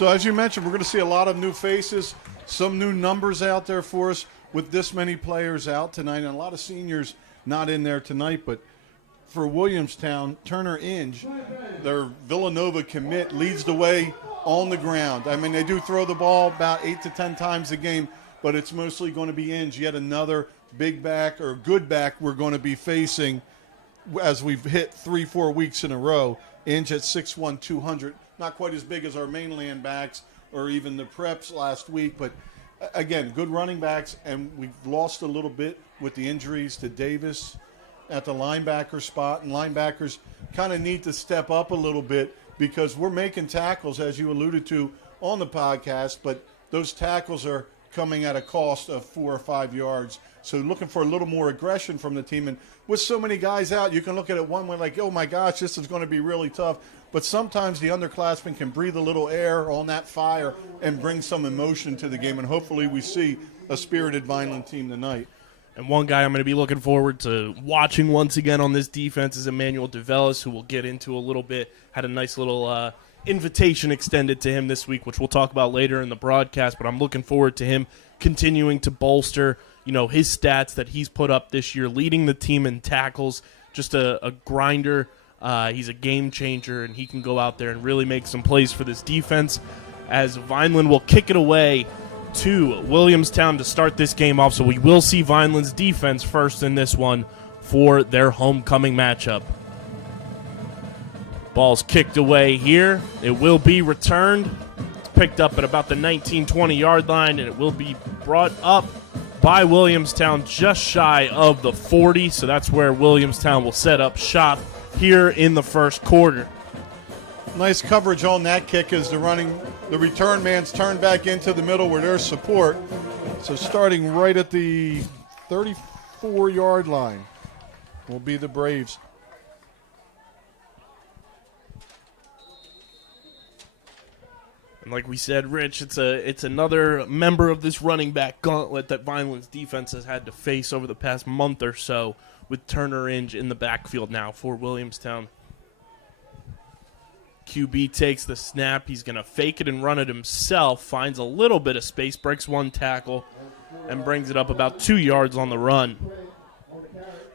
So as you mentioned, we're going to see a lot of new faces, some new numbers out there for us with this many players out tonight, and a lot of seniors not in there tonight. But for Williamstown, Turner Inge, their Villanova commit, leads the way on the ground. I mean, they do throw the ball about 8 to 10 times a game, but it's mostly going to be Inge, yet another big back or good back we're going to be facing as we've hit 3-4 weeks in a row. Inge at 6'1", 200, not quite as big as our mainland backs or even the preps last week, but again, good running backs, and we've lost a little bit with the injuries to Davis at the linebacker spot, and linebackers kind of need to step up a little bit because we're making tackles, as you alluded to on the podcast, but those tackles are coming at a cost of 4 or 5 yards. So looking for a little more aggression from the team. And with so many guys out, you can look at it one way like, oh, my gosh, this is going to be really tough. But sometimes the underclassmen can breathe a little air on that fire and bring some emotion to the game. And hopefully we see a spirited Vineland team tonight. And one guy I'm going to be looking forward to watching once again on this defense is Emmanuel DeVellis, who we'll get into a little bit. Had a nice little invitation extended to him this week, which we'll talk about later in the broadcast. But I'm looking forward to him continuing to bolster, his stats that he's put up this year, leading the team in tackles, just a grinder. He's a game changer, and he can go out there and really make some plays for this defense as Vineland will kick it away to Williamstown to start this game off. So we will see Vineland's defense first in this one for their homecoming matchup. Ball's kicked away here. It will be returned. It's picked up at about the 19-20 yard line, and it will be brought up by Williamstown just shy of the 40. So that's where Williamstown will set up shop here in the first quarter. Nice coverage on that kick as the return man's turned back into the middle where there's support. So starting right at the 34-yard line will be the Braves. And like we said, Rich, it's another member of this running back gauntlet that Vineland's defense has had to face over the past month or so, with Turner Inge in the backfield now for Williamstown. QB takes the snap. He's going to fake it and run it himself. Finds a little bit of space, breaks one tackle, and brings it up about 2 yards on the run.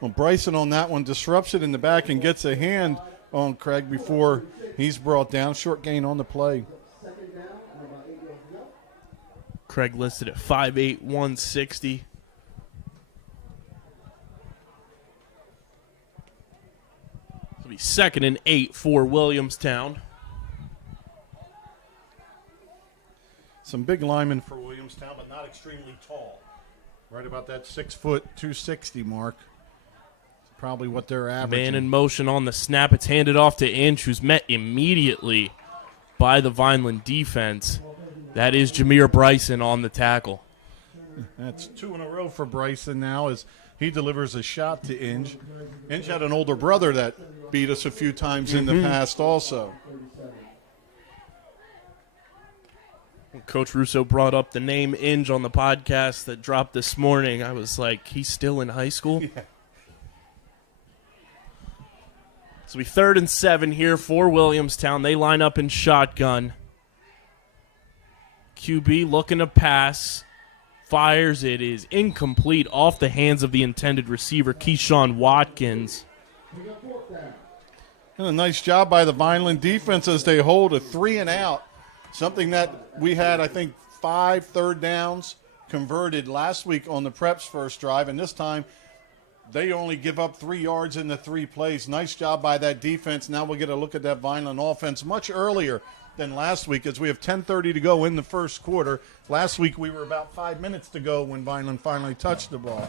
Well, Bryson on that one disrupts it in the back and gets a hand on Craig before he's brought down. Short gain on the play. Craig listed at 5'8", 160. It'll be 2nd and 8 for Williamstown. Some big linemen for Williamstown, but not extremely tall. Right about that 6 foot, 260 mark. Probably what they're averaging. Man in motion on the snap. It's handed off to Inge, who's met immediately by the Vineland defense. That is Jameer Bryson on the tackle. That's 2 in a row for Bryson now as he delivers a shot to Inge. Inge had an older brother that beat us a few times in the past also. Coach Russo brought up the name Inge on the podcast that dropped this morning. I was like, he's still in high school? Yeah. So we 3rd and 7 here for Williamstown. They line up in shotgun. QB looking to pass. Fires. It is incomplete off the hands of the intended receiver, Keyshawn Watkins. And a nice job by the Vineland defense as they hold a 3 and out. Something that we had, I think, 5 third downs converted last week on the Preps' first drive, and this time they only give up 3 yards in the 3 plays. Nice job by that defense. Now we'll get a look at that Vineland offense much earlier than last week as we have 10:30 to go in the first quarter. Last week we were about 5 minutes to go when Vineland finally touched the ball.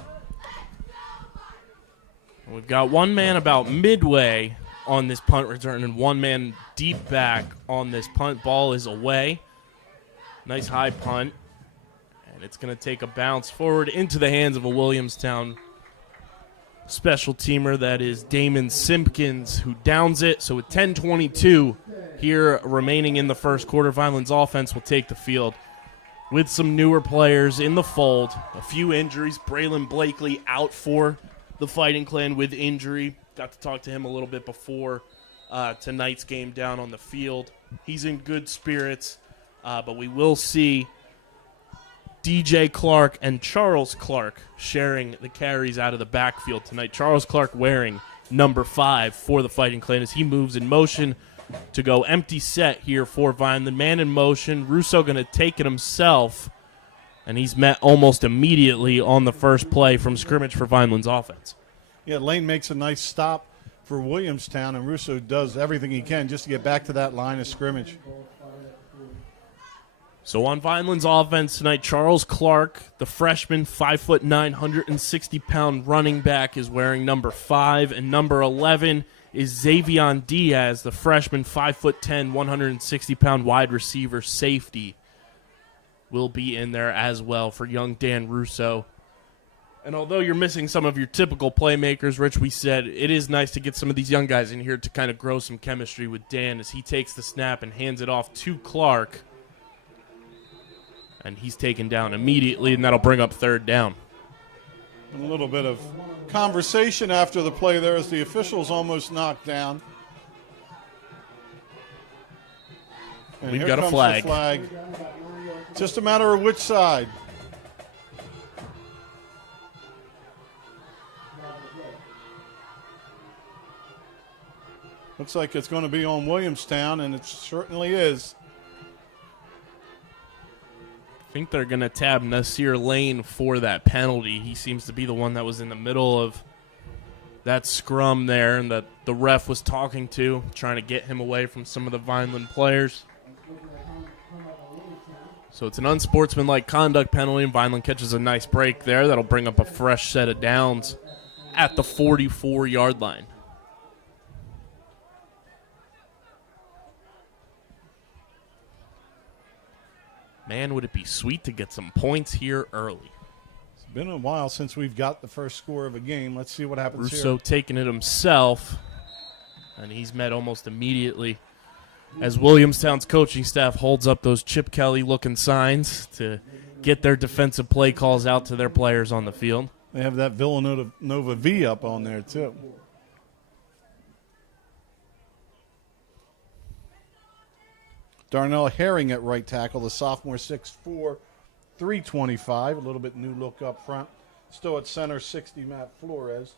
We've got one man about midway on this punt return and one man deep back on this punt. Ball is away. Nice high punt. And it's going to take a bounce forward into the hands of a Williamstown special teamer. That is Damon Simpkins, who downs it. So with 10:22 here remaining in the first quarter, Vineland's offense will take the field with some newer players in the fold. A few injuries. Braylon Blakely out for the Fighting Clan with injury. Got to talk to him a little bit before tonight's game down on the field. He's in good spirits. But we will see DJ Clark and Charles Clark sharing the carries out of the backfield tonight. Charles Clark wearing number 5 for the Fighting Clan as he moves in motion to go empty set here for Vineland. Man in motion. Russo going to take it himself, and he's met almost immediately on the first play from scrimmage for Vineland's offense. Yeah, Lane makes a nice stop for Williamstown, and Russo does everything he can just to get back to that line of scrimmage. So on Vineland's offense tonight, Charles Clark, the freshman, 5'9", 160-pound running back, is wearing number 5, and number 11 is Xavion Diaz, the freshman, 5'10", 160-pound wide receiver safety, will be in there as well for young Dan Russo. And although you're missing some of your typical playmakers, Rich, we said it is nice to get some of these young guys in here to kind of grow some chemistry with Dan as he takes the snap and hands it off to Clark. And he's taken down immediately, and that'll bring up third down. A little bit of conversation after the play there as the officials almost knocked down. And We've here got a comes flag. the flag. Just a matter of which side. Looks like it's going to be on Williamstown, and it certainly is. I think they're going to tab Nasir Lane for that penalty. He seems to be the one that was in the middle of that scrum there and that the ref was talking to, trying to get him away from some of the Vineland players. So it's an unsportsmanlike conduct penalty, and Vineland catches a nice break there. That'll bring up a fresh set of downs at the 44-yard line. Man, would it be sweet to get some points here early. It's been a while since we've got the first score of a game. Let's see what happens Russo here. taking it himself, and he's met almost immediately as Williamstown's coaching staff holds up those Chip Kelly-looking signs to get their defensive play calls out to their players on the field. They have that Villanova V up on there, too. Darnell Herring at right tackle, the sophomore, 6'4", 325. A little bit new look up front. Still at center, 60, Matt Flores.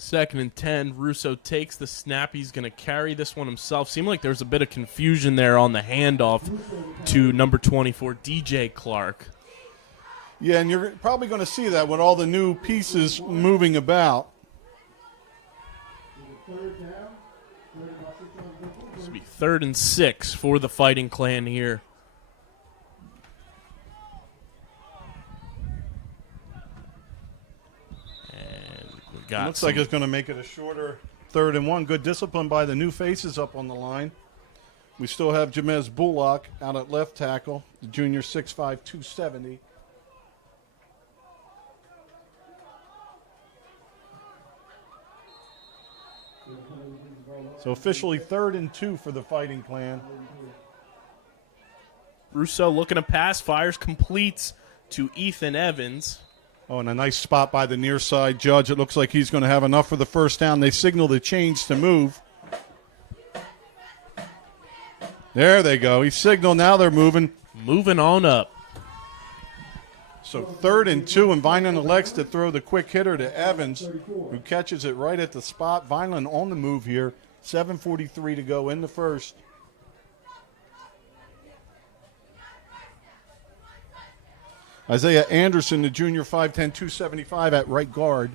2nd and 10. Russo takes the snap. He's going to carry this one himself. Seemed like there was a bit of confusion there on the handoff to number 24, DJ Clark. Yeah, and you're probably going to see that with all the new pieces moving about. This will be 3rd and 6 for the Fighting Clan here. And we got Looks like it's going to make it a shorter 3rd and 1. Good discipline by the new faces up on the line. We still have Jamez Bullock out at left tackle, the junior, 6'5", 270. So officially 3rd and 2 for the Fighting Clan. Russo looking to pass, fires, completes to Ethan Evans. Oh, and a nice spot by the near side judge. It looks like he's going to have enough for the first down. They signal the change to move. There they go. He signaled. Now they're moving. Moving on up. So 3rd and 2, and Vineland elects to throw the quick hitter to Evans, who catches it right at the spot. Vineland on the move here. 7:43 to go in the first. Isaiah Anderson, the junior, 5'10", 275 at right guard.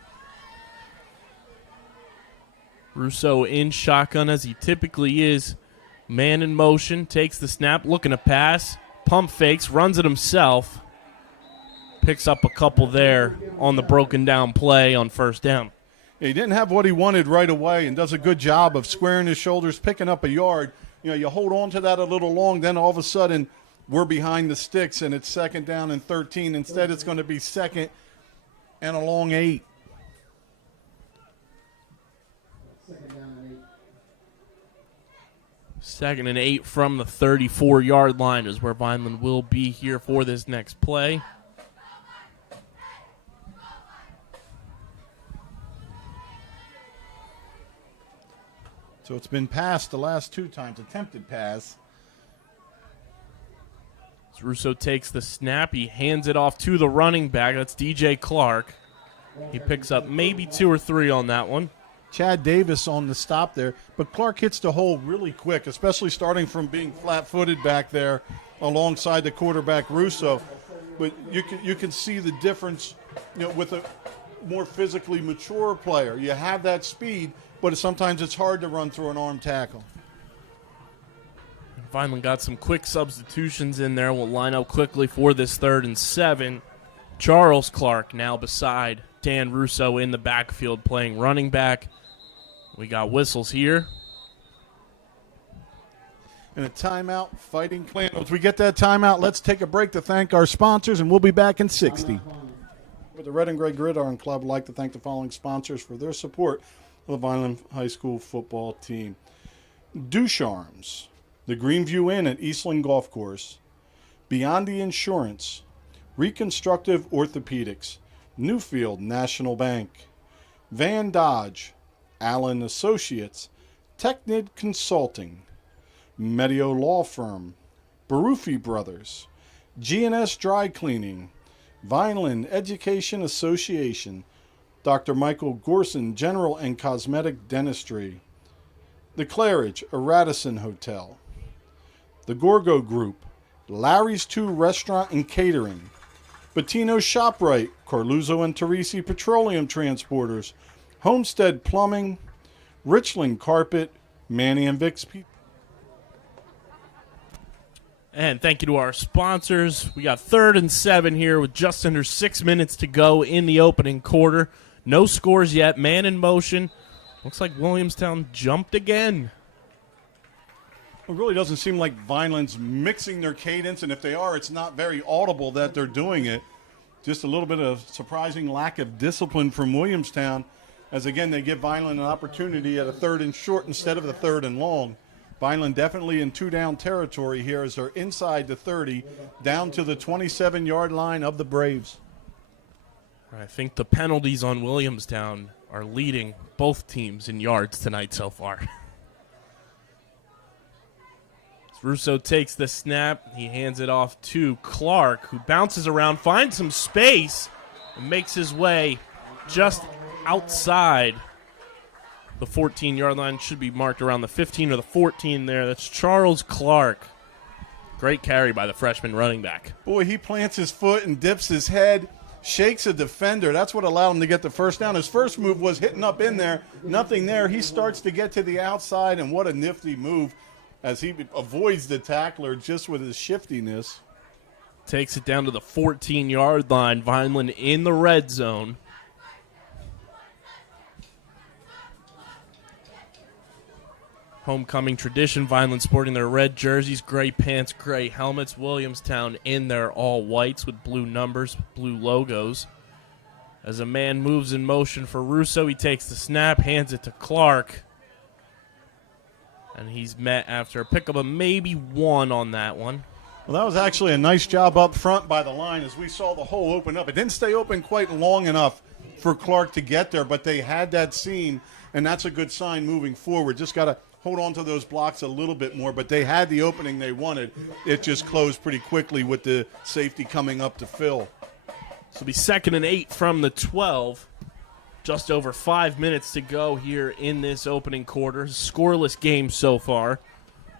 Russo in shotgun as he typically is. Man in motion, takes the snap, looking to pass. Pump fakes, runs it himself. Picks up a couple there on the broken down play on first down. He didn't have what he wanted right away and does a good job of squaring his shoulders, picking up a yard. You know, you hold on to that a little long, then all of a sudden we're behind the sticks and it's 2nd down and 13. Instead, it's going to be 2nd and a long 8. Second and 8 from the 34-yard line is where Vineland will be here for this next play. So it's been passed the last 2 times, attempted pass. Russo takes the snap. He hands it off to the running back. That's DJ Clark. He picks up maybe 2 or 3 on that one. Chad Davis on the stop there, but Clark hits the hole really quick, especially starting from being flat-footed back there alongside the quarterback Russo. But you can see the difference, with a more physically mature player. You have that speed, but sometimes it's hard to run through an arm tackle. Vineland got some quick substitutions in there. We'll line up quickly for this 3rd and 7. Charles Clark now beside Dan Russo in the backfield playing running back. We got whistles here. And a timeout, Fighting Clan. As we get that timeout, let's take a break to thank our sponsors, and we'll be back in 60. With the Red and Gray Gridiron Club, I'd like to thank the following sponsors for their support of the Vineland High School football team. Ducharme's, the Greenview Inn at Eastland Golf Course, Beyond the Insurance, Reconstructive Orthopedics, Newfield National Bank, Van Dodge, Allen Associates, Technid Consulting, Medio Law Firm, Barufi Brothers, G&S Dry Cleaning, Vineland Education Association, Dr. Michael Gorson General and Cosmetic Dentistry, The Claridge, a Radisson Hotel, The Gorgo Group, Larry's 2 Restaurant and Catering, Bettino ShopRite, Carluzzo and Teresi Petroleum Transporters, Homestead Plumbing, Richland Carpet, Manny and Vic's Pizza. And thank you to our sponsors. We got 3rd and 7 here with just under 6 minutes to go in the opening quarter. No scores yet. Man in motion. Looks like Williamstown jumped again. It really doesn't seem like Vineland's mixing their cadence, and if they are, it's not very audible that they're doing it. Just a little bit of surprising lack of discipline from Williamstown, as again they give Vineland an opportunity at a 3rd and short instead of the 3rd and long. Vineland definitely in 2-down territory here as they're inside the 30, down to the 27-yard line of the Braves. I think the penalties on Williamstown are leading both teams in yards tonight so far. Russo takes the snap. He hands it off to Clark, who bounces around, finds some space, and makes his way just outside the 14-yard line. Should be marked around the 15 or the 14 there. That's Charles Clark. Great carry by the freshman running back. Boy, he plants his foot and dips his head, shakes a defender. That's what allowed him to get the first down. His first move was hitting up in there. Nothing there. He starts to get to the outside, and what a nifty move as he avoids the tackler just with his shiftiness. Takes it down to the 14-yard line. Vineland in the red zone. Homecoming tradition, Vineland sporting their red jerseys, gray pants, gray helmets. Williamstown in their all whites with blue numbers, blue logos. As a man moves in motion for Russo, he takes the snap, hands it to Clark. And he's met after a pickup of maybe 1 on that one. Well, that was actually a nice job up front by the line as we saw the hole open up. It didn't stay open quite long enough for Clark to get there, but they had that seam, and that's a good sign moving forward. Just got to hold on to those blocks a little bit more, but they had the opening they wanted. It just closed pretty quickly with the safety coming up to fill. So it'll be 2nd and 8 from the 12. Just over 5 minutes to go here in this opening quarter. Scoreless game so far.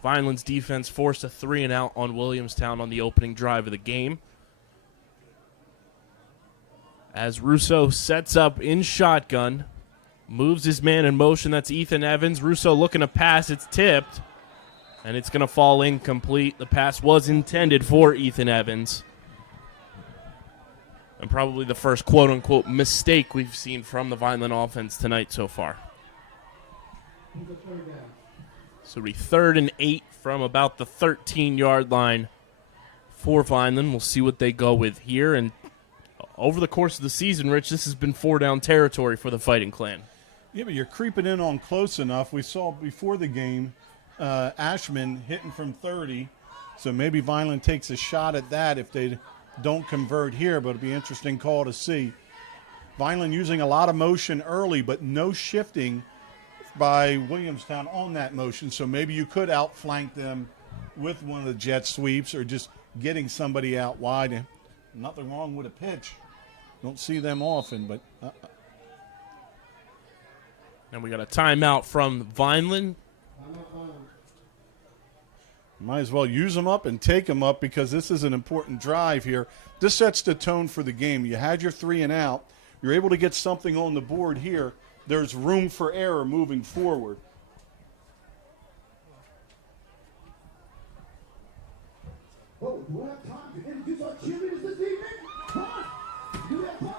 Vineland's defense forced a 3-and-out on Williamstown on the opening drive of the game. As Russo sets up in shotgun, moves his man in motion. That's Ethan Evans. Russo looking to pass. It's tipped, and it's going to fall incomplete. The pass was intended for Ethan Evans. And probably the first quote-unquote mistake we've seen from the Vineland offense tonight so far. So it'll be 3rd and 8 from about the 13-yard line for Vineland. We'll see what they go with here. And over the course of the season, Rich, this has been 4-down territory for the Fighting Clan. Yeah, but you're creeping in on close enough. We saw before the game Ashman hitting from 30, so maybe Vineland takes a shot at that if they don't convert here, but it'll be an interesting call to see. Vineland using a lot of motion early, but no shifting by Williamstown on that motion, so maybe you could outflank them with one of the jet sweeps or just getting somebody out wide. And nothing wrong with a pitch. Don't see them often, but And we got a timeout from Vineland. might as well use them up and take them up because this is an important drive here. This sets the tone for the game. You had your 3 and out. You're able to get something on the board here. There's room for error moving forward. Oh, do we have time to introduce our cheerleaders this evening? Huh? Do we have time?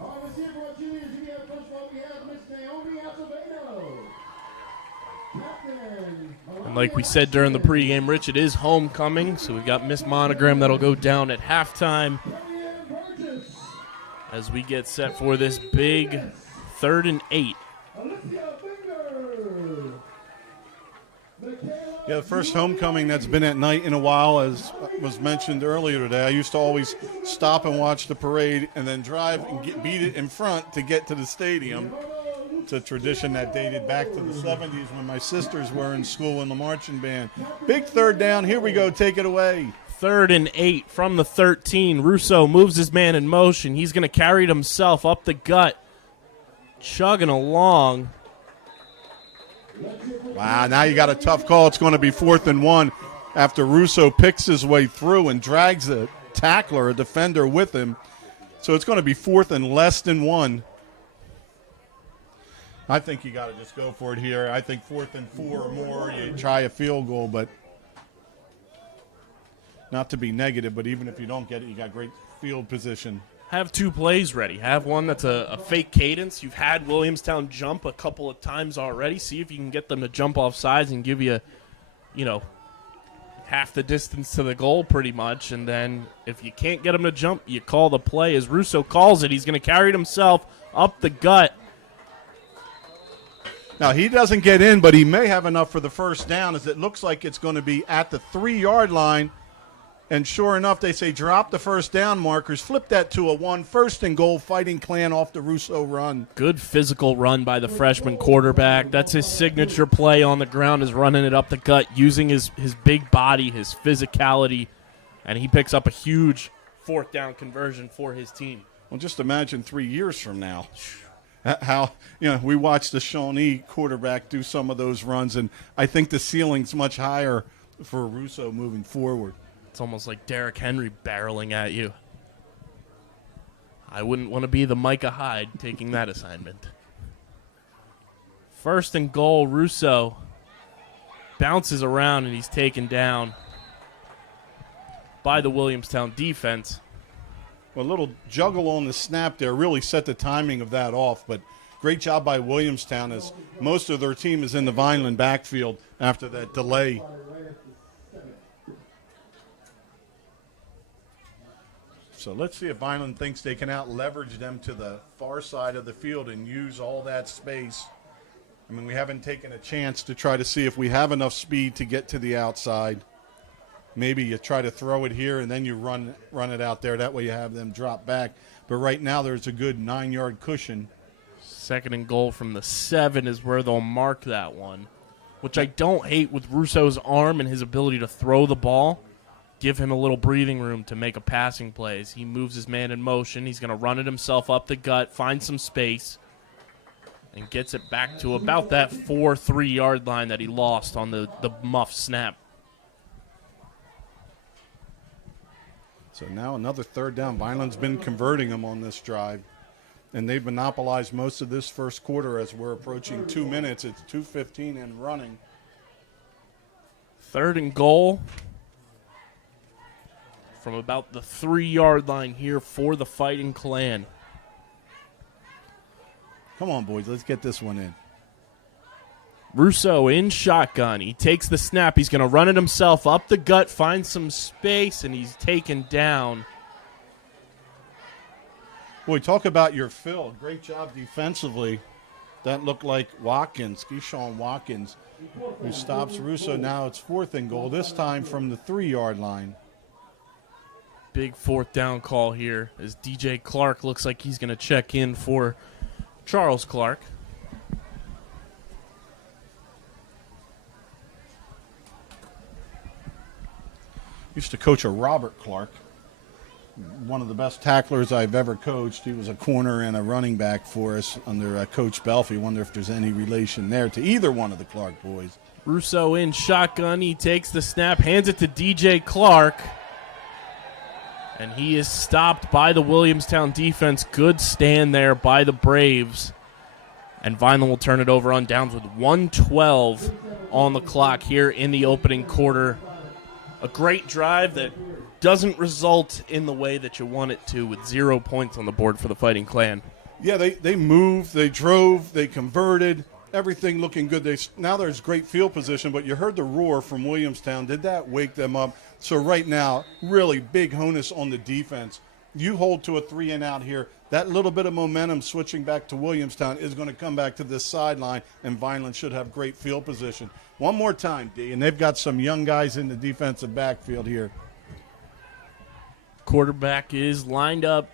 All right, let's hear for our cheerleaders. We have, first of all, we have Miss Naomi Acevedo. Captain. And like we said during the pregame, Rich, it is homecoming, so we've got Miss Monogram that'll go down at halftime as we get set for this big 3rd and 8. Yeah, the first homecoming that's been at night in a while, as was mentioned earlier today. I used to always stop and watch the parade and then drive and beat it in front to get to the stadium. It's a tradition that dated back to the 70s when my sisters were in school in the marching band. Big 3rd down. Here we go. Take it away. 3rd and 8 from the 13. Russo moves his man in motion. He's going to carry it himself up the gut, chugging along. Wow, now you got a tough call. It's going to be 4th and 1 after Russo picks his way through and drags a tackler, a defender, with him. So it's going to be 4th and less than 1. I think you got to just go for it here. I think 4th and 4 or more, you try a field goal, but not to be negative, but even if you don't get it, you got great field position. Have 2 plays ready. Have one that's a fake cadence. You've had Williamstown jump a couple of times already. See if you can get them to jump off sides and give you, half the distance to the goal pretty much. And then if you can't get them to jump, you call the play. As Russo calls it, he's going to carry it himself up the gut. Now, he doesn't get in, but he may have enough for the first down, as it looks like it's going to be at the 3-yard line. And sure enough, they say drop the first down markers, flip that to a 1, 1st and goal, Fighting Clan off the Russo run. Good physical run by the freshman quarterback. That's his signature play on the ground, is running it up the gut, using his big body, his physicality, and he picks up a huge 4th down conversion for his team. Well, just imagine 3 years from now how, we watched the Shawnee quarterback do some of those runs, and I think the ceiling's much higher for Russo moving forward. It's almost like Derrick Henry barreling at you. I wouldn't want to be the Micah Hyde taking that assignment. 1st and goal, Russo bounces around and he's taken down by the Williamstown defense. Well, a little juggle on the snap there really set the timing of that off, but great job by Williamstown, as most of their team is in the Vineland backfield after that delay. So let's see if Vineland thinks they can out-leverage them to the far side of the field and use all that space. I mean, we haven't taken a chance to try to see if we have enough speed to get to the outside. Maybe you try to throw it here and then you run it out there. That way you have them drop back. But right now there's a good 9-yard cushion. 2nd and goal from the 7 is where they'll mark that one, which I don't hate with Russo's arm and his ability to throw the ball. Give him a little breathing room to make a passing play. As he moves his man in motion, he's going to run it himself up the gut, find some space, and gets it back to about that 4-3-yard line that he lost on the muff snap. So now another 3rd down. Vineland's been converting them on this drive, and they've monopolized most of this first quarter as we're approaching 2 minutes. It's 2:15 and running. 3rd and goal from about the 3-yard line here for the Fighting Clan. Come on, boys. Let's get this one in. Russo in shotgun. He takes the snap. He's going to run it himself up the gut, find some space, and he's taken down. Boy, talk about your fill. Great job defensively. That looked like Watkins, Keyshawn Watkins, who stops Russo. Now it's 4th and goal, this time from the 3-yard line. Big 4th down call here as DJ Clark looks like he's going to check in for Charles Clark. Used to coach a Robert Clark, one of the best tacklers I've ever coached. He was a corner and a running back for us under Coach Belfie. Wonder if there's any relation there to either one of the Clark boys. Russo in shotgun. He takes the snap, hands it to DJ Clark. And he is stopped by the Williamstown defense. Good stand there by the Braves. And Vineland will turn it over on downs with 1:12 on the clock here in the opening quarter. A great drive that doesn't result in the way that you want it to, with 0 points on the board for the Fighting Clan. Yeah, they moved, they drove, they converted, everything looking good. Now there's great field position, but you heard the roar from Williamstown. Did that wake them up? So right now, really big onus on the defense. You hold to a 3-and-out here. That little bit of momentum switching back to Williamstown is going to come back to this sideline, and Vineland should have great field position. One more time, D, and they've got some young guys in the defensive backfield here. Quarterback is lined up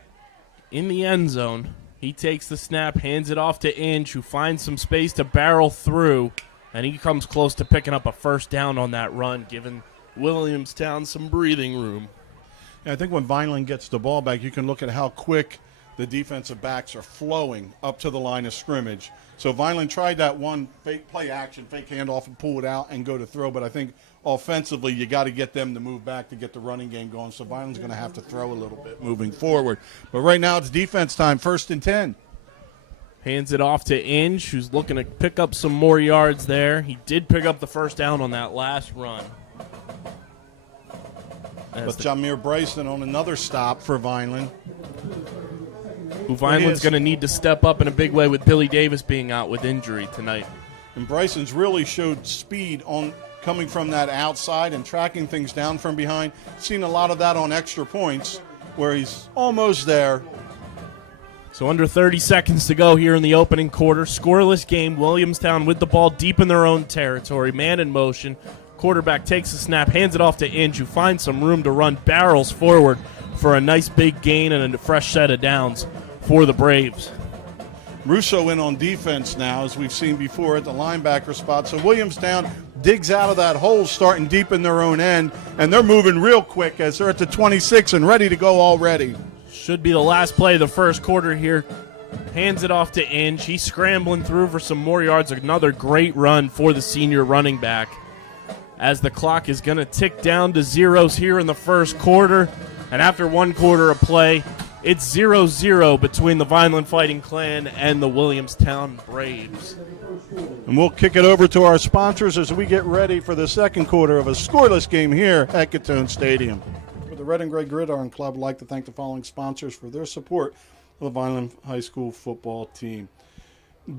in the end zone. He takes the snap, hands it off to Inge, who finds some space to barrel through, and he comes close to picking up a first down on that run, giving Williamstown some breathing room. I think when Vineland gets the ball back, you can look at how quick the defensive backs are flowing up to the line of scrimmage. So Vineland tried that one fake play action, fake handoff, and pull it out and go to throw. But I think offensively you got to get them to move back to get the running game going. So Vineland's going to have to throw a little bit moving forward. But right now it's defense time, 1st and 10. Hands it off to Inge, who's looking to pick up some more yards there. He did pick up the first down on that last run. But Jamir Bryson on another stop for Vineland. Who Vineland's going to need to step up in a big way with Billy Davis being out with injury tonight. And Bryson's really showed speed on coming from that outside and tracking things down from behind. Seen a lot of that on extra points where he's almost there. So under 30 seconds to go here in the opening quarter. Scoreless game. Williamstown with the ball deep in their own territory. Man in motion. Quarterback takes the snap, hands it off to Inge, who finds some room to run, barrels forward for a nice big gain and a fresh set of downs for the Braves. Russo in on defense now, as we've seen before at the linebacker spot. So Williamstown digs out of that hole, starting deep in their own end, and they're moving real quick as they're at the 26 and ready to go already. Should be the last play of the first quarter here. Hands it off to Inge. He's scrambling through for some more yards. Another great run for the senior running back, as the clock is going to tick down to zeros here in the first quarter. And after one quarter of play, it's 0-0 between the Vineland Fighting Clan and the Williamstown Braves. And we'll kick it over to our sponsors as we get ready for the second quarter of a scoreless game here at Gittone Stadium. For the Red and Gray Gridiron Club, I'd like to thank the following sponsors for their support of the Vineland High School football team.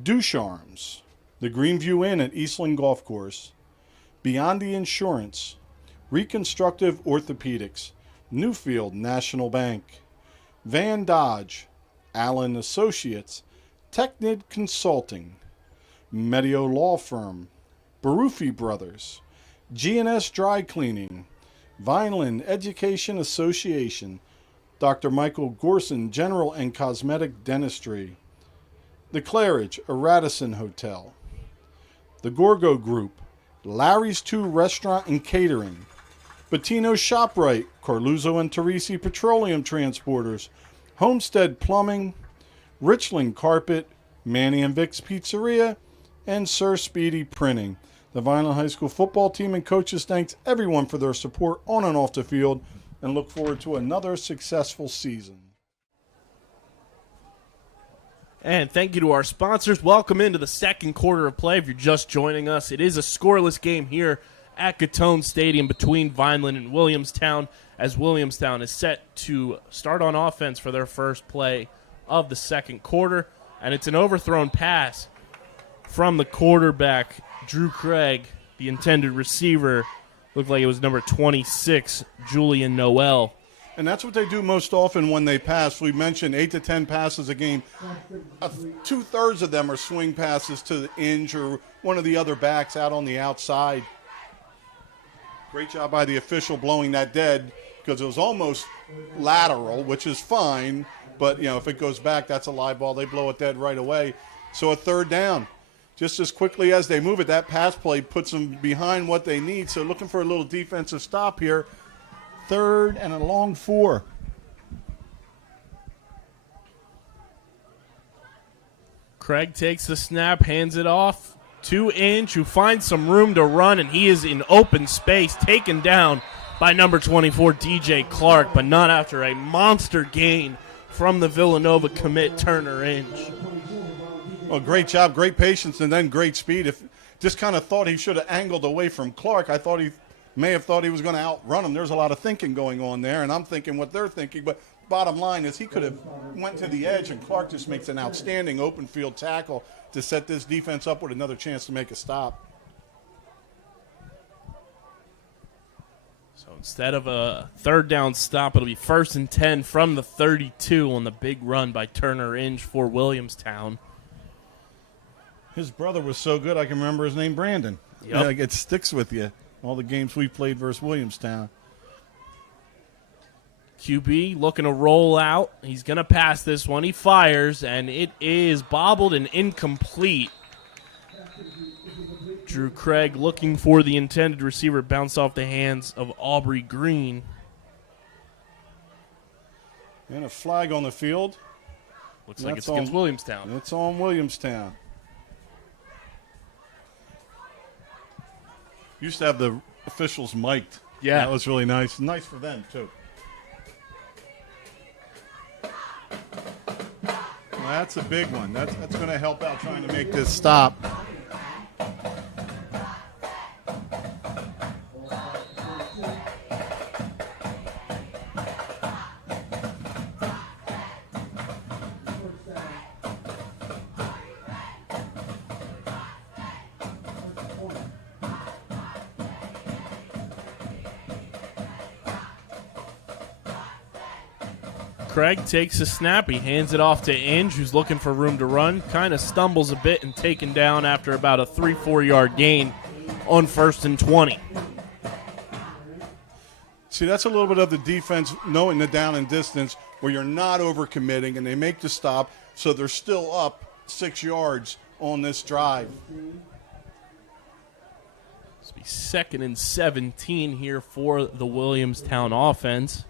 Ducharme's, the Greenview Inn at Eastland Golf Course, Beyond the Insurance, Reconstructive Orthopedics, Newfield National Bank, Van Dodge, Allen Associates, Technid Consulting, Medio Law Firm, Barufi Brothers, G&S Dry Cleaning, Vineland Education Association, Dr. Michael Gorson General and Cosmetic Dentistry, The Claridge, a Radisson Hotel, The Gorgo Group, Larry's 2 Restaurant and Catering, Bettino's ShopRite, Carluzzo and Teresi Petroleum Transporters, Homestead Plumbing, Richland Carpet, Manny and Vic's Pizzeria, and Sir Speedy Printing. The Vineland High School football team and coaches thanks everyone for their support on and off the field and look forward to another successful season. And thank you to our sponsors. Welcome into the second quarter of play. If you're just joining us, it is a scoreless game here at Gittone Stadium between Vineland and Williamstown, as Williamstown is set to start on offense for their first play of the second quarter. And it's an overthrown pass from the quarterback, Drew Craig. The intended receiver looked like it was number 26, Julian Noel. And that's what they do most often when they pass. We mentioned 8 to 10 passes a game. 2/3 of them are swing passes to the Inge or one of the other backs out on the outside. Great job by the official blowing that dead because it was almost lateral, which is fine. But, you know, if it goes back, that's a live ball. They blow it dead right away. So a third down. Just as quickly as they move it, that pass play puts them behind what they need. So looking for a little defensive stop here. 3rd and a long 4. Craig takes the snap, hands it off to Inge, who finds some room to run, and he is in open space, taken down by number 24, DJ Clark, but not after a monster gain from the Villanova commit, Turner Inge. Well, great job, great patience, and then great speed. If just kind of thought he should have angled away from Clark, I thought he may have thought he was going to outrun him. There's a lot of thinking going on there, and I'm thinking what they're thinking, but bottom line is he could have went to the edge, and Clark just makes an outstanding open field tackle to set this defense up with another chance to make a stop. So instead of a 3rd down stop, it'll be 1st and 10 from the 32 on the big run by Turner Inge for Williamstown. His brother was so good, I can remember his name, Brandon. Yep. Yeah, it sticks with you, all the games we played versus Williamstown. QB looking to roll out. He's going to pass this one. He fires, and it is bobbled and incomplete. Drew Craig looking for the intended receiver, bounced off the hands of Aubrey Green. And a flag on the field. Looks like That's it's against on- Williamstown. It's on Williamstown. Used to have the officials mic'd. Yeah. That was really nice. Nice for them, too. Well, that's a big one. That's going to help out trying to make this stop. Craig takes a snap. He hands it off to Inge, who's looking for room to run. Kind of stumbles a bit and taken down after about a 3-4 yard gain on 1st and 20. See, that's a little bit of the defense knowing the down and distance where you're not overcommitting and they make the stop, so they're still up 6 yards on this drive. This will be 2nd and 17 here for the Williamstown offense.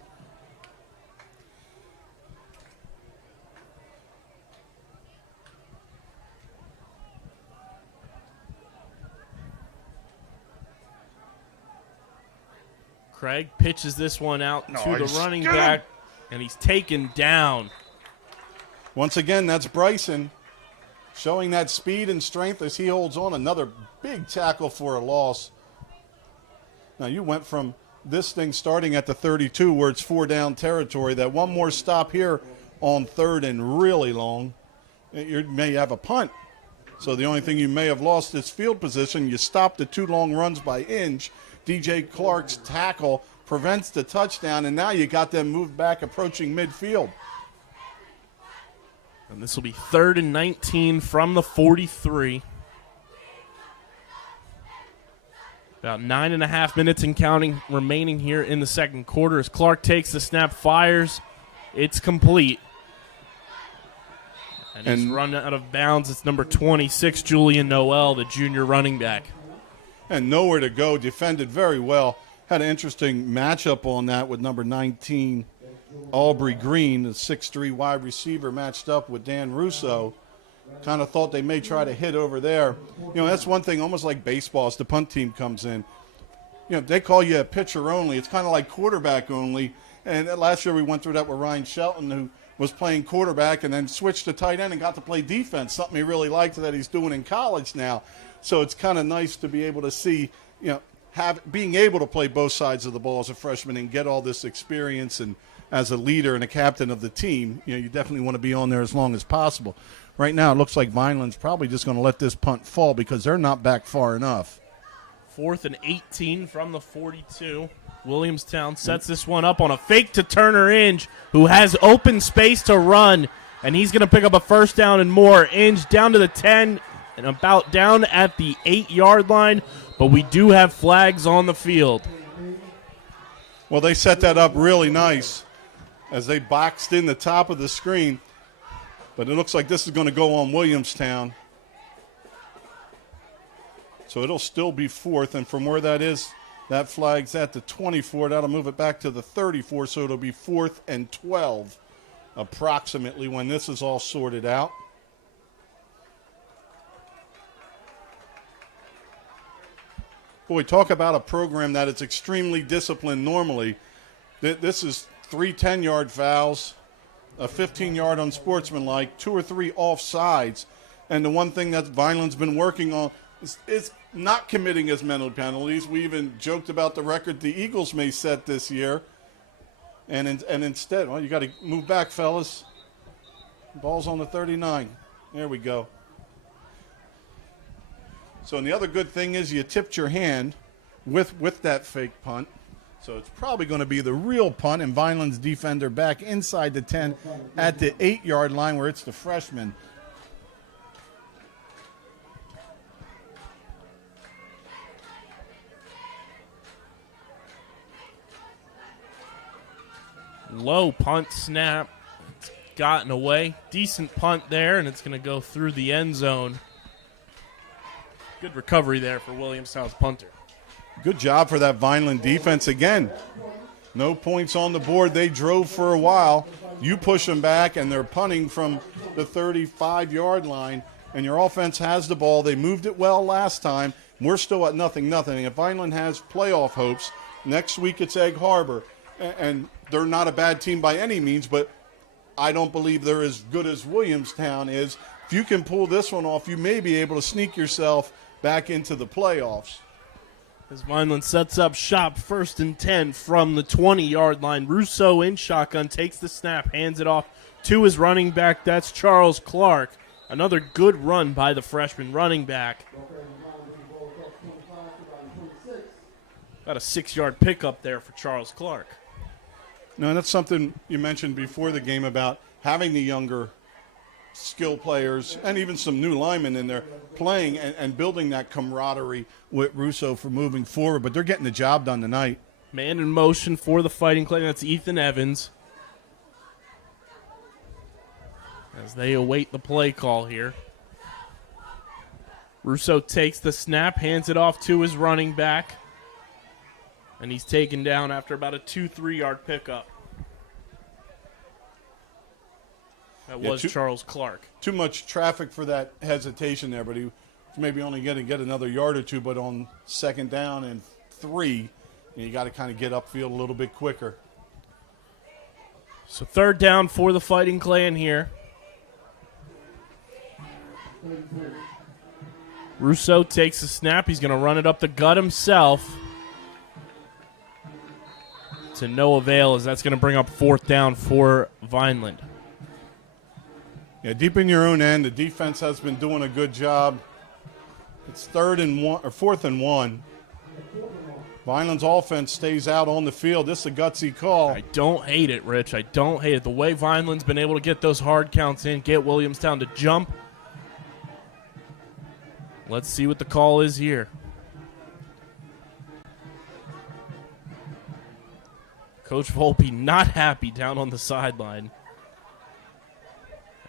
Craig pitches this one out to the Nice. running Get him. back, and he's taken down. Once again, that's Bryson showing that speed and strength as he holds on. Another big tackle for a loss. Now, you went from this thing starting at the 32 where it's 4 down territory. That one more stop here on 3rd and really long, you may have a punt. So the only thing you may have lost is field position. You stopped the 2 long runs by Inge. DJ Clark's tackle prevents the touchdown, and now you got them moved back approaching midfield. And this will be 3rd and 19 from the 43. About 9.5 minutes and counting remaining here in the second quarter as Clark takes the snap, fires. It's complete. And he's run out of bounds. It's number 26, Julian Noel, the junior running back. And nowhere to go. Defended very well. Had an interesting matchup on that with number 19, Aubrey Green, the 6'3 wide receiver, matched up with Dan Russo. Kind of thought they may try to hit over there. You know, that's one thing, almost like baseball, as the punt team comes in. You know, they call you a pitcher only. It's kind of like quarterback only. And last year we went through that with Ryan Shelton, who was playing quarterback and then switched to tight end and got to play defense, something he really liked that he's doing in college now. So it's kind of nice to be able to see, you know, being able to play both sides of the ball as a freshman and get all this experience, and as a leader and a captain of the team, you know, you definitely want to be on there as long as possible. Right now it looks like Vineland's probably just going to let this punt fall because they're not back far enough. 4th and 18 from the 42. Williamstown sets this one up on a fake to Turner Inge, who has open space to run, and he's going to pick up a 1st down and more. Inge down to the 10 and about down at the 8-yard line, but we do have flags on the field. Well, they set that up really nice as they boxed in the top of the screen, but it looks like this is going to go on Williamstown. So it'll still be 4th, and from where that is, That flag's at the 24. That'll move it back to the 34, so it'll be 4th and 12 approximately when this is all sorted out. Boy, talk about a program that is extremely disciplined normally. This is 3 10-yard fouls, a 15-yard unsportsmanlike, 2 or 3 offsides. And the one thing that Vineland's been working on is not committing as many penalties. We even joked about the record the Eagles may set this year. And instead, well, you got to move back, fellas. Ball's on the 39. There we go. So, and the other good thing is you tipped your hand with that fake punt. So it's probably going to be the real punt, and Vineland's defender back inside the 10 at the 8-yard line where it's the freshman. Low punt snap. It's gotten away. Decent punt there, and it's going to go through the end zone. Good recovery there for Williamstown's punter. Good job for that Vineland defense again. No points on the board. They drove for a while. You push them back, and they're punting from the 35-yard line, and your offense has the ball. They moved it well last time. We're still at 0-0. If Vineland has playoff hopes, next week it's Egg Harbor, and they're not a bad team by any means, but I don't believe they're as good as Williamstown is. If you can pull this one off, you may be able to sneak yourself back into the playoffs. As Vineland sets up shop, 1st and 10 from the 20-yard line. Russo in shotgun, takes the snap, hands it off to his running back. That's Charles Clark. Another good run by the freshman running back. About a 6-yard pickup there for Charles Clark. No, that's something you mentioned before the game about having the younger skill players and even some new linemen in there playing and building that camaraderie with Russo for moving forward. But they're getting the job done tonight. Man in motion for the Fighting Clay. That's Ethan Evans. As they await the play call here. Russo takes the snap, hands it off to his running back. And he's taken down after about a 2-3 yard pickup. That was Charles Clark. Too much traffic for that hesitation there, but he was maybe only going to get another yard or two, but on 2nd down and 3, you got to kind of get upfield a little bit quicker. So 3rd down for the Fighting Clan here. Russo takes a snap. He's going to run it up the gut himself. To no avail, as that's going to bring up 4th down for Vineland. Yeah, deep in your own end, the defense has been doing a good job. It's 4th and 1. Vineland's offense stays out on the field. This is a gutsy call. I don't hate it, Rich. I don't hate it. The way Vineland's been able to get those hard counts in, get Williamstown to jump. Let's see what the call is here. Coach Volpe not happy down on the sideline.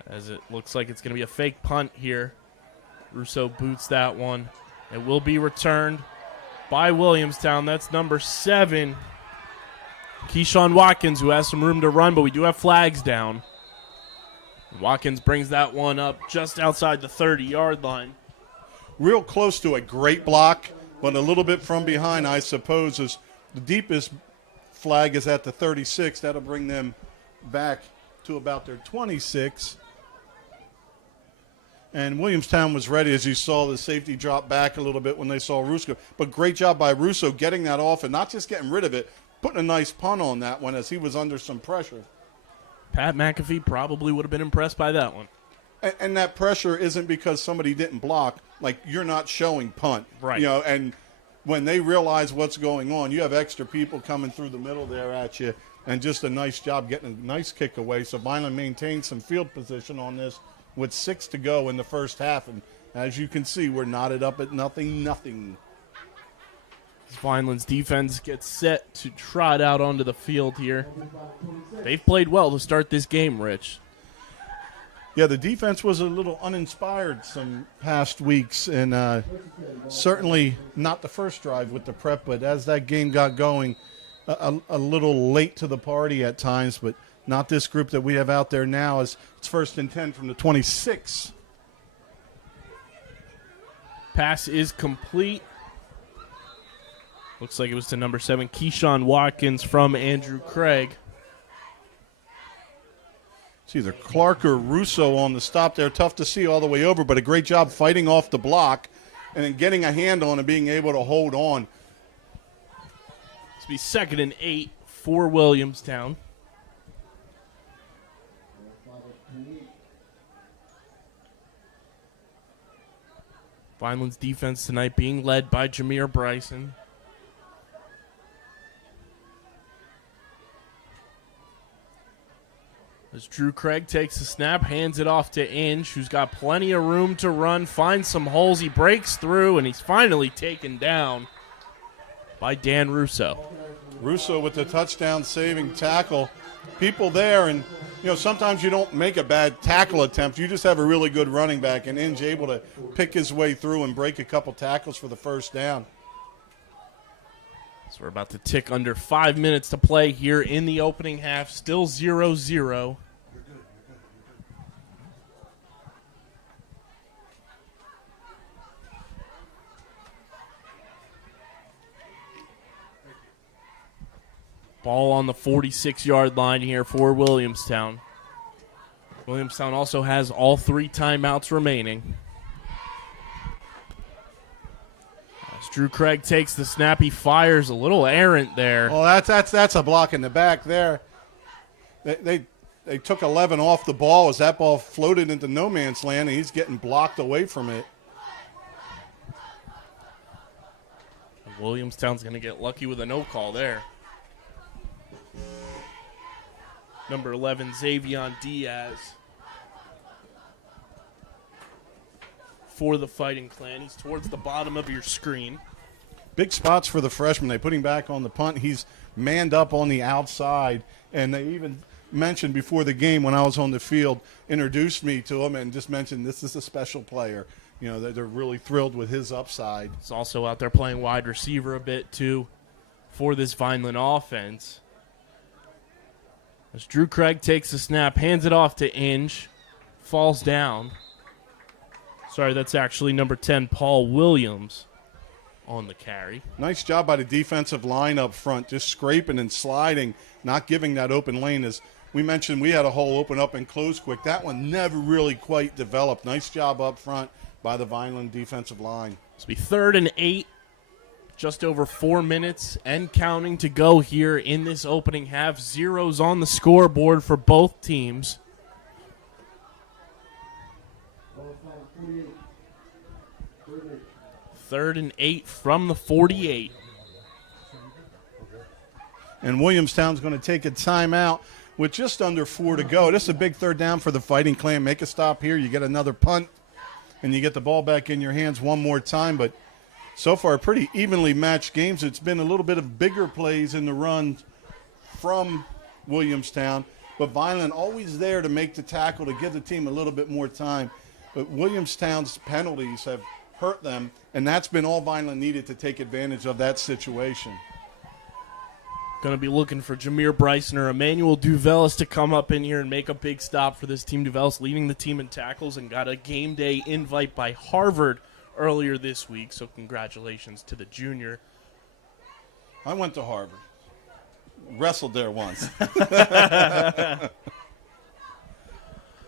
As it looks like it's going to be a fake punt here. Russo boots that one. It will be returned by Williamstown. That's number 7. Keyshawn Watkins, who has some room to run, but we do have flags down. Watkins brings that one up just outside the 30-yard line. Real close to a great block, but a little bit from behind, I suppose, is the deepest flag is at the 36. That'll bring them back to about their 26. And Williamstown was ready, as you saw the safety drop back a little bit when they saw Russo. But great job by Russo getting that off and not just getting rid of it, putting a nice punt on that one as he was under some pressure. Pat McAfee probably would have been impressed by that one. And that pressure isn't because somebody didn't block. Like, you're not showing punt. Right. You know, and when they realize what's going on, you have extra people coming through the middle there at you, and just a nice job getting a nice kick away. So Vineland maintains some field position on this with 6 to go in the first half. And as you can see, we're knotted up at 0-0. Vineland's defense gets set to trot out onto the field here. They've played well to start this game, Rich. Yeah, the defense was a little uninspired some past weeks, and certainly not the first drive with the prep, but as that game got going, a little late to the party at times, but not this group that we have out there now. As it's 1st and 10 from the 26. Pass is complete. Looks like it was to number 7, Keyshawn Watkins from Andrew Craig. It's either Clark or Russo on the stop there. Tough to see all the way over, but a great job fighting off the block and then getting a hand on and being able to hold on. This will be 2nd and 8 for Williamstown. Vineland's defense tonight being led by Jameer Bryson. As Drew Craig takes the snap, hands it off to Inge, who's got plenty of room to run, finds some holes, he breaks through, and he's finally taken down by Dan Russo. Russo with the touchdown-saving tackle. People there, and sometimes you don't make a bad tackle attempt. You just have a really good running back, and Inge able to pick his way through and break a couple tackles for the first down. So we're about to tick under 5 minutes to play here in the opening half. Still 0-0. Ball on the 46-yard line here for Williamstown. Williamstown also has all 3 timeouts remaining. As Drew Craig takes the snap, he fires a little errant there. Oh, that's a block in the back there. They took 11 off the ball as that ball floated into no man's land, and he's getting blocked away from it. Williamstown's going to get lucky with a no call there. Number 11, Xavion Diaz. For the Fighting Clan. He's towards the bottom of your screen. Big spots for the freshman. They put him back on the punt. He's manned up on the outside. And they even mentioned before the game when I was on the field, introduced me to him and just mentioned this is a special player. They're really thrilled with his upside. He's also out there playing wide receiver a bit, too, for this Vineland offense. As Drew Craig takes the snap, hands it off to Inge, falls down. Sorry, that's actually number 10, Paul Williams, on the carry. Nice job by the defensive line up front, just scraping and sliding, not giving that open lane. As we mentioned, we had a hole open up and close quick. That one never really quite developed. Nice job up front by the Vineland defensive line. This will be 3rd and 8. Just over 4 minutes and counting to go here in this opening half. Zeros on the scoreboard for both teams. 3rd and 8 from the 48. And Williamstown's going to take a timeout with just under 4 to go. This is a big 3rd down for the Fighting Clan. Make a stop here. You get another punt, and you get the ball back in your hands one more time. But so far, pretty evenly matched games. It's been a little bit of bigger plays in the run from Williamstown, but Vineland always there to make the tackle to give the team a little bit more time. But Williamstown's penalties have hurt them, and that's been all Vineland needed to take advantage of that situation. Going to be looking for Jameer Bryson or Emmanuel Duvelis to come up in here and make a big stop for this team. Duvelis leading the team in tackles and got a game day invite by Harvard earlier this week, so congratulations to the junior. I went to Harvard. Wrestled there once.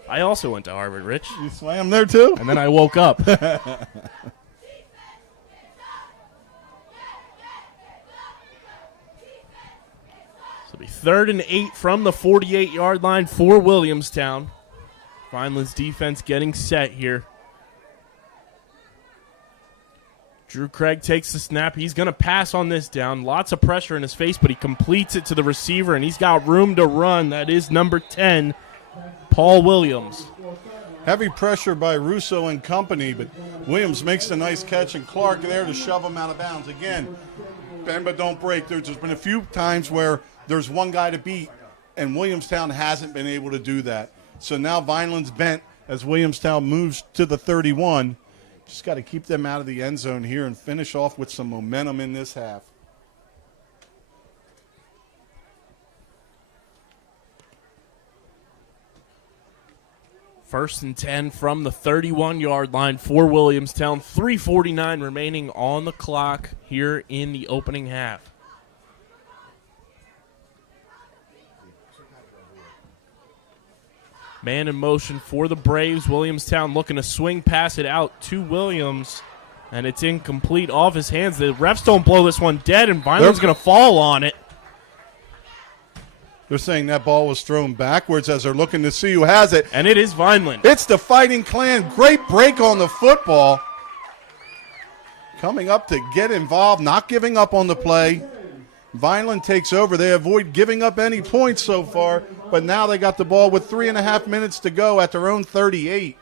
I also went to Harvard, Rich. You swam there too? And then I woke up. So it'll be 3rd and 8 from the 48-yard line for Williamstown. Vineland's defense getting set here. Drew Craig takes the snap. He's going to pass on this down. Lots of pressure in his face, but he completes it to the receiver, and he's got room to run. That is number 10, Paul Williams. Heavy pressure by Russo and company, but Williams makes a nice catch, and Clark there to shove him out of bounds. Again, bend but don't break. There's been a few times where there's one guy to beat, and Williamstown hasn't been able to do that. So now Vineland's bent, as Williamstown moves to the 31. Just got to keep them out of the end zone here and finish off with some momentum in this half. First and 10 from the 31-yard line for Williamstown. 3:49 remaining on the clock here in the opening half. Man in motion for the Braves. Williamstown looking to swing, pass it out to Williams, and it's incomplete off his hands. The refs don't blow this one dead, and Vineland's going to fall on it. They're saying that ball was thrown backwards as they're looking to see who has it. And it is Vineland. It's the Fighting Clan. Great break on the football. Coming up to get involved, not giving up on the play. Vineland takes over. They avoid giving up any points so far, but now they got the ball with 3.5 minutes to go at their own 38.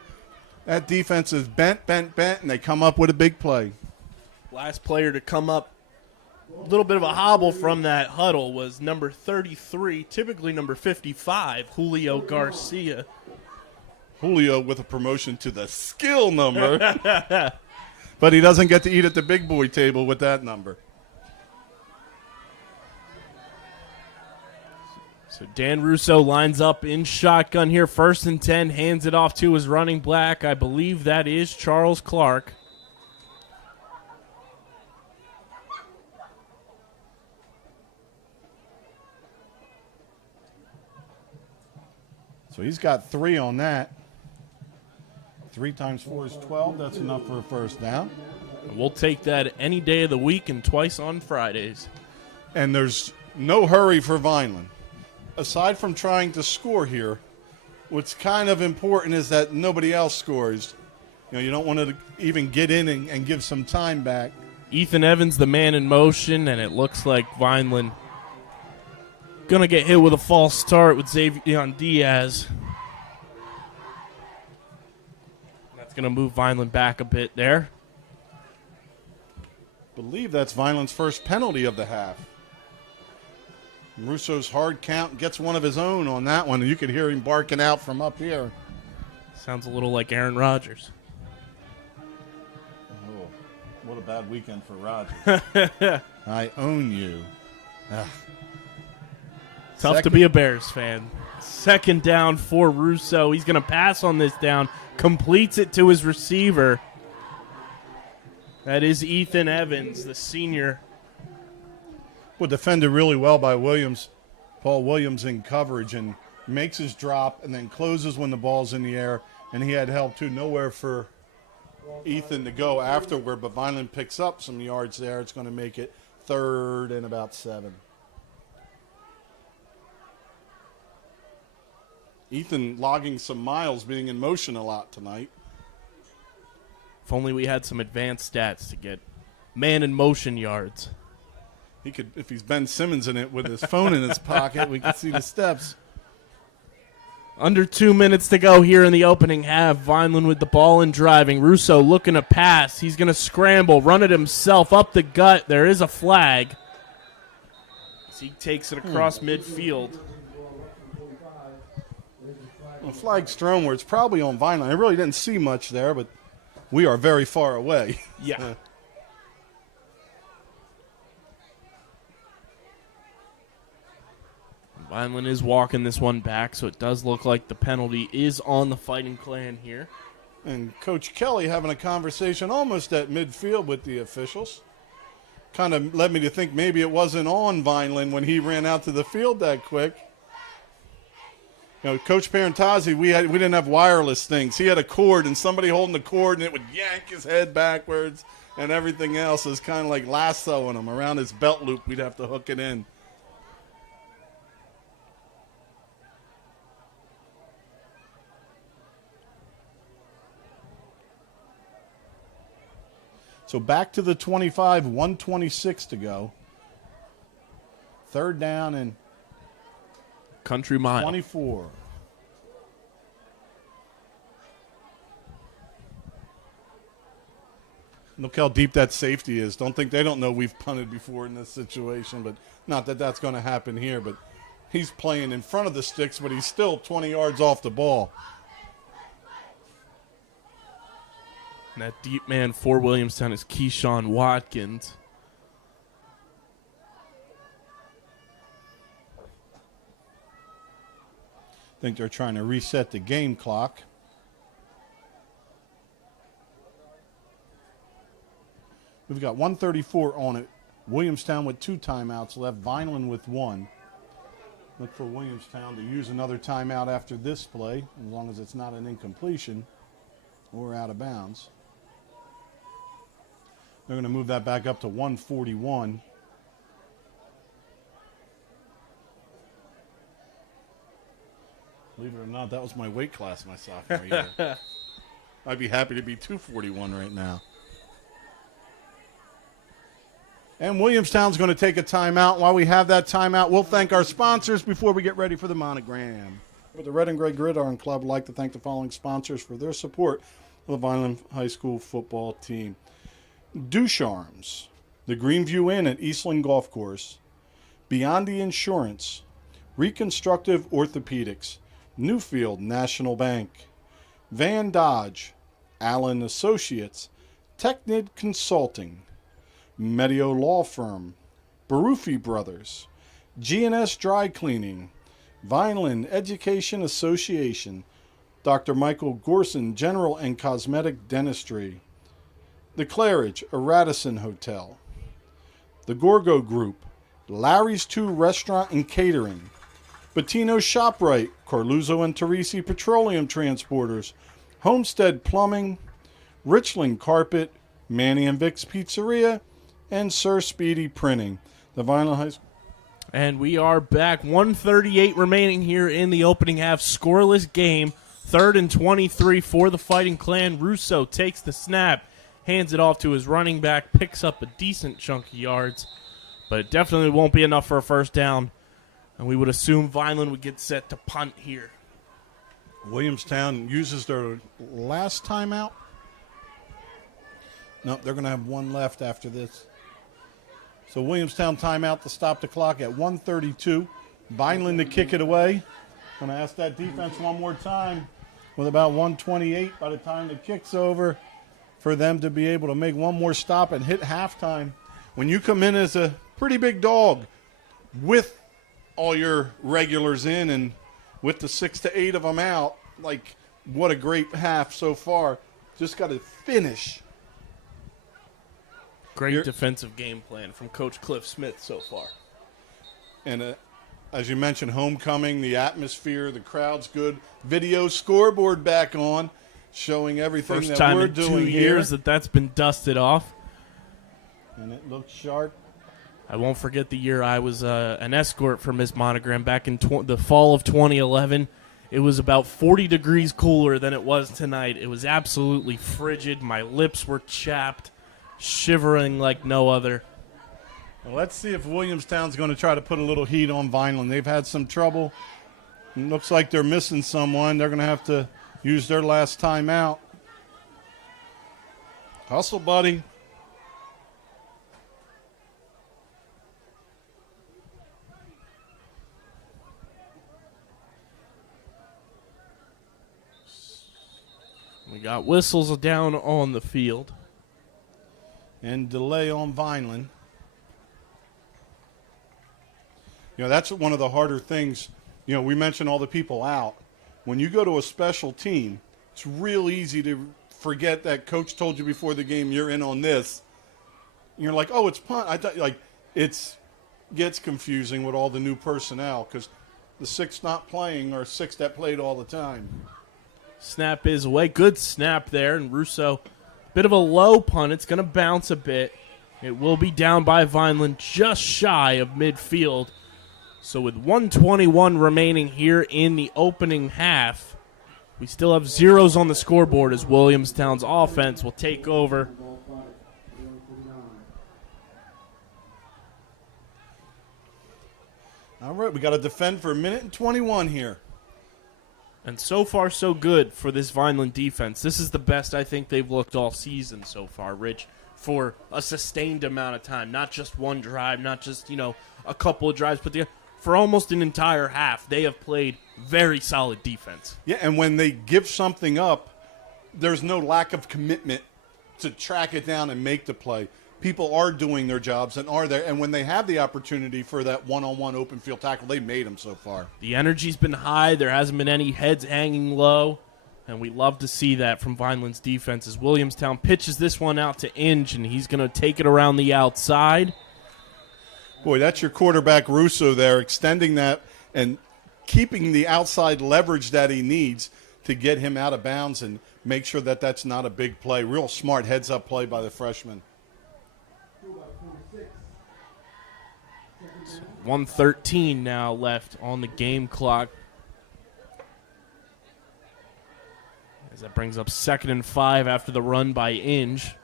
That defense is bent, and they come up with a big play. Last player to come up, a little bit of a hobble from that huddle, was number 33, typically number 55, Julio Garcia. Julio with a promotion to the skill number. But he doesn't get to eat at the big boy table with that number. So Dan Russo lines up in shotgun here. First and 10, hands it off to his running back. I believe that is Charles Clark. So he's got 3 on that. 3 times 4 is 12. That's enough for a first down. We'll take that any day of the week and twice on Fridays. And there's no hurry for Vineland. Aside from trying to score here, what's kind of important is that nobody else scores. You know, you don't want to even get in and give some time back. Ethan Evans, the man in motion, and it looks like Vineland going to get hit with a false start with Xavier Diaz. That's going to move Vineland back a bit there. I believe that's Vineland's first penalty of the half. Russo's hard count gets one of his own on that one, and you could hear him barking out from up here. Sounds a little like Aaron Rodgers. Oh, what a bad weekend for Rodgers. I own you. Ugh. Tough to be a Bears fan. Second down for Russo. He's going to pass on this down. Completes it to his receiver. That is Ethan Evans, the senior. Well, defended really well by Williams. Paul Williams in coverage and makes his drop and then closes when the ball's in the air. And he had help, too. Nowhere for Ethan to go afterward, but Vineland picks up some yards there. It's going to make it 3rd and about 7. Ethan logging some miles, being in motion a lot tonight. If only we had some advanced stats to get man in motion yards. He could, if he's Ben Simmons in it with his phone in his pocket, we could see the steps. Under 2 minutes to go here in the opening half. Vineland with the ball and driving. Russo looking to pass. He's going to scramble, run it himself up the gut. There is a flag. As he takes it across midfield. Well, flag's thrown where it's probably on Vineland. I really didn't see much there, but we are very far away. Yeah. Vineland is walking this one back, so it does look like the penalty is on the Fighting Clan here. And Coach Kelly having a conversation almost at midfield with the officials. Kind of led me to think maybe it wasn't on Vineland when he ran out to the field that quick. You know, Coach Parentazzi, we didn't have wireless things. He had a cord and somebody holding the cord, and it would yank his head backwards, and everything else is kind of like lassoing him around his belt loop. We'd have to hook it in. So back to the 25, 1:26 to go. 3rd down and Country mile. 24. Look how deep that safety is. They don't know we've punted before in this situation, but not that that's going to happen here. But he's playing in front of the sticks, but he's still 20 yards off the ball. And that deep man for Williamstown is Keyshawn Watkins. I think they're trying to reset the game clock. We've got 1:34 on it. Williamstown with 2 timeouts left. Vineland with 1. Look for Williamstown to use another timeout after this play, as long as it's not an incompletion or out of bounds. They're going to move that back up to 1:41. Believe it or not, that was my weight class my sophomore year. I'd be happy to be 241 right now. And Williamstown's going to take a timeout. While we have that timeout, we'll thank our sponsors before we get ready for the monogram. With the Red and Gray Gridiron Club, I'd like to thank the following sponsors for their support of the Vineland High School football team. Ducharme's, the Greenview Inn at Eastland Golf Course, Beyond the Insurance, Reconstructive Orthopedics, Newfield National Bank, Van Dodge, Allen Associates, Technid Consulting, Medio Law Firm, Barufi Brothers, G&S Dry Cleaning, Vineland Education Association, Dr. Michael Gorson General and Cosmetic Dentistry, The Claridge, a Radisson Hotel, The Gorgo Group, Larry's 2 Restaurant and Catering, Bettino ShopRite, Carluzzo and Teresi Petroleum Transporters, Homestead Plumbing, Richland Carpet, Manny and Vic's Pizzeria, and Sir Speedy Printing. The Vineland High School. And we are back. 1:38 remaining here in the opening half. Scoreless game. 3rd and 23 for the Fighting Clan. Russo takes the snap, hands it off to his running back, picks up a decent chunk of yards, but it definitely won't be enough for a first down. And we would assume Vineland would get set to punt here. Williamstown uses their last timeout. Nope, they're going to have 1 left after this. So Williamstown timeout to stop the clock at 1:32. Vineland to kick it away. Going to ask that defense one more time with about 1:28 by the time the kick's over for them to be able to make one more stop and hit halftime. When you come in as a pretty big dog with all your regulars in and with the 6 to 8 of them out, like, what a great half so far. Just got to finish. Great defensive game plan from Coach Cliff Smith so far. And as you mentioned, homecoming, the atmosphere, the crowd's good. Video scoreboard back on, showing everything First that time we're in doing 2 here. years that's been dusted off. And it looks sharp. I won't forget the year I was an escort for Miss Monogram back in the fall of 2011. It was about 40 degrees cooler than it was tonight. It was absolutely frigid. My lips were chapped, shivering like no other. Well, let's see if Williamstown's going to try to put a little heat on Vineland. They've had some trouble. It looks like they're missing someone. They're going to have to use their last time out. Hustle, buddy. We got whistles down on the field. And delay on Vineland. You know, that's one of the harder things. You know, we mentioned all the people out. When you go to a special team, it's real easy to forget that coach told you before the game you're in on this. And you're like, oh, it's punt. I thought, like, it's gets confusing with all the new personnel because the 6 not playing are 6 that played all the time. Snap is away. Good snap there. And Russo, bit of a low punt. It's going to bounce a bit. It will be down by Vineland just shy of midfield. So with 1:21 remaining here in the opening half, we still have zeros on the scoreboard as Williamstown's offense will take over. All right, we got to defend for 1:21 here. And so far, so good for this Vineland defense. This is the best I think they've looked all season so far, Rich, for a sustained amount of time. Not just one drive, not just, a couple of drives, but for almost an entire half, they have played very solid defense. Yeah, and when they give something up, there's no lack of commitment to track it down and make the play. People are doing their jobs and are there. And when they have the opportunity for that one-on-one open field tackle, they made them so far. The energy's been high. There hasn't been any heads hanging low. And we love to see that from Vineland's defense as Williamstown pitches this one out to Inge, and he's going to take it around the outside. Boy, that's your quarterback Russo there, extending that and keeping the outside leverage that he needs to get him out of bounds and make sure that that's not a big play. Real smart heads-up play by the freshman. 1:13 now left on the game clock. As that brings up 2nd and 5 after the run by Inge.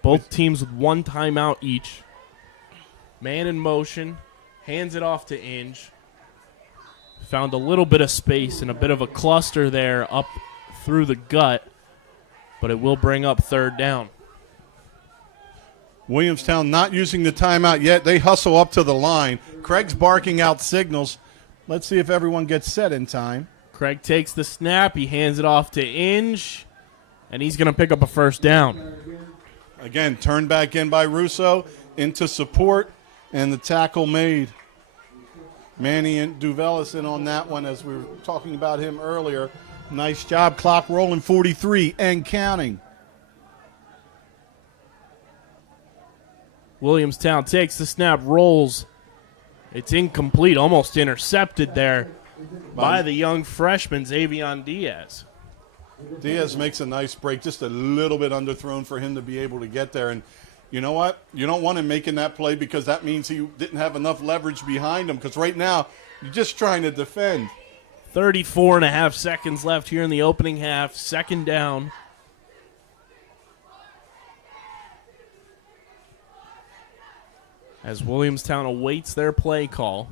Both teams with one timeout each. Man in motion, hands it off to Inge. Found a little bit of space and a bit of a cluster there up through the gut, but it will bring up 3rd down. Williamstown not using the timeout yet. They hustle up to the line. Craig's barking out signals. Let's see if everyone gets set in time. Craig takes the snap. He hands it off to Inge, and he's going to pick up a 1st down. Again, turned back in by Russo into support, and the tackle made. Manny and Duvelis in on that one as we were talking about him earlier. Nice job. Clock rolling 43 and counting. Williamstown takes the snap, rolls. It's incomplete, almost intercepted there by the young freshman, Xavion Diaz. Diaz makes a nice break, just a little bit underthrown for him to be able to get there. And you know what? You don't want him making that play because that means he didn't have enough leverage behind him, because right now you're just trying to defend. 34 and a half seconds left here in the opening half. 2nd down. As Williamstown awaits their play call.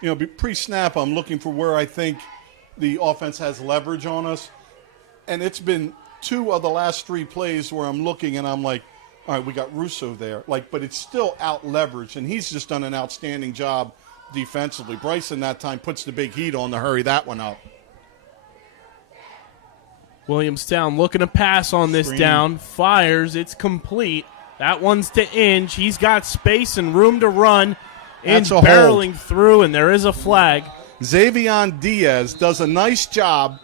You know, pre-snap, I'm looking for where I think the offense has leverage on us. And it's been 2 of the last 3 plays where I'm looking and I'm like, all right, we got Russo there. But it's still out leveraged, and he's just done an outstanding job defensively. Bryson that time puts the big heat on to hurry that one up. Williamstown looking to pass on this down. Fires. It's complete. That one's to Inge. He's got space and room to run. Inge barreling through, and there is a flag. Xavion Diaz does a nice job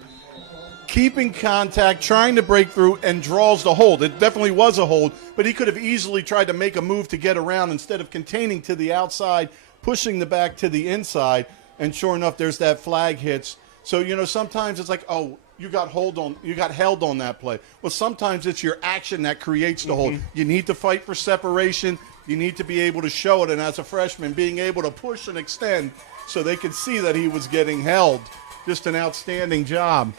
keeping contact, trying to break through, and draws the hold. It definitely was a hold, but he could have easily tried to make a move to get around instead of containing to the outside, pushing the back to the inside, and sure enough, there's that flag hits. So, you know, sometimes it's like, oh, you got held on that play. Well, sometimes it's your action that creates the hold. You need to fight for separation. You need to be able to show it. And as a freshman, being able to push and extend so they could see that he was getting held. Just an outstanding job.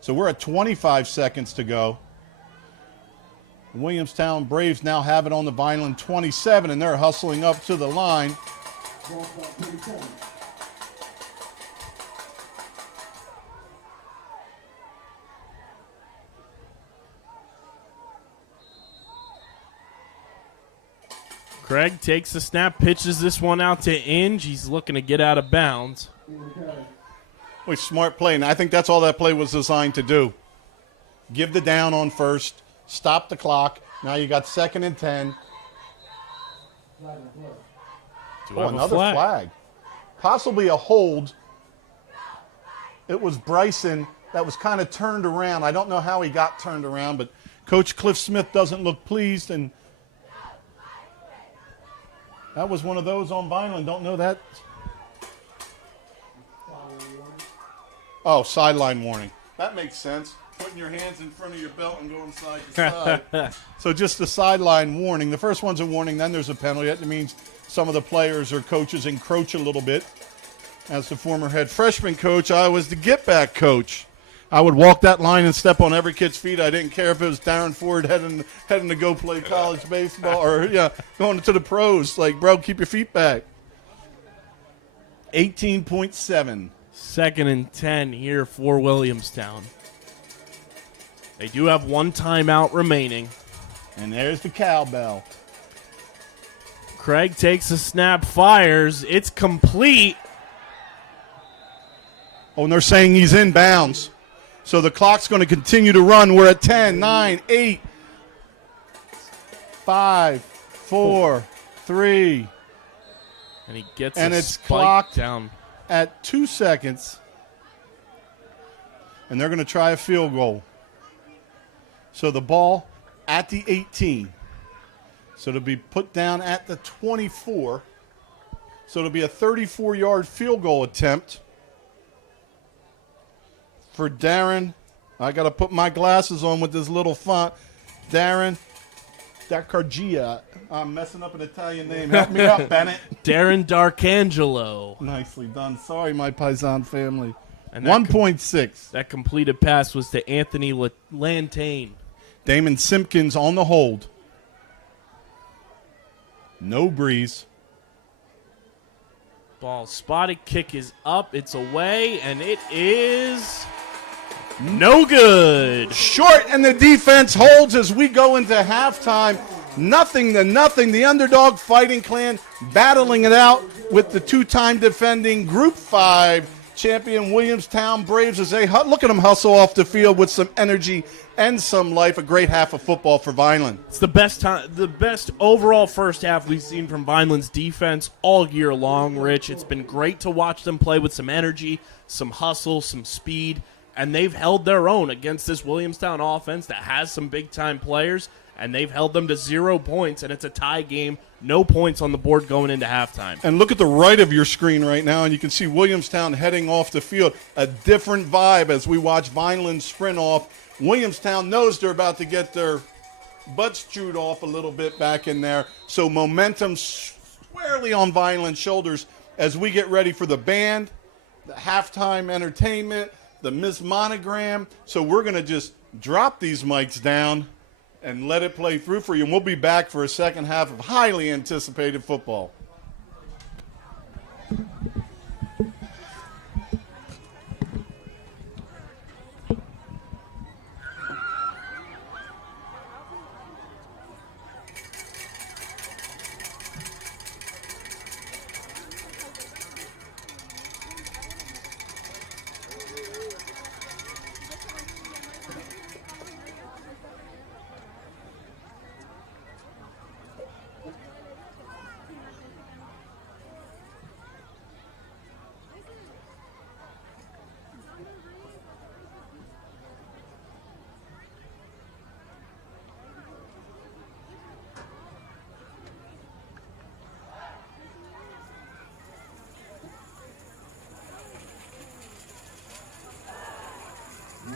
So we're at 25 seconds to go. Williamstown Braves now have it on the Vineland 27, and they're hustling up to the line. Craig takes the snap, pitches this one out to Inge. He's looking to get out of bounds. Boy, smart play, and I think that's all that play was designed to do. Give the down on first, stop the clock. Now you got 2nd and 10. Another flag. Possibly a hold. It was Bryson that was kind of turned around. I don't know how he got turned around, but Coach Cliff Smith doesn't look pleased, and that was one of those on Vineland. Don't know that. Oh, sideline warning. That makes sense. Putting your hands in front of your belt and going side to side. So just a sideline warning. The first one's a warning, then there's a penalty. That means some of the players or coaches encroach a little bit. As the former head freshman coach, I was the get-back coach. I would walk that line and step on every kid's feet. I didn't care if it was Darren Ford heading to go play college baseball or going to the pros. Like, bro, keep your feet back. 18.7. 2nd and 10 here for Williamstown. They do have one timeout remaining. And there's the cowbell. Craig takes a snap, fires. It's complete. Oh, and they're saying he's in bounds. So the clock's going to continue to run. We're at 10, 9, 8, 5, 4, 3. And he gets And a it's spike clocked down. at 2 seconds. And they're going to try a field goal. So the ball at the 18. So it'll be put down at the 24. So it'll be a 34-yard field goal attempt for Darren. I got to put my glasses on with this little font. Darren D'Arcargia. I'm messing up an Italian name. Help me out, Bennett. Darren D'Arcangelo. Nicely done. Sorry, my Paisan family. And 1.6. That completed pass was to Anthony Lantane. Damon Simpkins on the hold. No breeze. Ball spotted. Kick is up. It's away, and it is no good. Short, and the defense holds as we go into halftime. 0-0. The underdog Fighting Clan battling it out with the two-time defending Group 5 champion Williamstown Braves as they look at them hustle off the field with some energy and some life. A great half of football for Vineland. It's the best overall first half we've seen from Vineland's defense all year long, Rich. It's been great to watch them play with some energy, some hustle, some speed, and they've held their own against this Williamstown offense that has some big-time players, and they've held them to 0 points, and it's a tie game. No points on the board going into halftime. And look at the right of your screen right now, and you can see Williamstown heading off the field. A different vibe as we watch Vineland sprint off. Williamstown knows they're about to get their butts chewed off a little bit back in there. So momentum squarely on Vineland's shoulders as we get ready for the band, the halftime entertainment, the Miss Monogram. So we're going to just drop these mics down and let it play through for you. And we'll be back for a second half of highly anticipated football.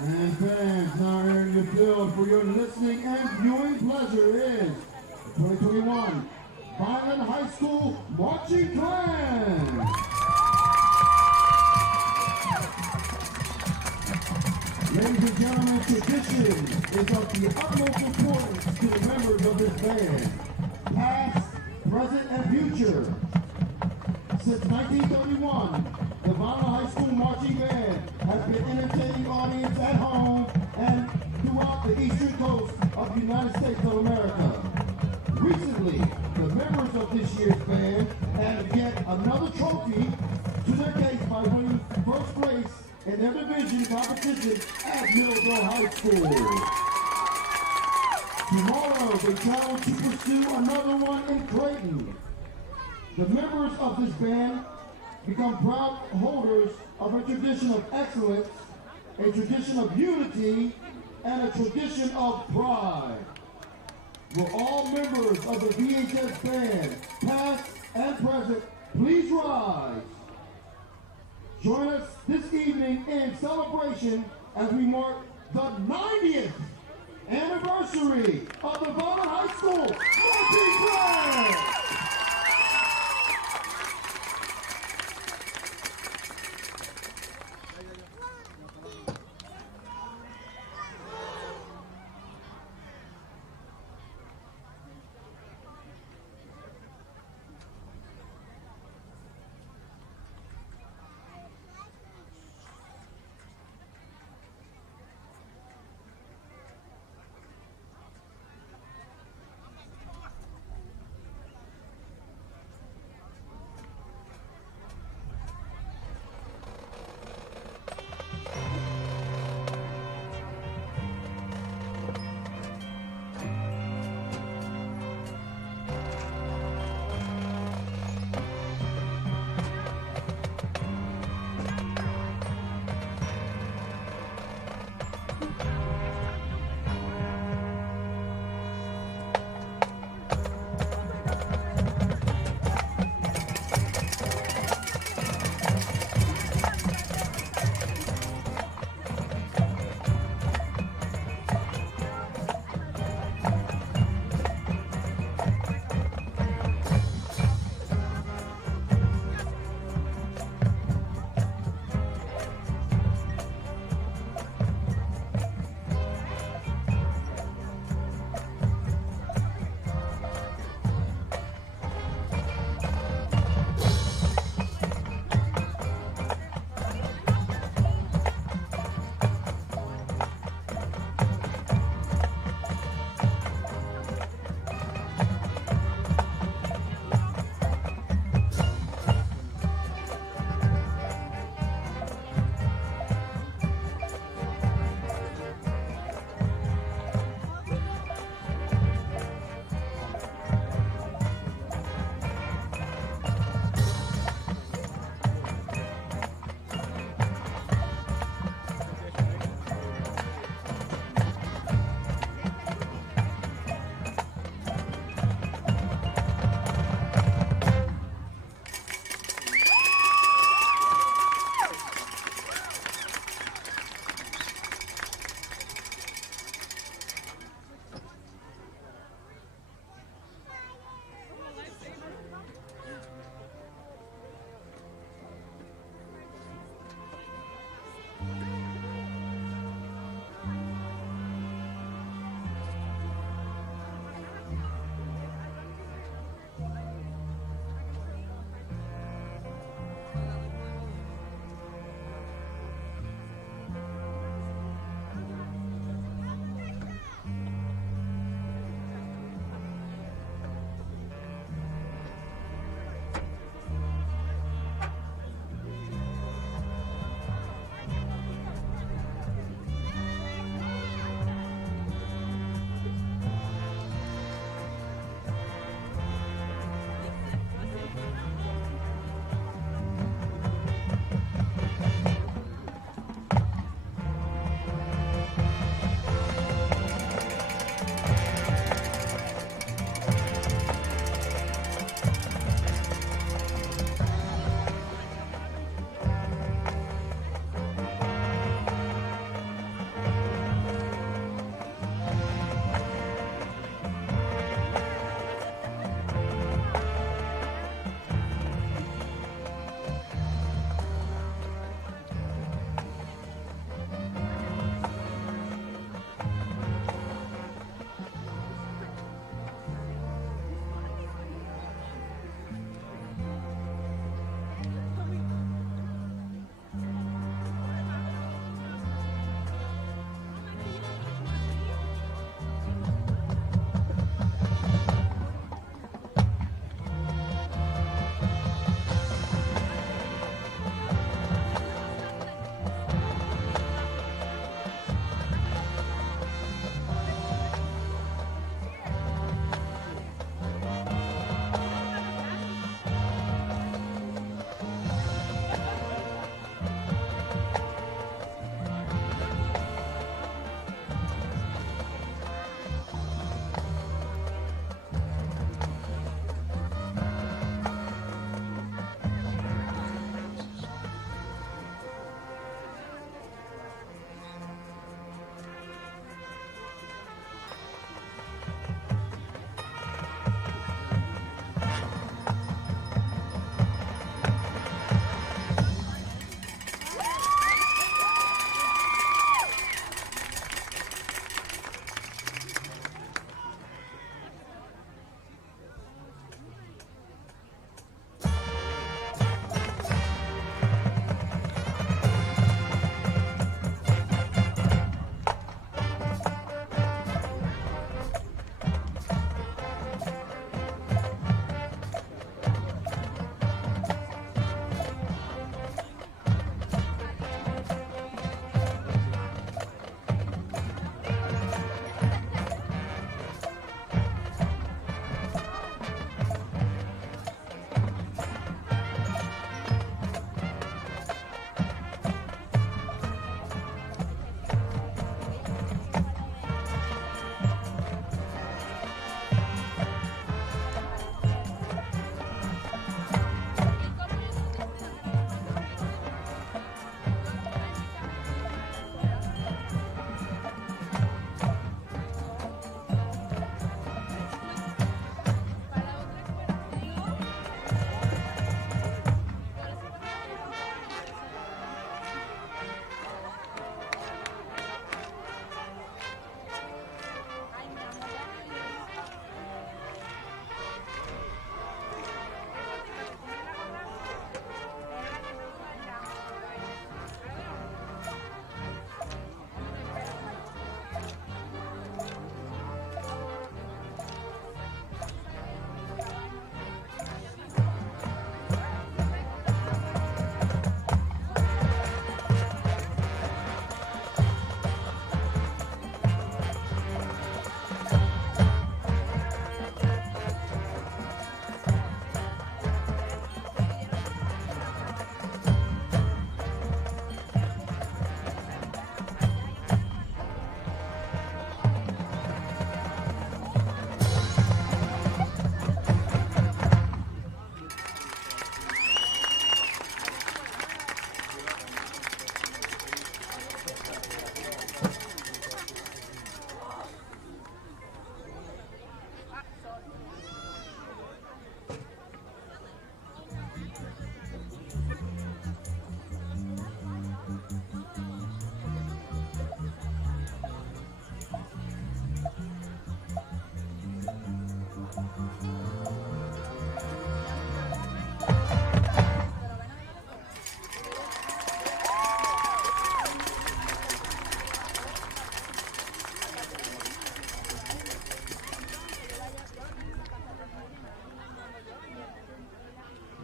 And fans, now hearing your bill for your listening and viewing pleasure is the 2021 Vineland High School Marching Clan. Ladies and gentlemen, tradition is of the utmost importance to the members of this band, past, present, and future. Since 1931, the Vineland High School Marching Band has been entertaining audience at home and throughout the eastern coast of the United States of America. Recently, the members of this year's band added yet another trophy to their case by winning first place in their division competition at Millville High School. Tomorrow, they travel to pursue another one in Creighton. The members of this band become proud holders of a tradition of excellence, a tradition of unity, and a tradition of pride. Will all members of the VHS band, past and present, please rise. Join us this evening in celebration as we mark the 90th anniversary of the Vineland High School Marching Band.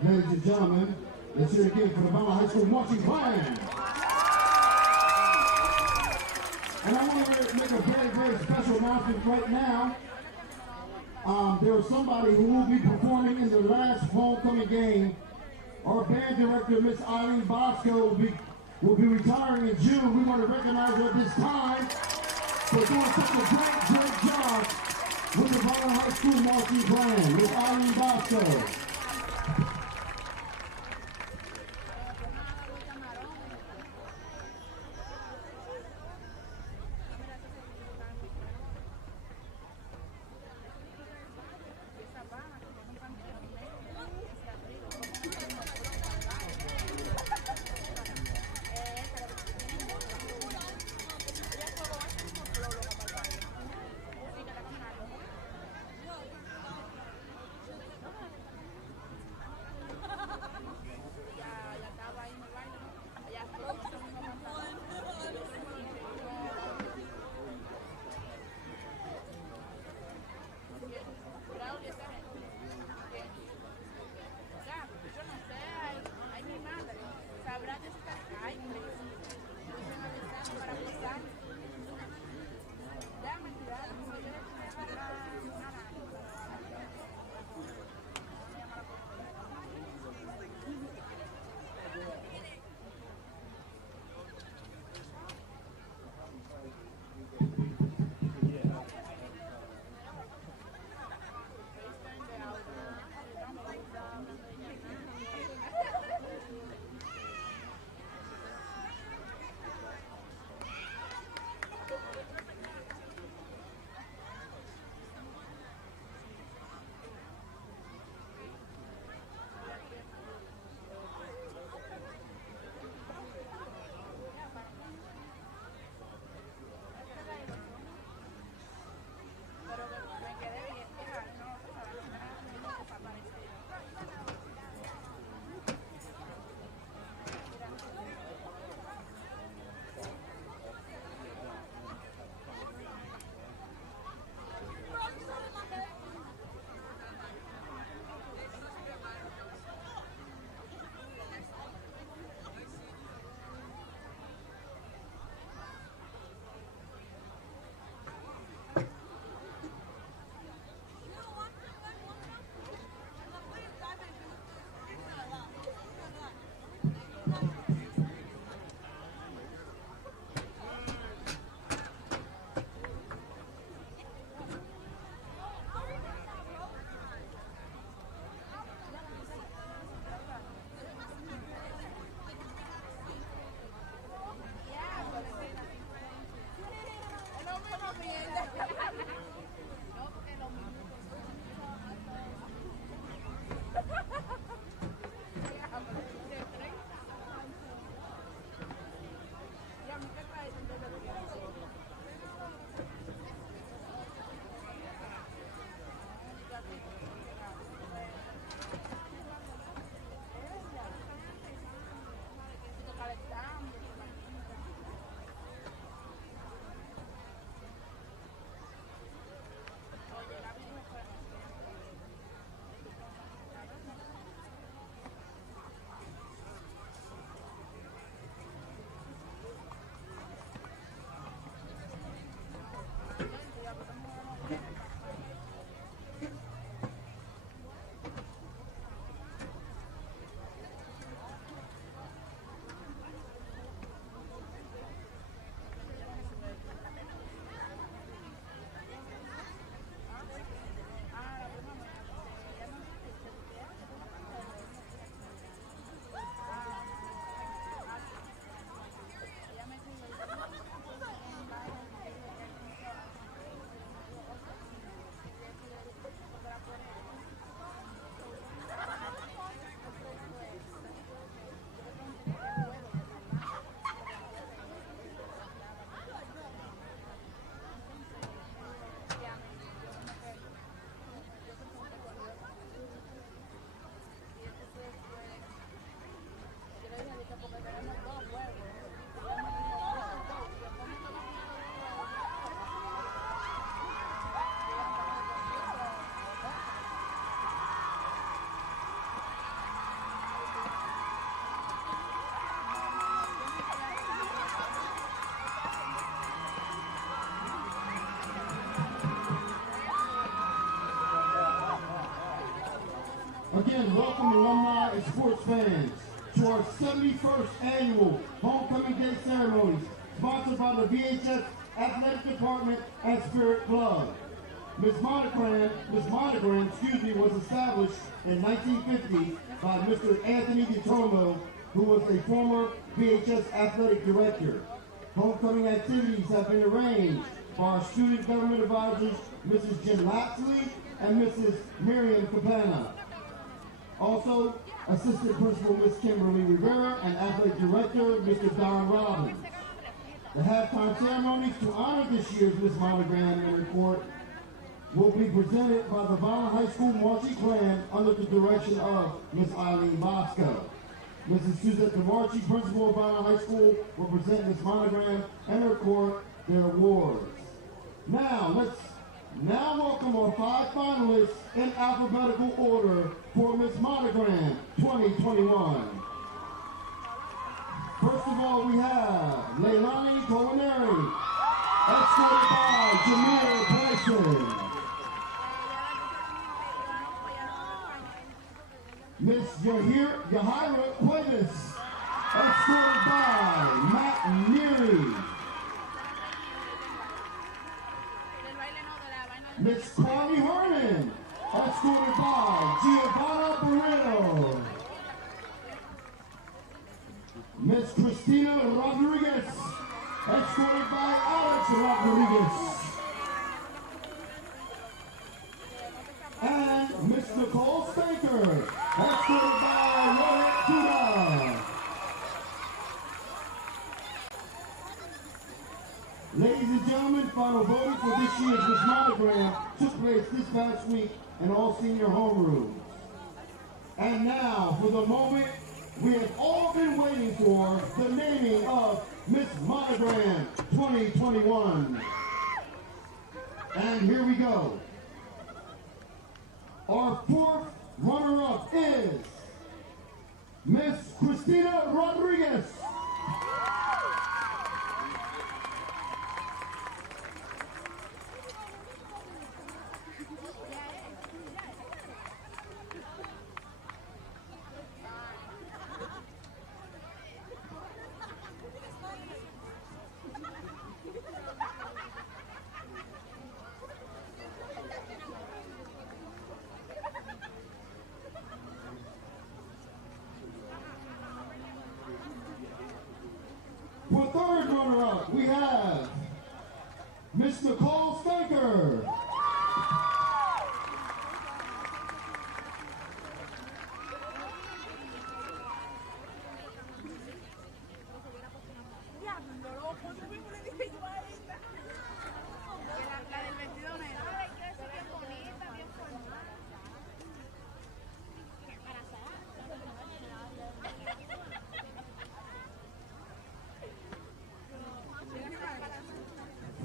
Ladies and gentlemen, let's hear it again for the Vineland High School marching band. And I want to make a very, very special announcement right now. There is somebody who will be performing in the last homecoming game. Our band director, Miss Eileen Bosco, will be retiring in June. We want to recognize her at this time for doing such a great, great job with the Vineland High School marching band, Miss Eileen Bosco. Again, welcome alumni and sports fans to our 71st annual Homecoming Day ceremonies, sponsored by the VHS Athletic Department and Spirit Club. Miss Monogram, was established in 1950 by Mr. Anthony Gittone, who was a former VHS athletic director. Homecoming activities have been arranged by our student government advisors, Mrs. Jim Lapsley and Mrs. Miriam Capana. Also, Assistant Principal Ms. Kimberly Rivera and Athletic Director Mr. Don Robbins. The halftime ceremonies to honor this year's Miss Monogram and Report will be presented by the Vineland High School Marching Clan under the direction of Ms. Eileen Bosco. Mrs. Suzette DeMarchi, Principal of Vineland High School, will present Ms. Monogram and Report their awards. Let's welcome our 5 finalists in alphabetical order for Miss Monogram 2021. First of all, we have Leilani Colaneri, escorted by Jameer Bryson. Miss Yahira Cuevas, escorted by Matt Neary. Miss Claudia Herman, escorted by Giovanna Barreto. Miss Christina Rodriguez, escorted by Alex Rodriguez. And Miss Nicole Stanker, escorted by Rohit Duda. Ladies and gentlemen, final voting for this year's Miss Monogram took place this past week in all senior homerooms. And now, for the moment we have all been waiting for, the naming of Miss Monogram 2021. And here we go. Our 4th runner-up is Miss Christina Rodriguez. For 3rd runner-up, we have Miss Nicole Stanker.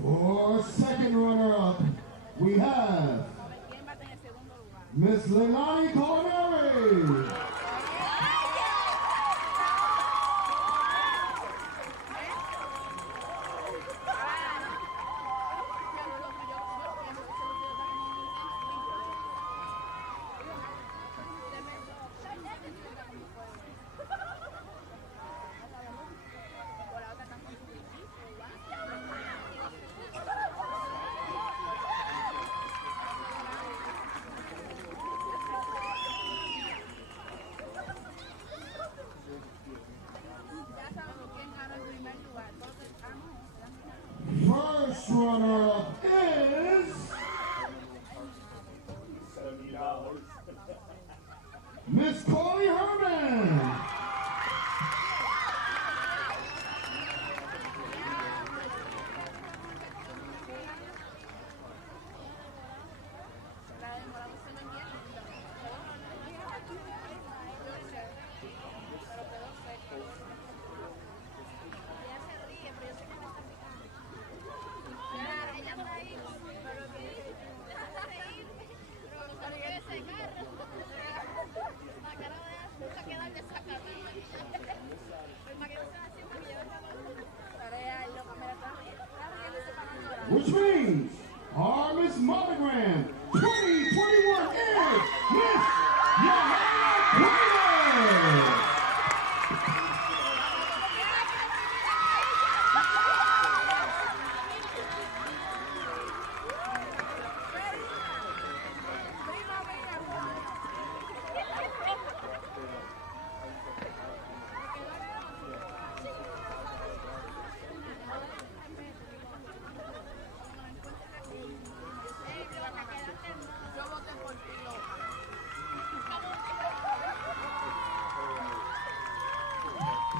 For 2nd runner-up, we have Miss Leilani Colaneri. First runner-up is Miss Claudia Herman. La cara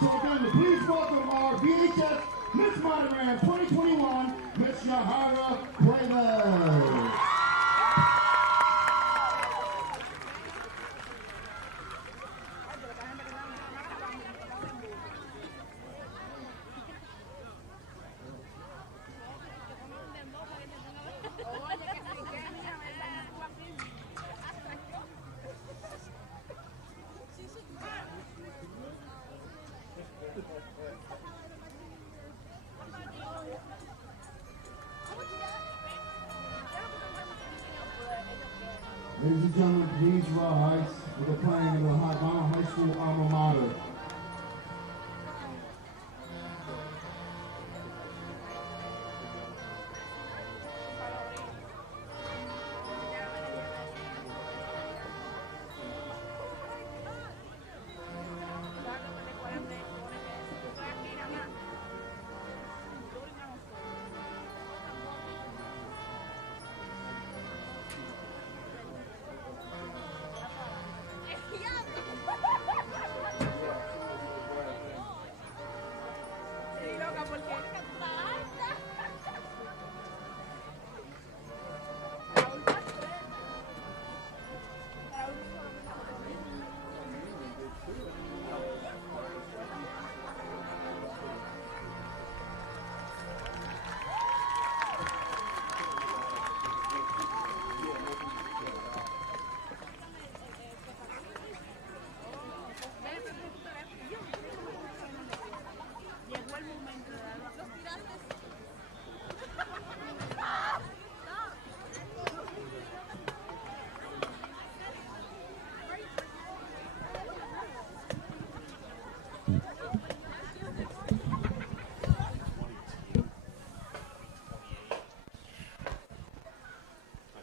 So again, please welcome our VHS Miss Monogram 2021, Miss Yahara Cuevas. Ladies and gentlemen, please rise for the playing of the Vineland High School alma mater.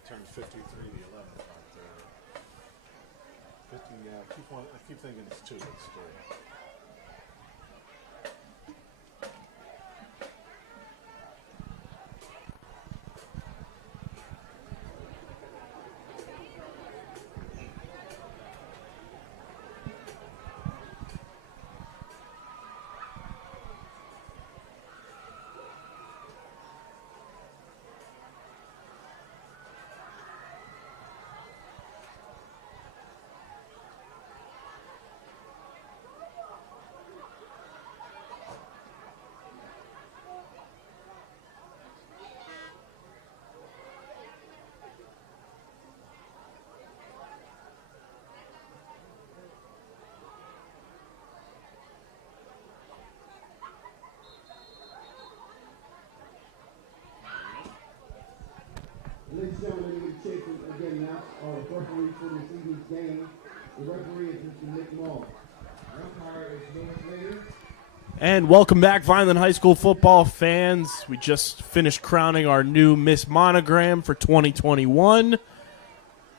Turned 53 the 11th right there. 50, I keep thinking it's 2, it's 3. Ladies and gentlemen, we check again now our referee for this evening's game. The referee is Mr. Nick Moll. The umpire is Lewis Later. And welcome back, Vineland High School football fans. We just finished crowning our new Miss Monogram for 2021.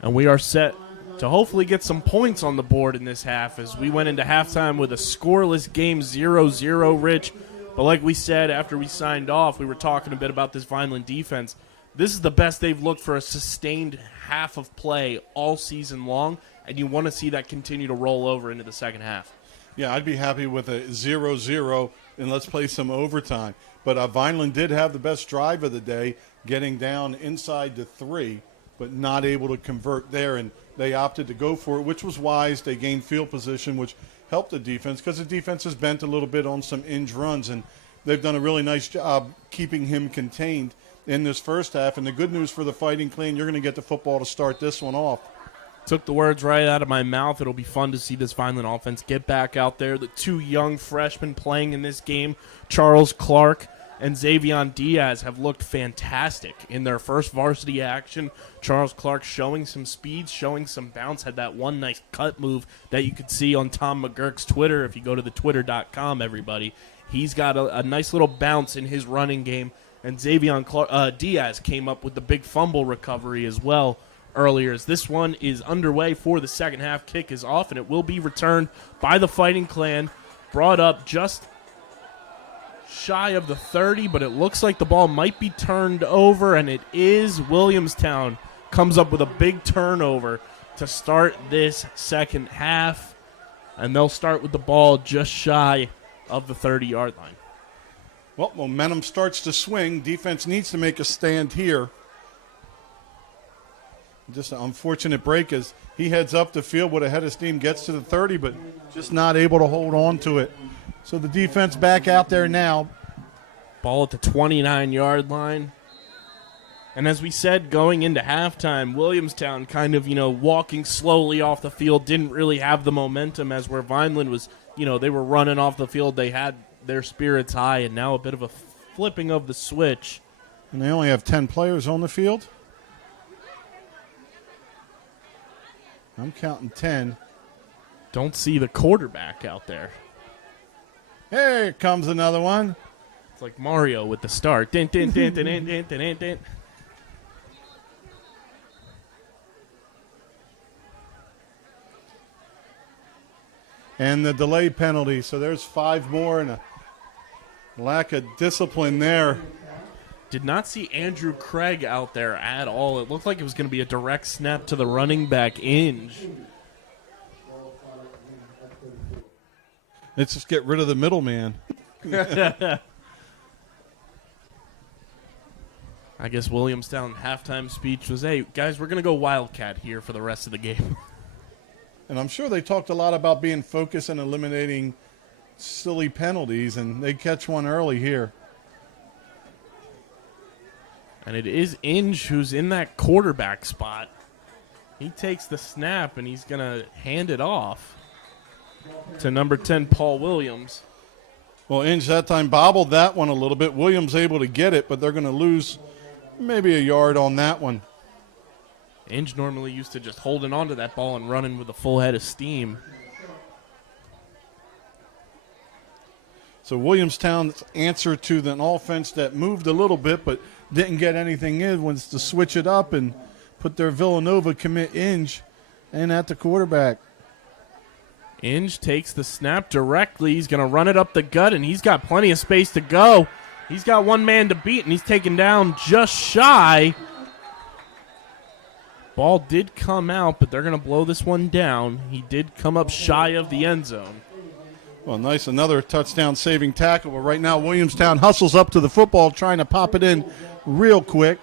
And we are set to hopefully get some points on the board in this half as we went into halftime with a scoreless game, 0-0, Rich. But like we said after we signed off, we were talking a bit about this Vineland defense. This is the best they've looked for a sustained half of play all season long, and you want to see that continue to roll over into the second half. Yeah, I'd be happy with a 0-0, and let's play some overtime. But Vineland did have the best drive of the day, getting down inside to 3, but not able to convert there, and they opted to go for it, which was wise. They gained field position, which helped the defense because the defense is bent a little bit on some inch runs, and they've done a really nice job keeping him contained in this first half. And the good news for the Fighting Clan, you're going to get the football to start this one off. Took the words right out of my mouth. It'll be fun to see this Vineland offense get back out there. The two young freshmen playing in this game, Charles Clark and Xavion Diaz, have looked fantastic in their first varsity action. Charles Clark showing some speed, showing some bounce, had that one nice cut move that you could see on Tom McGurk's Twitter. If you go to the twitter.com, everybody, he's got a nice little bounce in his running game. And Xavion Diaz came up with the big fumble recovery as well earlier. As this one is underway for the second half. Kick is off, and it will be returned by the Fighting Clan. Brought up just shy of the 30, but it looks like the ball might be turned over, and it is. Williamstown comes up with a big turnover to start this second half, and they'll start with the ball just shy of the 30-yard line. Well, momentum starts to swing. Defense needs to make a stand here. Just an unfortunate break as he heads up the field with a head of steam, gets to the 30, but just not able to hold on to it. So the defense back out there now. Ball at the 29-yard line. And as we said, going into halftime, Williamstown kind of, walking slowly off the field, didn't really have the momentum as where Vineland was, they were running off the field. They had their spirits high, and now a bit of a flipping of the switch. And they only have 10 players on the field. I'm counting 10. Don't see the quarterback out there. Here comes another one. It's like Mario with the start. Din, din, din, din, din, din, din, din. And the delay penalty. So there's 5 more and a lack of discipline there. Did not see Andrew Craig out there at all. It looked like it was going to be a direct snap to the running back, Inge. Let's just get rid of the middleman. I guess Williamstown halftime speech was, hey, guys, we're going to go Wildcat here for the rest of the game. And I'm sure they talked a lot about being focused and eliminating silly penalties, and they catch one early here. And it is Inge who's in that quarterback spot. He takes the snap, and he's going to hand it off to number 10, Paul Williams. Well, Inge that time bobbled that one a little bit. Williams able to get it, but they're going to lose maybe a yard on that one. Inge normally used to just holding onto that ball and running with a full head of steam. So Williamstown's answer to an offense that moved a little bit but didn't get anything in was to switch it up and put their Villanova commit Inge in at the quarterback. Inge takes the snap directly. He's going to run it up the gut, and he's got plenty of space to go. He's got one man to beat, and he's taken down just shy. Ball did come out, but they're going to blow this one down. He did come up shy of the end zone. Well, nice. Another touchdown-saving tackle. But right now, Williamstown hustles up to the football, trying to pop it in real quick.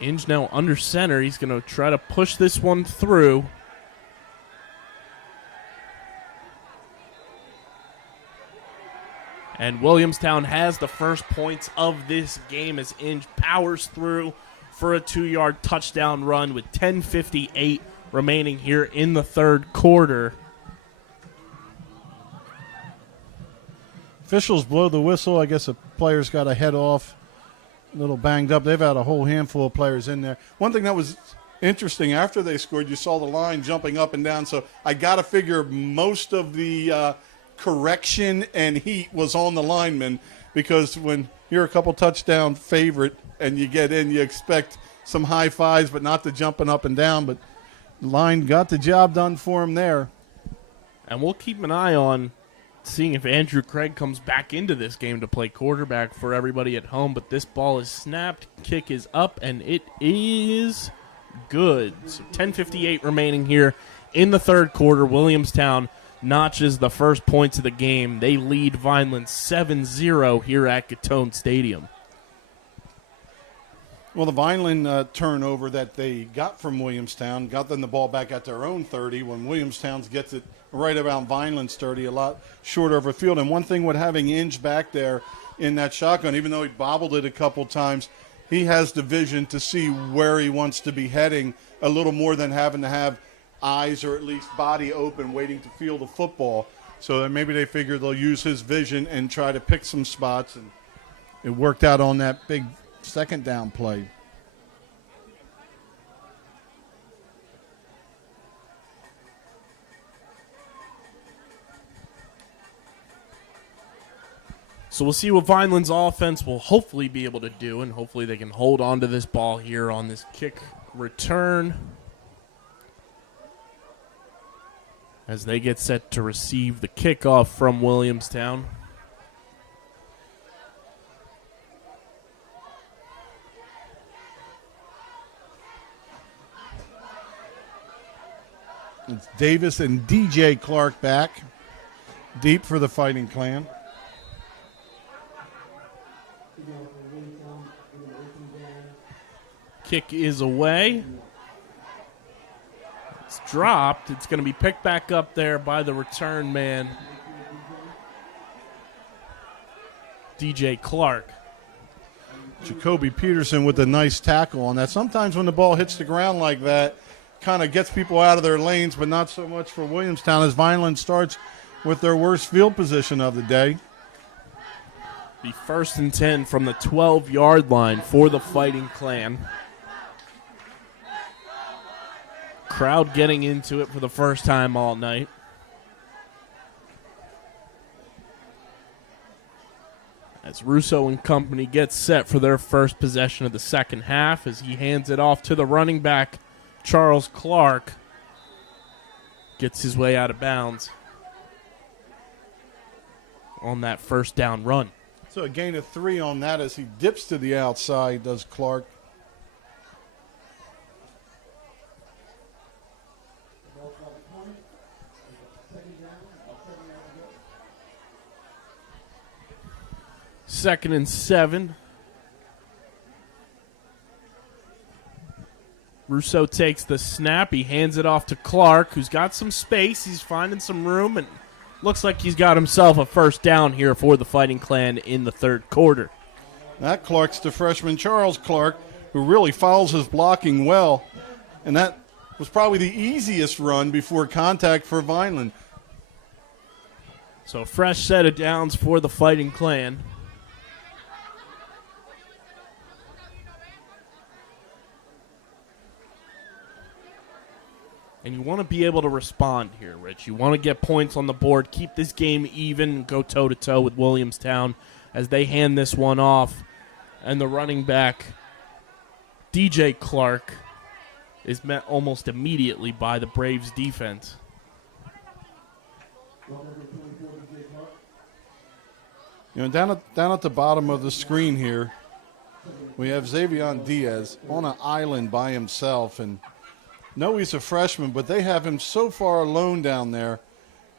Inge now under center. He's going to try to push this one through. And Williamstown has the first points of this game as Inge powers through for a 2-yard touchdown run with 10:58 remaining here in the third quarter. Officials blow the whistle. I guess the players got to head off. A little banged up. They've had a whole handful of players in there. One thing that was interesting, after they scored, you saw the line jumping up and down. So I got to figure most of the correction and heat was on the linemen, because when you're a couple touchdown favorite and you get in, you expect some high fives, but not the jumping up and down. But the line got the job done for him there. And we'll keep an eye on seeing if Andrew Craig comes back into this game to play quarterback for everybody at home. But this ball is snapped, kick is up, and it is good. So 10:58 remaining here in the third quarter. Williamstown notches the first points of the game. They lead Vineland 7-0 here at Gittone Stadium. Well, the Vineland turnover that they got from Williamstown got them the ball back at their own 30 when Williamstown gets it right around Vineland's 30, a lot shorter of a field. And one thing with having Inge back there in that shotgun, even though he bobbled it a couple times, he has the vision to see where he wants to be heading a little more than having to have eyes or at least body open waiting to field the football. So maybe they figure they'll use his vision and try to pick some spots, and it worked out on that big second down play. So we'll see what Vineland's offense will hopefully be able to do, and hopefully they can hold on to this ball here on this kick return as they get set to receive the kickoff from Williamstown. It's Davis and DJ Clark back. Deep for the Fighting Clan. Kick is away. It's dropped. It's going to be picked back up there by the return man, DJ Clark. Jacoby Peterson with a nice tackle on that. Sometimes when the ball hits the ground like that, kind of gets people out of their lanes, but not so much for Williamstown as Vineland starts with their worst field position of the day. Be 1st and 10 from the 12-yard line for the Fighting Clan. Crowd getting into it for the first time all night. As Russo and company get set for their first possession of the second half, as he hands it off to the running back, Charles Clark. Gets his way out of bounds on that first down run. So a gain of 3 on that as he dips to the outside, does Clark. Second and 7. Russo takes the snap. He hands it off to Clark, who's got some space. He's finding some room, and looks like he's got himself a first down here for the Fighting Clan in the third quarter. That Clark's the freshman Charles Clark, who really follows his blocking well. And that was probably the easiest run before contact for Vineland. So a fresh set of downs for the Fighting Clan. And you want to be able to respond here, Rich. You want to get points on the board, keep this game even, and go toe-to-toe with Williamstown as they hand this one off. And the running back, DJ Clark, is met almost immediately by the Braves defense. You know, down at the bottom of the screen here, we have Xavier Diaz on an island by himself, and no, he's a freshman, but they have him so far alone down there.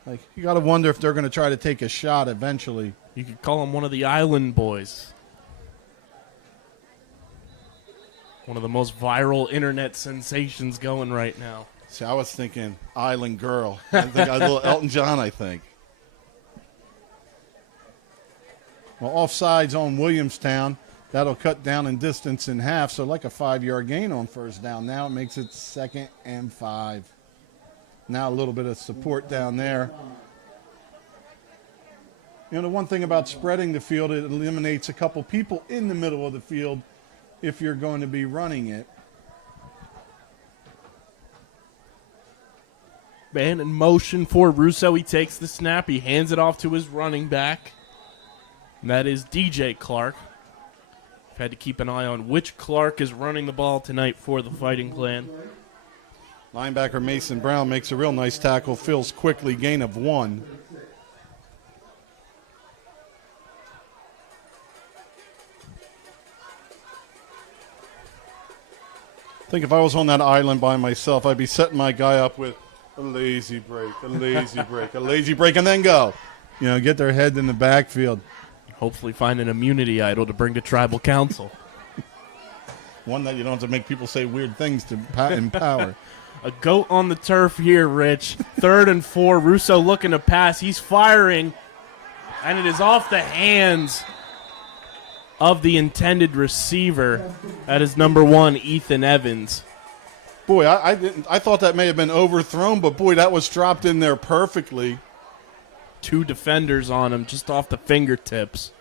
Like, you got to wonder if they're going to try to take a shot eventually. You could call him one of the Island Boys. One of the most viral internet sensations going right now. See, I was thinking Island Girl. I think a little Elton John, I think. Well, offsides on Williamstown. That'll cut down in distance in half, so like a 5-yard gain on first down. Now it makes it 2nd and 5. Now a little bit of support down there. You know, the one thing about spreading the field, it eliminates a couple people in the middle of the field if you're going to be running it. Man in motion for Russo. He takes the snap. He hands it off to his running back. And that is DJ Clark. Had to keep an eye on which Clark is running the ball tonight for the Fighting Clan. Linebacker Mason Brown makes a real nice tackle, fills quickly, gain of 1. I think if I was on that island by myself, I'd be setting my guy up with a lazy break, a lazy break, a lazy break, and then go. You know, get their head in the backfield. Hopefully find an immunity idol to bring to tribal council. One that you don't have to make people say weird things to empower. A goat on the turf here, Rich. 3rd and 4. Russo looking to pass. He's firing. And it is off the hands of the intended receiver. That is number 1, Ethan Evans. Boy, I thought that may have been overthrown, but boy, that was dropped in there perfectly. 2 defenders on him just off the fingertips.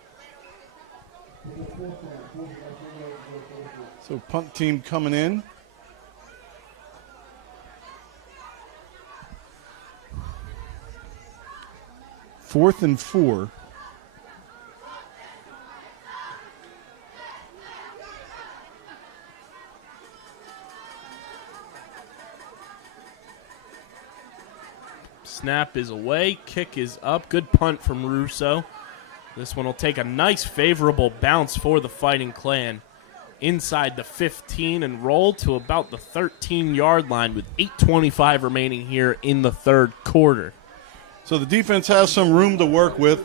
So punt team coming in. Fourth and 4. Snap is away. Kick is up. Good punt from Russo. This one will take a nice favorable bounce for the Fighting Clan. inside the 15 and roll to about the 13-yard line with 8:25 remaining here in the third quarter. So the defense has some room to work with.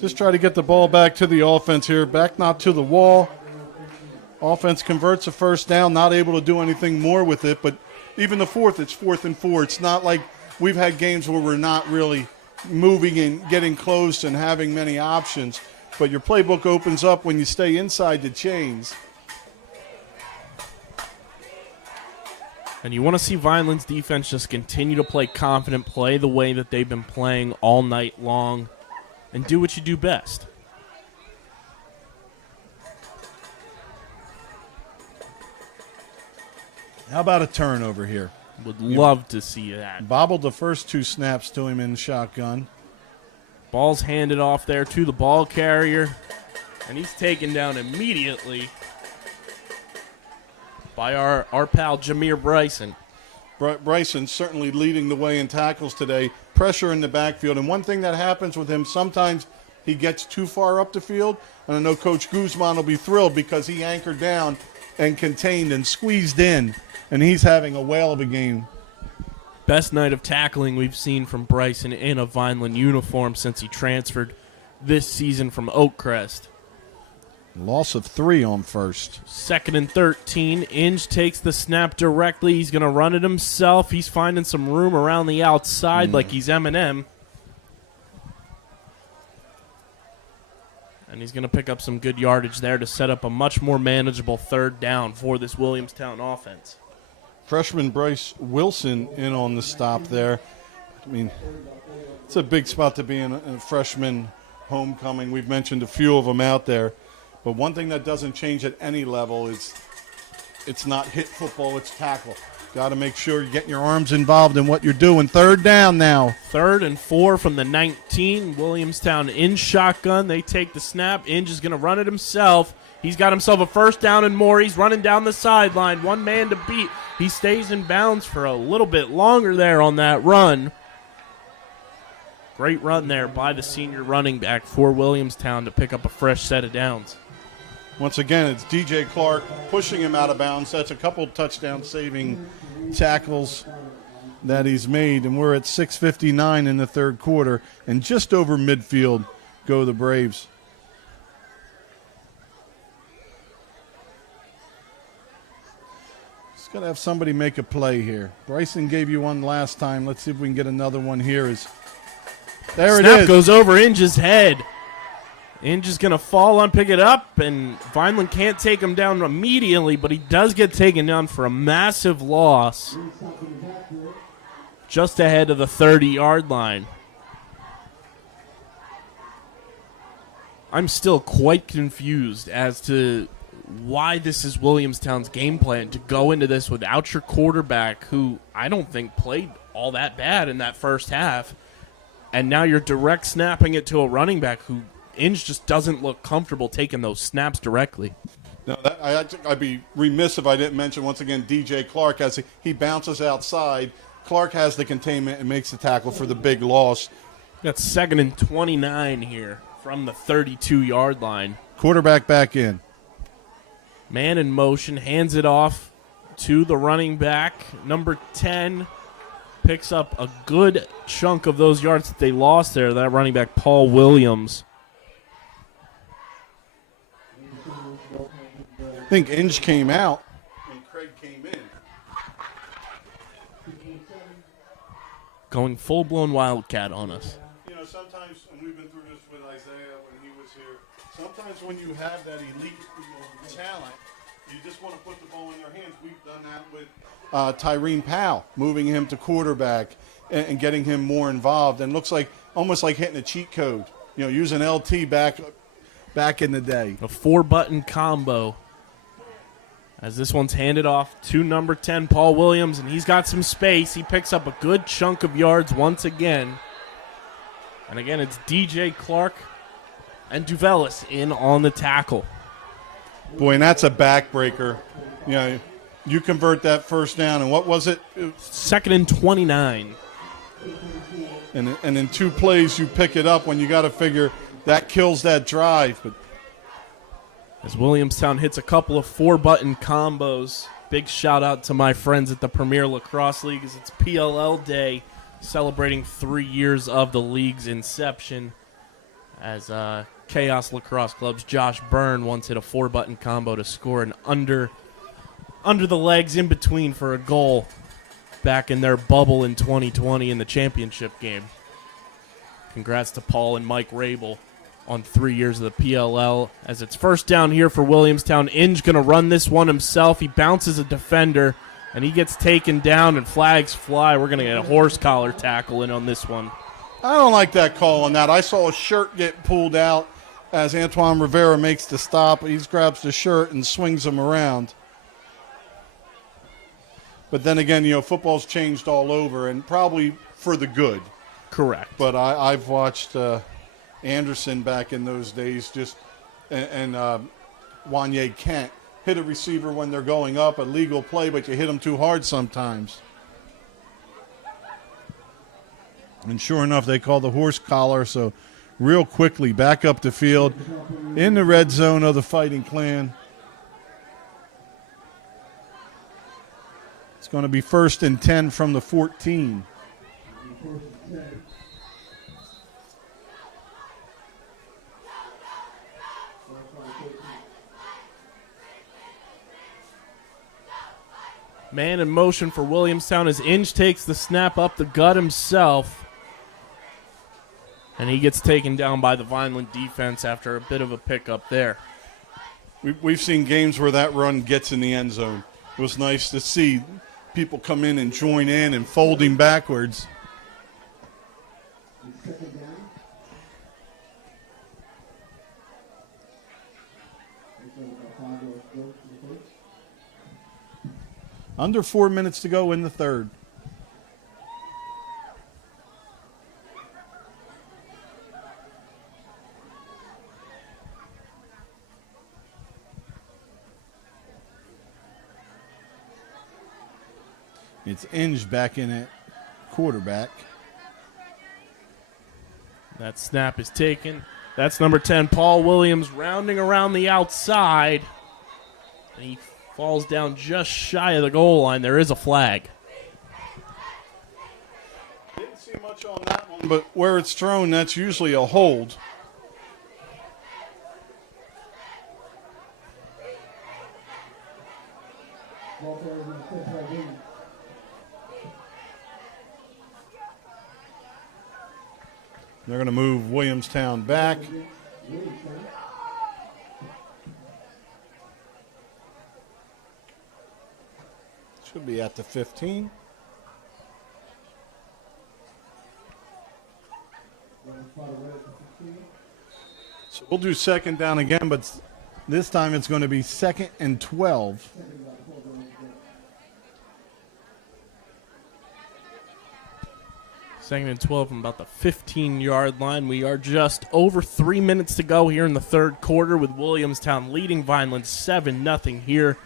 Just try to get the ball back to the offense here. Back not to the wall. Offense converts a first down, not able to do anything more with it. But even the fourth, it's 4th and 4. It's not like we've had games where we're not really moving and getting close and having many options. But your playbook opens up when you stay inside the chains. And you want to see Vineland's defense just continue to play confident, play the way that they've been playing all night long, and do what you do best. How about a turnover here? Would love to see that. Bobbled the first 2 snaps to him in shotgun. Ball's handed off there to the ball carrier, and he's taken down immediately by our pal Jameer Bryson. Bryson certainly leading the way in tackles today. Pressure in the backfield. And one thing that happens with him, sometimes he gets too far up the field. And I know Coach Guzman will be thrilled because he anchored down and contained and squeezed in. And he's having a whale of a game. Best night of tackling we've seen from Bryson in a Vineland uniform since he transferred this season from Oakcrest. Loss of 3 on first. 2nd and 13. Inge takes the snap directly. He's going to run it himself. He's finding some room around the outside like he's Eminem. And he's going to pick up some good yardage there to set up a much more manageable third down for this Williamstown offense. Freshman Bryce Wilson in on the stop there. I mean, it's a big spot to be in a freshman homecoming. We've mentioned a few of them out there. But one thing that doesn't change at any level is it's not hit football, it's tackle. Got to make sure you're getting your arms involved in what you're doing. Third down now. 3rd and 4 from the 19. Williamstown in shotgun. They take the snap. Inge is going to run it himself. He's got himself a first down and more. He's running down the sideline. One man to beat. He stays in bounds for a little bit longer there on that run. Great run there by the senior running back for Williamstown to pick up a fresh set of downs. Once again, it's DJ Clark pushing him out of bounds. That's a couple touchdown-saving tackles that he's made, and we're at 6:59 in the third quarter, and just over midfield go the Braves. Just got to have somebody make a play here. Bryson gave you one last time. Let's see if we can get another one here. There it is. Snap goes over Inge's head. Inge is going to fall on, pick it up, and Vineland can't take him down immediately, but he does get taken down for a massive loss just ahead of the 30-yard line. I'm still quite confused as to why this is Williamstown's game plan to go into this without your quarterback, who I don't think played all that bad in that first half, and now you're direct snapping it to a running back who Inge just doesn't look comfortable taking those snaps directly. No, I'd be remiss if I didn't mention once again DJ Clark as he bounces outside. Clark has the containment and makes the tackle for the big loss. That's 2nd and 29 here from the 32-yard line. Quarterback back in. Man in motion, hands it off to the running back. Number 10 picks up a good chunk of those yards that they lost there, that running back Paul Williams. I think Inge came out and Craig came in. Going full-blown Wildcat on us. You know, sometimes, and we've been through this with Isaiah when he was here, sometimes when you have that elite talent, you just want to put the ball in their hands. We've done that with Tyrene Powell, moving him to quarterback and getting him more involved. And looks like almost like hitting a cheat code, you know, using LT back in the day. A 4-button combo. As this one's handed off to number 10, Paul Williams, and he's got some space. He picks up a good chunk of yards once again. And again, it's DJ Clark and Duvelis in on the tackle. Boy, and that's a backbreaker. You know, you convert that first down, and what was it? 2nd and 29. And in 2 plays, you pick it up when you got to figure that kills that drive. But As Williamstown hits a couple of 4-button combos. Big shout out to my friends at the Premier Lacrosse League as it's PLL Day, celebrating 3 years of the league's inception. As Chaos Lacrosse Club's Josh Byrne once hit a 4-button combo to score an under the legs in between for a goal back in their bubble in 2020 in the championship game. Congrats to Paul and Mike Rabel on 3 years of the PLL. As it's first down here for Williamstown, Inge going to run this one himself. He bounces a defender, and he gets taken down, and flags fly. We're going to get a horse collar tackle in on this one. I don't like that call on that. I saw a shirt get pulled out as Antoine Rivera makes the stop. He grabs the shirt and swings him around. But then again, football's changed all over, and probably for the good. Correct. But I've watched Anderson back in those days and Wanye Kent hit a receiver when they're going up, a legal play, but you hit them too hard sometimes. And sure enough, they call the horse collar, so real quickly back up the field in the red zone of the Fighting Clan. It's going to be 1st and 10 from the 14. Man in motion for Williamstown as Inge takes the snap up the gut himself. And he gets taken down by the Vineland defense after a bit of a pickup there. We've seen games where that run gets in the end zone. It was nice to see people come in and join in and fold him backwards. Under 4 minutes to go in the third. It's Inge back in at quarterback. That snap is taken. That's number 10, Paul Williams, rounding around the outside. And he falls down just shy of the goal line. There is a flag. Didn't see much on that one, but where it's thrown, that's usually a hold. They're going to move Williamstown back. Should be at the 15. So we'll do second down again, but this time it's going to be 2nd and 12. Second and 12 from about the 15-yard line. We are just over 3 minutes to go here in the third quarter with Williamstown leading Vineland 7-0 here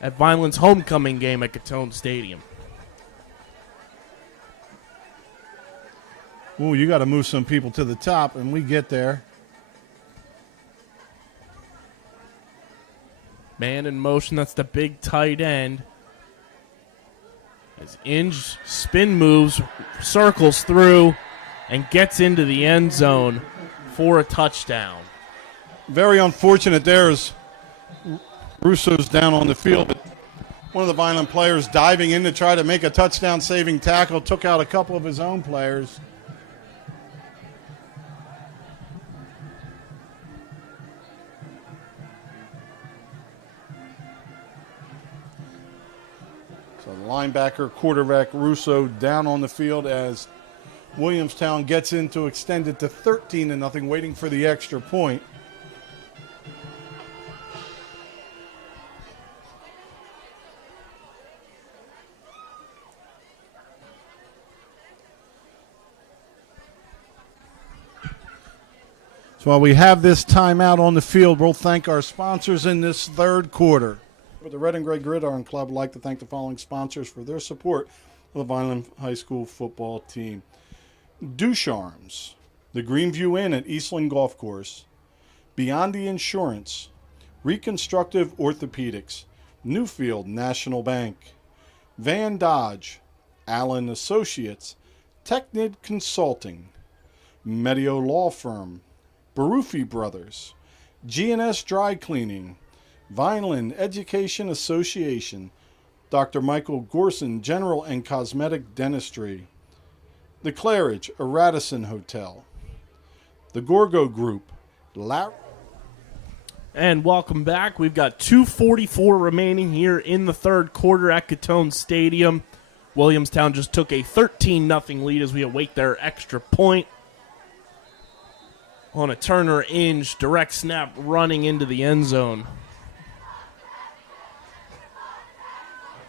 at Vineland's homecoming game at Gittone Stadium. Ooh, you got to move some people to the top, and we get there. Man in motion, that's the big tight end. As Inge spin moves, circles through, and gets into the end zone for a touchdown. Very unfortunate there as Russo's down on the field, but one of the Vineland players diving in to try to make a touchdown-saving tackle, took out a couple of his own players. So linebacker, quarterback Russo down on the field as Williamstown gets in to extend it to 13-0, waiting for the extra point. So while we have this timeout on the field, we'll thank our sponsors in this third quarter. With the Red and Gray Gridiron Club, I'd like to thank the following sponsors for their support of the Vineland High School football team. Ducharme's, the Greenview Inn at Eastland Golf Course, Beyond the Insurance, Reconstructive Orthopedics, Newfield National Bank, Van Dodge, Allen Associates, Technid Consulting, Medio Law Firm, Barufi Brothers, G&S Dry Cleaning, Vineland Education Association, Dr. Michael Gorson General and Cosmetic Dentistry, The Claridge, a Radisson Hotel, The Gorgo Group, And welcome back. We've got 2:44 remaining here in the third quarter at Gittone Stadium. Williamstown just took a 13-0 lead as we await their extra point. On a Turner Inge direct snap running into the end zone.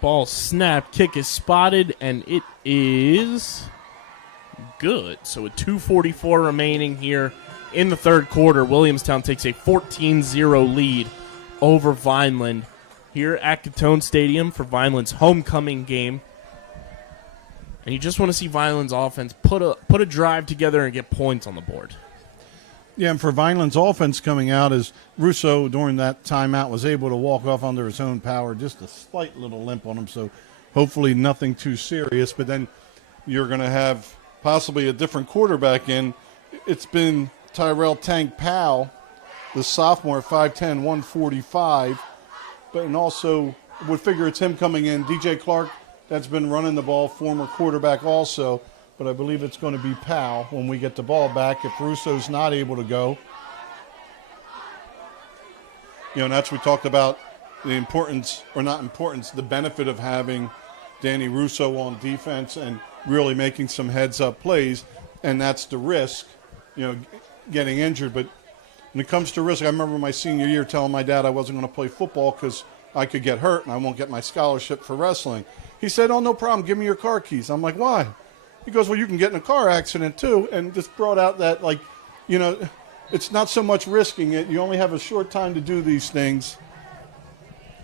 Ball snap, kick is spotted, and it is good. So with 2:44 remaining here in the third quarter, Williamstown takes a 14-0 lead over Vineland here at Gittone Stadium for Vineland's homecoming game. And you just want to see Vineland's offense put a drive together and get points on the board. Yeah, and for Vineland's offense coming out, as Russo during that timeout was able to walk off under his own power, just a slight little limp on him, so hopefully nothing too serious. But then you're going to have possibly a different quarterback in. It's been Tyrell Tank Powell, the sophomore, 5'10", 145. But and also would figure it's him coming in. DJ Clark, that's been running the ball, former quarterback also. But I believe it's going to be Powell when we get the ball back if Russo's not able to go. You know, and that's we talked about the importance, or not importance, the benefit of having Danny Russo on defense and really making some heads-up plays, and that's the risk, you know, getting injured. But when it comes to risk, I remember my senior year telling my dad I wasn't going to play football because I could get hurt and I won't get my scholarship for wrestling. He said, "Oh, no problem, give me your car keys." I'm like, "Why?" He goes, "Well, you can get in a car accident too," and just brought out that, like, you know, it's not so much risking it. You only have a short time to do these things,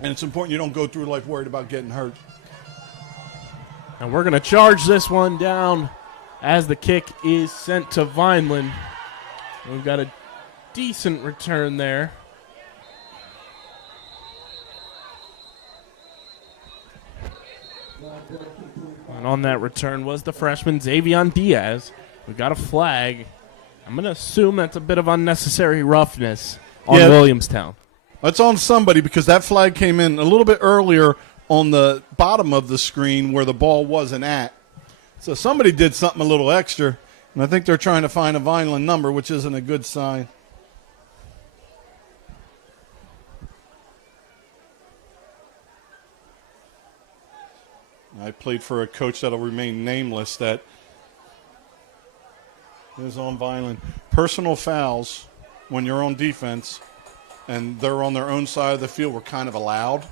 and it's important you don't go through life worried about getting hurt. And we're going to charge this one down as the kick is sent to Vineland. We've got a decent return there. And on that return was the freshman Xavion Diaz. We got a flag. I'm going to assume that's a bit of unnecessary roughness on Williamstown. It's on somebody because that flag came in a little bit earlier on the bottom of the screen where the ball wasn't at. So somebody did something a little extra, and I think they're trying to find a Vineland number, which isn't a good sign. I played for a coach that'll remain nameless that is on Vineland. Personal fouls when you're on defense and they're on their own side of the field were kind of allowed.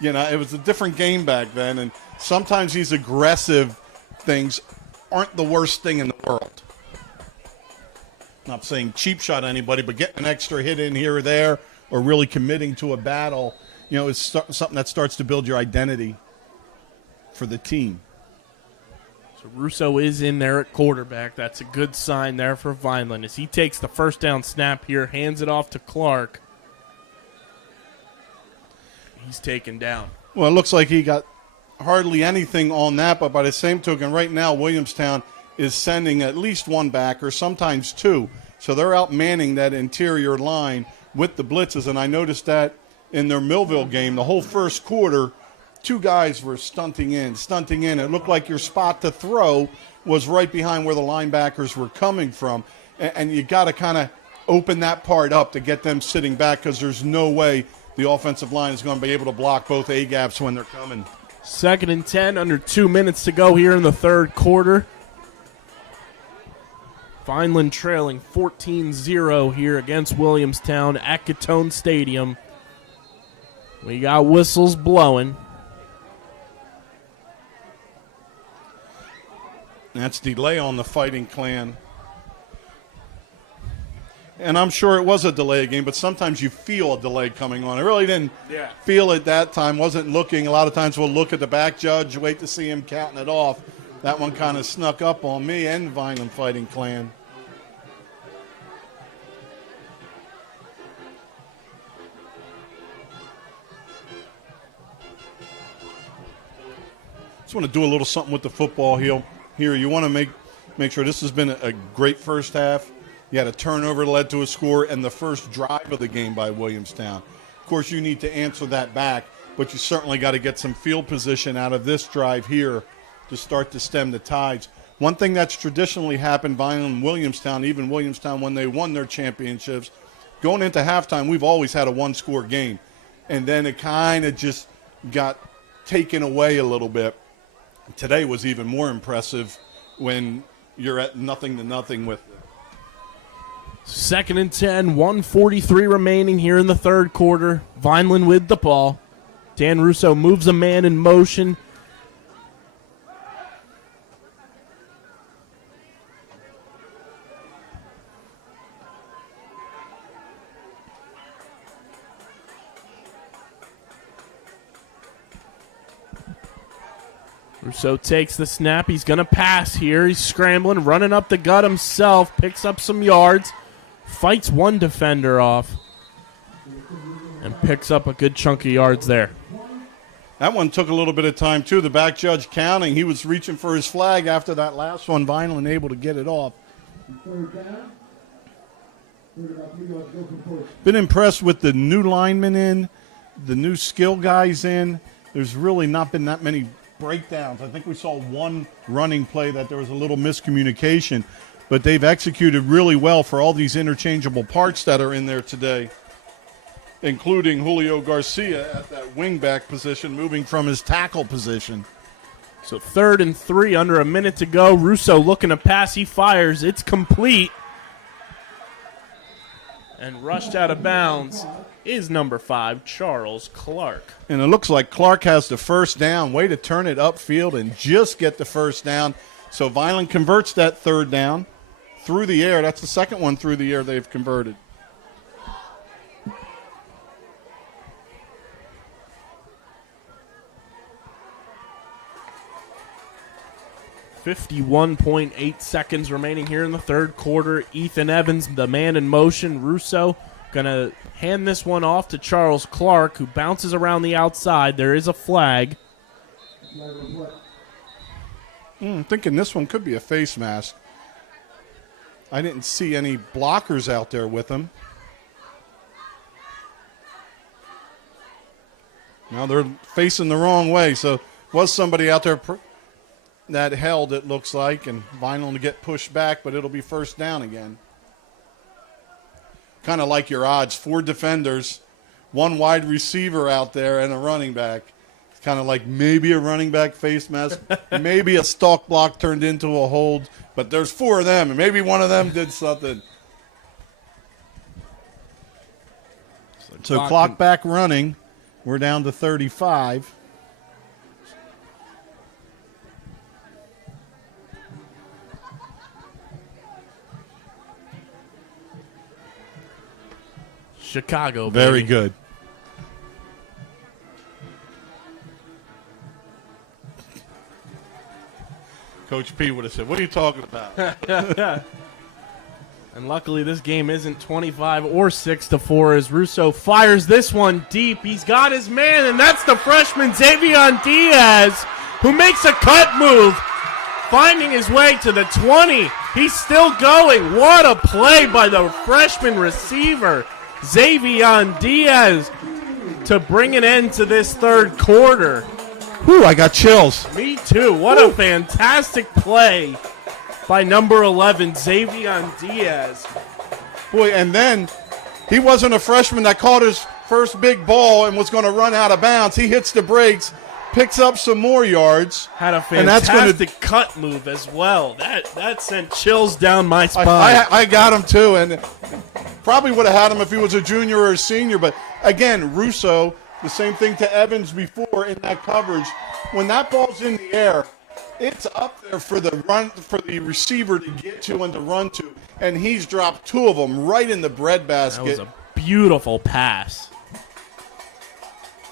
You know, it was a different game back then, and sometimes these aggressive things aren't the worst thing in the world. Not saying cheap shot anybody, but getting an extra hit in here or there or really committing to a battle, you know, is something that starts to build your identity for the team. So Russo is in there at quarterback. That's a good sign there for Vineland as he takes the first down snap here, hands it off to Clark. He's taken down. Well, it looks like he got hardly anything on that, but by the same token, right now Williamstown is sending at least one back or sometimes two. So they're out manning that interior line with the blitzes, and I noticed that in their Millville game, the whole first quarter, two guys were stunting in. It looked like your spot to throw was right behind where the linebackers were coming from. And you got to kind of open that part up to get them sitting back because there's no way the offensive line is going to be able to block both A-gaps when they're coming. 2nd and 10, under 2 minutes to go here in the third quarter. Vineland trailing 14-0 here against Williamstown at Gittone Stadium. We got whistles blowing. That's delay on the Fighting Clan. And I'm sure it was a delay game, but sometimes you feel a delay coming on. I really didn't feel it that time. Wasn't looking. A lot of times we'll look at the back judge, wait to see him counting it off. That one kind of snuck up on me and Vineland Fighting Clan. just want to do a little something with the football here. You want to make sure this has been a great first half. You had a turnover that led to a score and the first drive of the game by Williamstown. Of course, you need to answer that back, but you certainly got to get some field position out of this drive here to start to stem the tides. One thing that's traditionally happened, Vineland, Williamstown, even Williamstown when they won their championships, going into halftime, we've always had a one-score game. And then it kind of just got taken away a little bit. Today was even more impressive when you're at 0-0 with it. 2nd and 10, 1:43 remaining here in the third quarter. Vineland with the ball. Dan Russo moves a man in motion. Russo takes the snap. He's going to pass here. He's scrambling, running up the gut himself, picks up some yards, fights one defender off, and picks up a good chunk of yards there. That one took a little bit of time, too. The back judge counting. He was reaching for his flag after that last one. Vineland able to get it off. Been impressed with the new linemen in, the new skill guys in. There's really not been that many breakdowns. I think we saw one running play that there was a little miscommunication, but they've executed really well for all these interchangeable parts that are in there today, including Julio Garcia at that wingback position, moving from his tackle position. So 3rd and 3, under a minute to go. Russo looking to pass. He fires. It's complete. And rushed out of bounds is number 5, Charles Clark. And it looks like Clark has the first down. Way to turn it upfield and just get the first down. So Vineland converts that 3rd down through the air. That's the second one through the air they've converted. .8 seconds remaining here in the third quarter. Ethan Evans, the man in motion. Russo going to hand this one off to Charles Clark, who bounces around the outside. There is a flag. I'm thinking this one could be a face mask. I didn't see any blockers out there with him. Now they're facing the wrong way, so was somebody out there that held, it looks like, and Vineland to get pushed back, but it'll be first down again. Kind of like your odds, 4 defenders, 1 wide receiver out there, and a running back. It's kind of like maybe a running back face mask, maybe a stalk block turned into a hold, but there's 4 of them, and maybe one of them did something. So clock back running. We're down to 35. Chicago, baby. Very good. Coach P would have said, what are you talking about? And luckily this game isn't 25 or 6-4 as Russo fires this one deep. He's got his man, and that's the freshman Xavier Diaz, who makes a cut move, finding his way to the 20. He's still going. What a play by the freshman receiver, Xavier Diaz, to bring an end to this third quarter. Whew, I got chills. Me too. What a fantastic play by number 11, Xavier Diaz. Boy, and then he wasn't a freshman that caught his first big ball and was going to run out of bounds. He hits the brakes, picks up some more yards. Had a fantastic cut move as well. That sent chills down my spine. I got him too, and probably would have had him if he was a junior or a senior. But again, Russo, the same thing to Evans before in that coverage. When that ball's in the air, it's up there for the receiver to get to and to run to, and he's dropped 2 of them right in the breadbasket. That was a beautiful pass.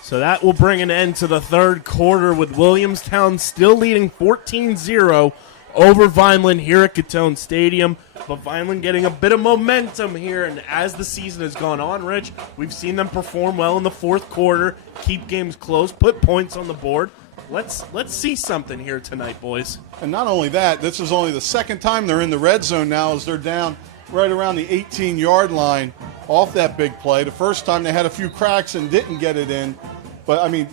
So that will bring an end to the third quarter with Williamstown still leading 14-0 over Vineland here at Gittone Stadium. But Vineland getting a bit of momentum here, and as the season has gone on, Rich, we've seen them perform well in the fourth quarter, keep games close, put points on the board. Let's see something here tonight, boys. And not only that, this is only the second time they're in the red zone now as they're down right around the 18-yard line off that big play. The first time they had a few cracks and didn't get it in. But, I mean,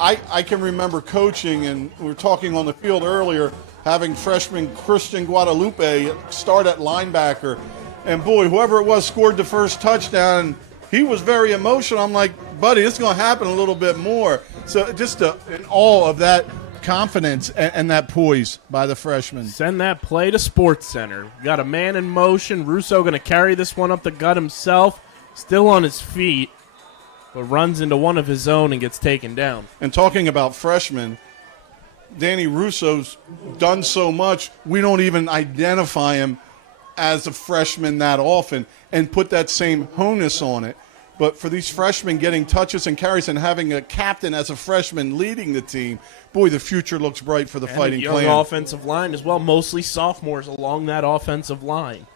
I can remember coaching, and we were talking on the field earlier, having freshman Christian Guadalupe start at linebacker. And, boy, whoever it was scored the first touchdown, and he was very emotional. I'm like, buddy, it's going to happen a little bit more. So just in awe of that confidence and that poise by the freshman. Send that play to Sports Center. Got a man in motion. Russo going to carry this one up the gut himself. Still on his feet, but runs into one of his own and gets taken down. And talking about freshmen, Danny Russo's done so much, we don't even identify him as a freshman that often and put that same onus on it. But for these freshmen getting touches and carries and having a captain as a freshman leading the team, boy, the future looks bright for the Fighting young Clan. Offensive line as well, mostly sophomores along that offensive line.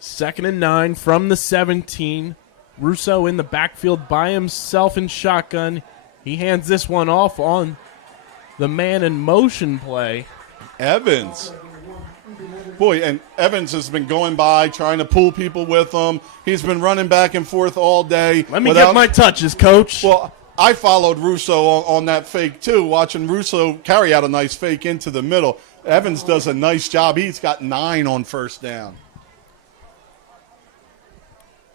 2nd and 9 from the 17. Russo in the backfield by himself in shotgun. He hands this one off on the man in motion play. Evans. Boy, and Evans has been going by, trying to pull people with him. He's been running back and forth all day. Let me get my touches, Coach. Well, I followed Russo on that fake, too, watching Russo carry out a nice fake into the middle. Evans does a nice job. He's got 9 on first down.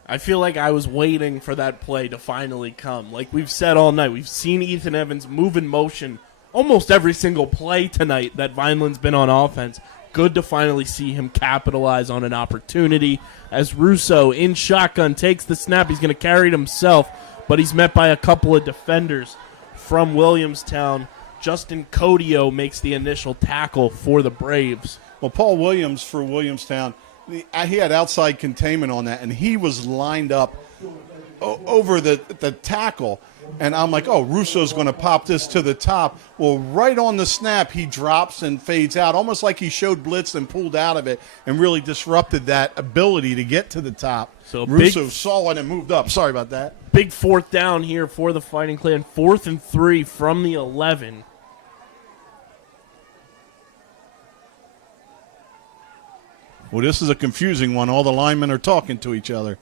I feel like I was waiting for that play to finally come. Like we've said all night, we've seen Ethan Evans move in motion almost every single play tonight that Vineland's been on offense. Good to finally see him capitalize on an opportunity as Russo in shotgun takes the snap. He's going to carry it himself, but he's met by a couple of defenders from Williamstown. Justin Codio makes the initial tackle for the Braves. Well, Paul Williams for Williamstown, he had outside containment on that, and he was lined up over the tackle. And I'm like, oh, Russo's going to pop this to the top. Well, right on the snap, he drops and fades out, almost like he showed blitz and pulled out of it and really disrupted that ability to get to the top. So Russo saw it and moved up. Sorry about that. Big 4th down here for the Fighting Clan. 4th and 3 from the 11. Well, this is a confusing one. All the linemen are talking to each other.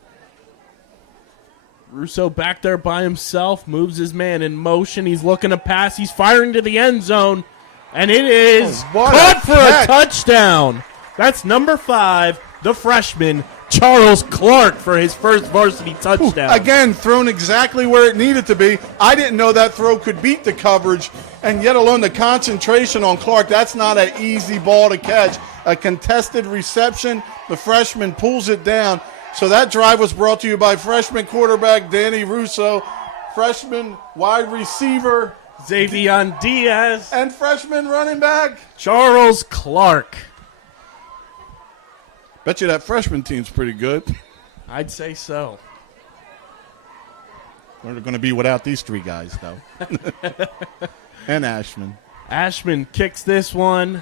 Russo back there by himself, moves his man in motion. He's looking to pass. He's firing to the end zone, and it is caught for a touchdown. That's number 5, the freshman, Charles Clark, for his first varsity touchdown. Again, thrown exactly where it needed to be. I didn't know that throw could beat the coverage, and yet alone the concentration on Clark. That's not an easy ball to catch. A contested reception. The freshman pulls it down. So that drive was brought to you by freshman quarterback Danny Russo, freshman wide receiver Xavier Diaz, and freshman running back Charles Clark. Bet you that freshman team's pretty good. I'd say so. We're going to be without these 3 guys, though. And Ashman. Ashman kicks this one.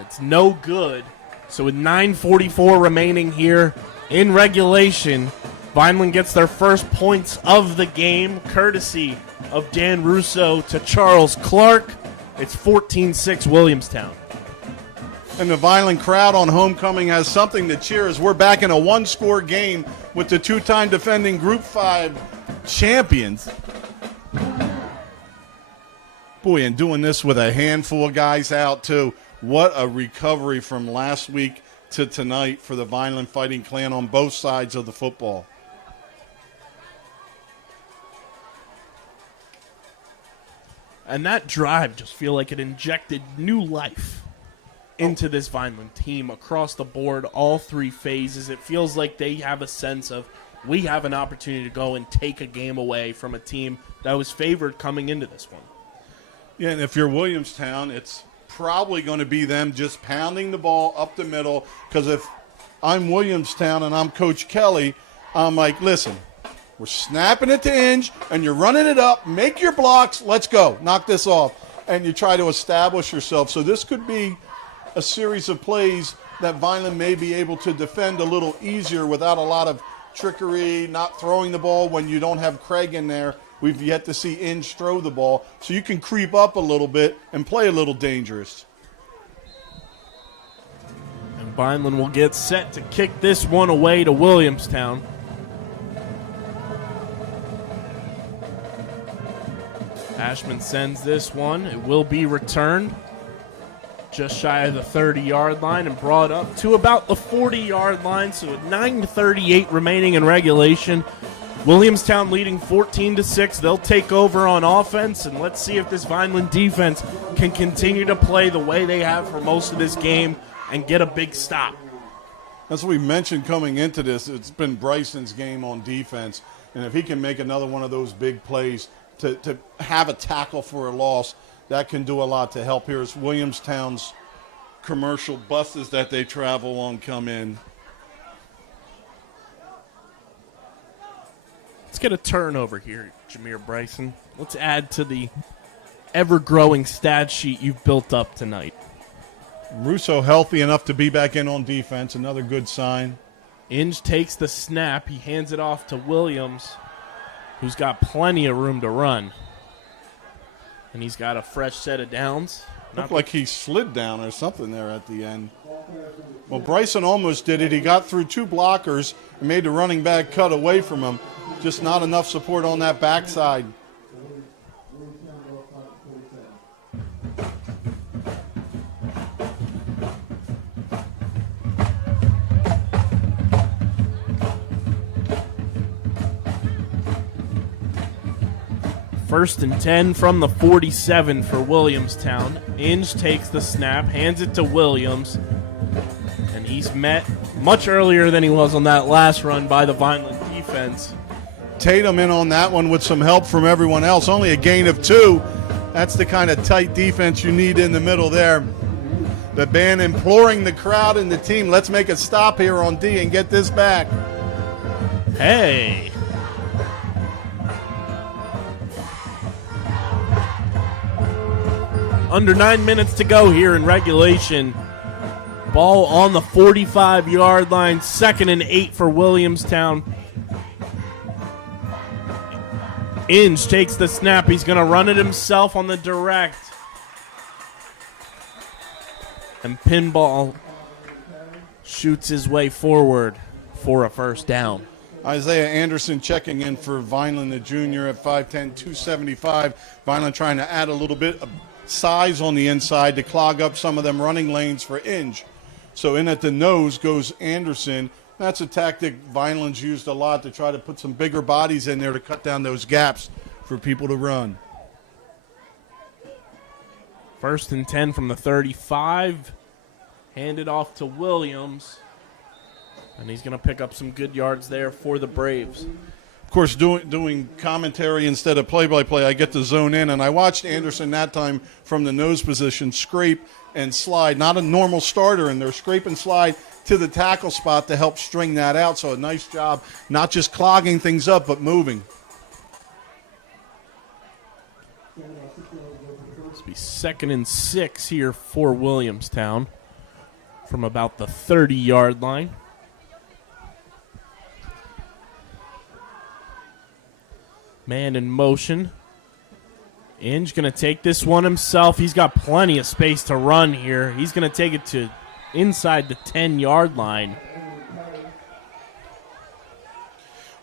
It's no good. So with 9:44 remaining here in regulation, Vineland gets their first points of the game, courtesy of Dan Russo to Charles Clark. It's 14-6 Williamstown. And the Vineland crowd on homecoming has something to cheer as we're back in a 1-score game with the 2-time defending Group 5 champions. Boy, and doing this with a handful of guys out, too. What a recovery from last week to tonight for the Vineland Fighting Clan on both sides of the football. And that drive just feel like it injected new life into this Vineland team across the board, all 3 phases. It feels like they have a sense of we have an opportunity to go and take a game away from a team that was favored coming into this one. Yeah, and if you're Williamstown, it's probably going to be them just pounding the ball up the middle, because if I'm Williamstown and I'm Coach Kelly, I'm like, listen, we're snapping it to Inge, and you're running it up, make your blocks, let's go, knock this off, and you try to establish yourself. So this could be a series of plays that Vineland may be able to defend a little easier without a lot of trickery, not throwing the ball when you don't have Craig in there. We've yet to see Inge throw the ball. So you can creep up a little bit and play a little dangerous. And Vineland will get set to kick this one away to Williamstown. Ashman sends this one. It will be returned just shy of the 30-yard line and brought up to about the 40-yard line. So at 9:38 remaining in regulation, Williamstown leading 14-6. They'll take over on offense, and let's see if this Vineland defense can continue to play the way they have for most of this game and get a big stop. That's what we mentioned coming into this. It's been Bryson's game on defense, and if he can make another one of those big plays to have a tackle for a loss, that can do a lot to help. Here's Williamstown's commercial buses that they travel on come in. Let's get a turnover here, Jameer Bryson. Let's add to the ever-growing stat sheet you've built up tonight. Russo healthy enough to be back in on defense, another good sign. Inge takes the snap. He hands it off to Williams, who's got plenty of room to run. And he's got a fresh set of downs. Looked like he slid down or something there at the end. Well, Bryson almost did it. He got through two blockers and made the running back cut away from him. Just not enough support on that backside. First and 10 from the 47 for Williamstown. Inge takes the snap, hands it to Williams, and he's met much earlier than he was on that last run by the Vineland defense. Tatum in on that one with some help from everyone else. Only a gain of 2. That's the kind of tight defense you need in the middle there. The band imploring the crowd and the team, let's make a stop here on D and get this back. Hey. Under 9 minutes to go here in regulation. Ball on the 45-yard line. 2nd and 8 for Williamstown. Inge takes the snap. He's going to run it himself on the direct. And Pinball shoots his way forward for a first down. Isaiah Anderson checking in for Vineland, the junior, at 5'10", 275. Vineland trying to add a little bit of size on the inside to clog up some of them running lanes for Inge. So in at the nose goes Anderson. That's a tactic Vineland's used a lot to try to put some bigger bodies in there to cut down those gaps for people to run. First and 10 from the 35. Handed off to Williams. And he's going to pick up some good yards there for the Braves. Of course, doing commentary instead of play-by-play, I get to zone in, and I watched Anderson that time from the nose position scrape and slide. Not a normal starter in there, scrape and slide to the tackle spot to help string that out. So a nice job, not just clogging things up, but moving. This will be 2nd and 6 here for Williamstown from about the 30-yard line. Man in motion. Inge going to take this one himself. He's got plenty of space to run here. He's going to take it to inside the 10-yard line.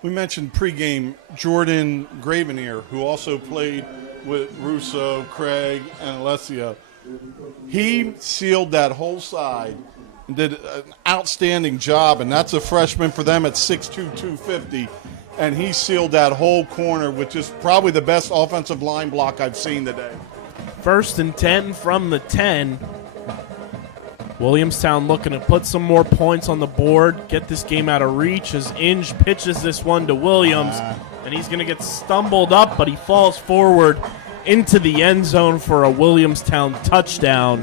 We mentioned pregame Jordan Gravenier, who also played with Russo, Craig, and Alessio. He sealed that whole side and did an outstanding job, and that's a freshman for them at 6'2", 250. And he sealed that whole corner with just probably the best offensive line block I've seen today. First and 10 from the 10. Williamstown looking to put some more points on the board, get this game out of reach as Inge pitches this one to Williams. And he's going to get stumbled up, but he falls forward into the end zone for a Williamstown touchdown.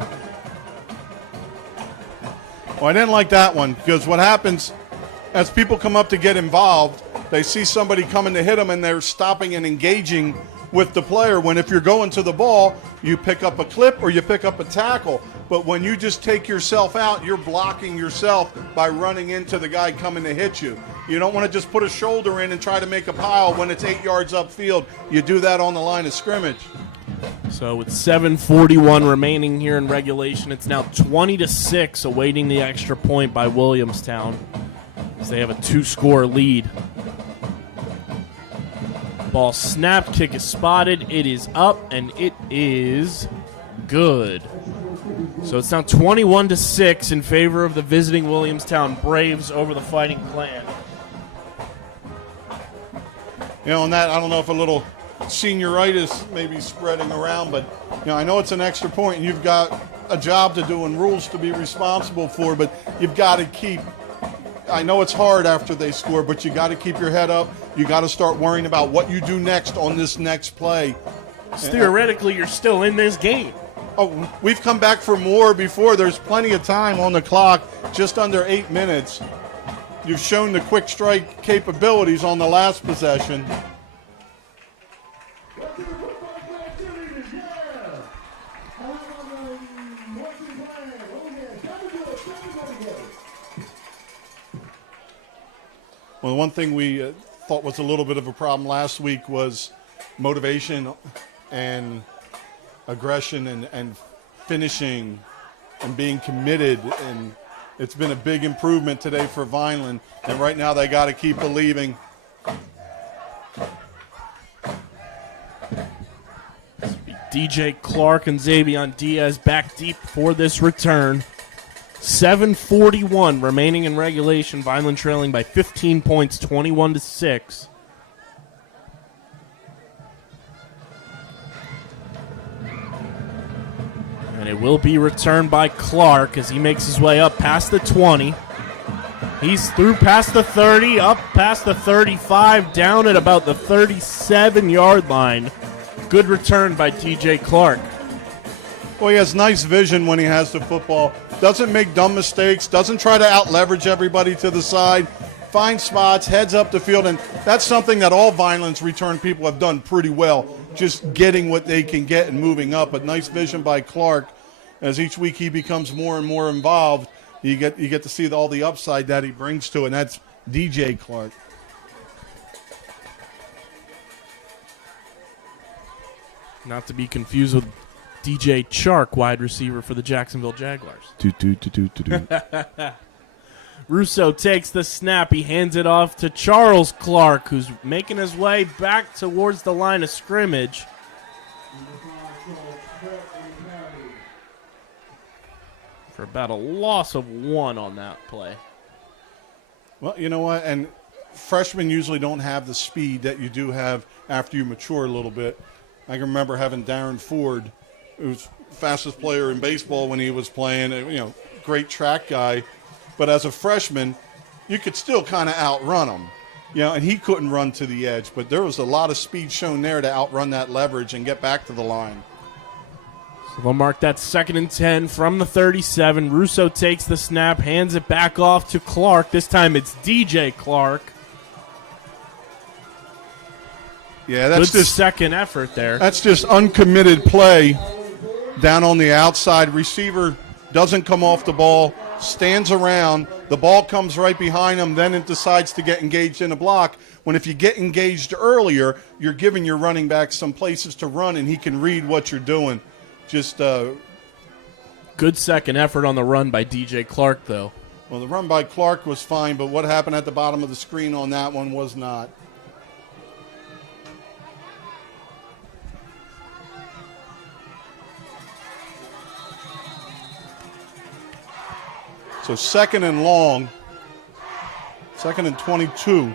Well, I didn't like that one because what happens as people come up to get involved, they see somebody coming to hit them and they're stopping and engaging with the player. When if you're going to the ball, you pick up a clip or you pick up a tackle. But when you just take yourself out, you're blocking yourself by running into the guy coming to hit you. You don't want to just put a shoulder in and try to make a pile when it's 8 yards upfield. You do that on the line of scrimmage. So with 7:41 remaining here in regulation, it's now 20-6, awaiting the extra point by Williamstown as they have a 2-score lead. Ball snapped, kick is spotted, it is up, and it is good. So it's now 21-6 in favor of the visiting Williamstown Braves over the Fighting Clan. You know, on that, I don't know if a little senioritis may be spreading around, but you know, I know it's an extra point and you've got a job to do and rules to be responsible for, but you've got to keep, I know it's hard after they score, but you got to keep your head up. You got to start worrying about what you do next on this next play. Theoretically, you're still in this game. Oh, we've come back for more before. There's plenty of time on the clock, just under 8 minutes. You've shown the quick strike capabilities on the last possession. Well, one thing we thought was a little bit of a problem last week was motivation and aggression and finishing and being committed, and it's been a big improvement today for Vineland, and right now they got to keep believing. DJ Clark and Xavion Diaz back deep for this return. 7:41 remaining in regulation. Vineland trailing by 15 points, 21-6. And it will be returned by Clark as he makes his way up past the 20. He's through past the 30, up past the 35, down at about the 37-yard line. Good return by DJ Clark. Well, he has nice vision when he has the football. Doesn't make dumb mistakes. Doesn't try to out-leverage everybody to the side. Finds spots, heads up the field, and that's something that all Vineland's return people have done pretty well, just getting what they can get and moving up. But nice vision by Clark. As each week he becomes more and more involved, you get to see all the upside that he brings to it, and that's DJ Clark. Not to be confused with DJ Chark, wide receiver for the Jacksonville Jaguars. Russo takes the snap. He hands it off to Charles Clark, who's making his way back towards the line of scrimmage. For about a loss of 1 on that play. Well, you know what? And freshmen usually don't have the speed that you do have after you mature a little bit. I can remember having Darren Ford, who's fastest player in baseball when he was playing, you know, great track guy. But as a freshman, you could still kind of outrun him. You know, and he couldn't run to the edge, but there was a lot of speed shown there to outrun that leverage and get back to the line. So they'll mark that 2nd and 10 from the 37. Russo takes the snap, hands it back off to Clark. This time it's DJ Clark. Yeah, that's good just second effort there. That's just uncommitted play down on the outside. Receiver doesn't come off the ball, stands around. The ball comes right behind him, then it decides to get engaged in a block. When if you get engaged earlier, you're giving your running back some places to run, and he can read what you're doing. Just good second effort on the run by DJ Clark, though. Well, the run by Clark was fine, but what happened at the bottom of the screen on that one was not. So 2nd and long, 2nd and 22.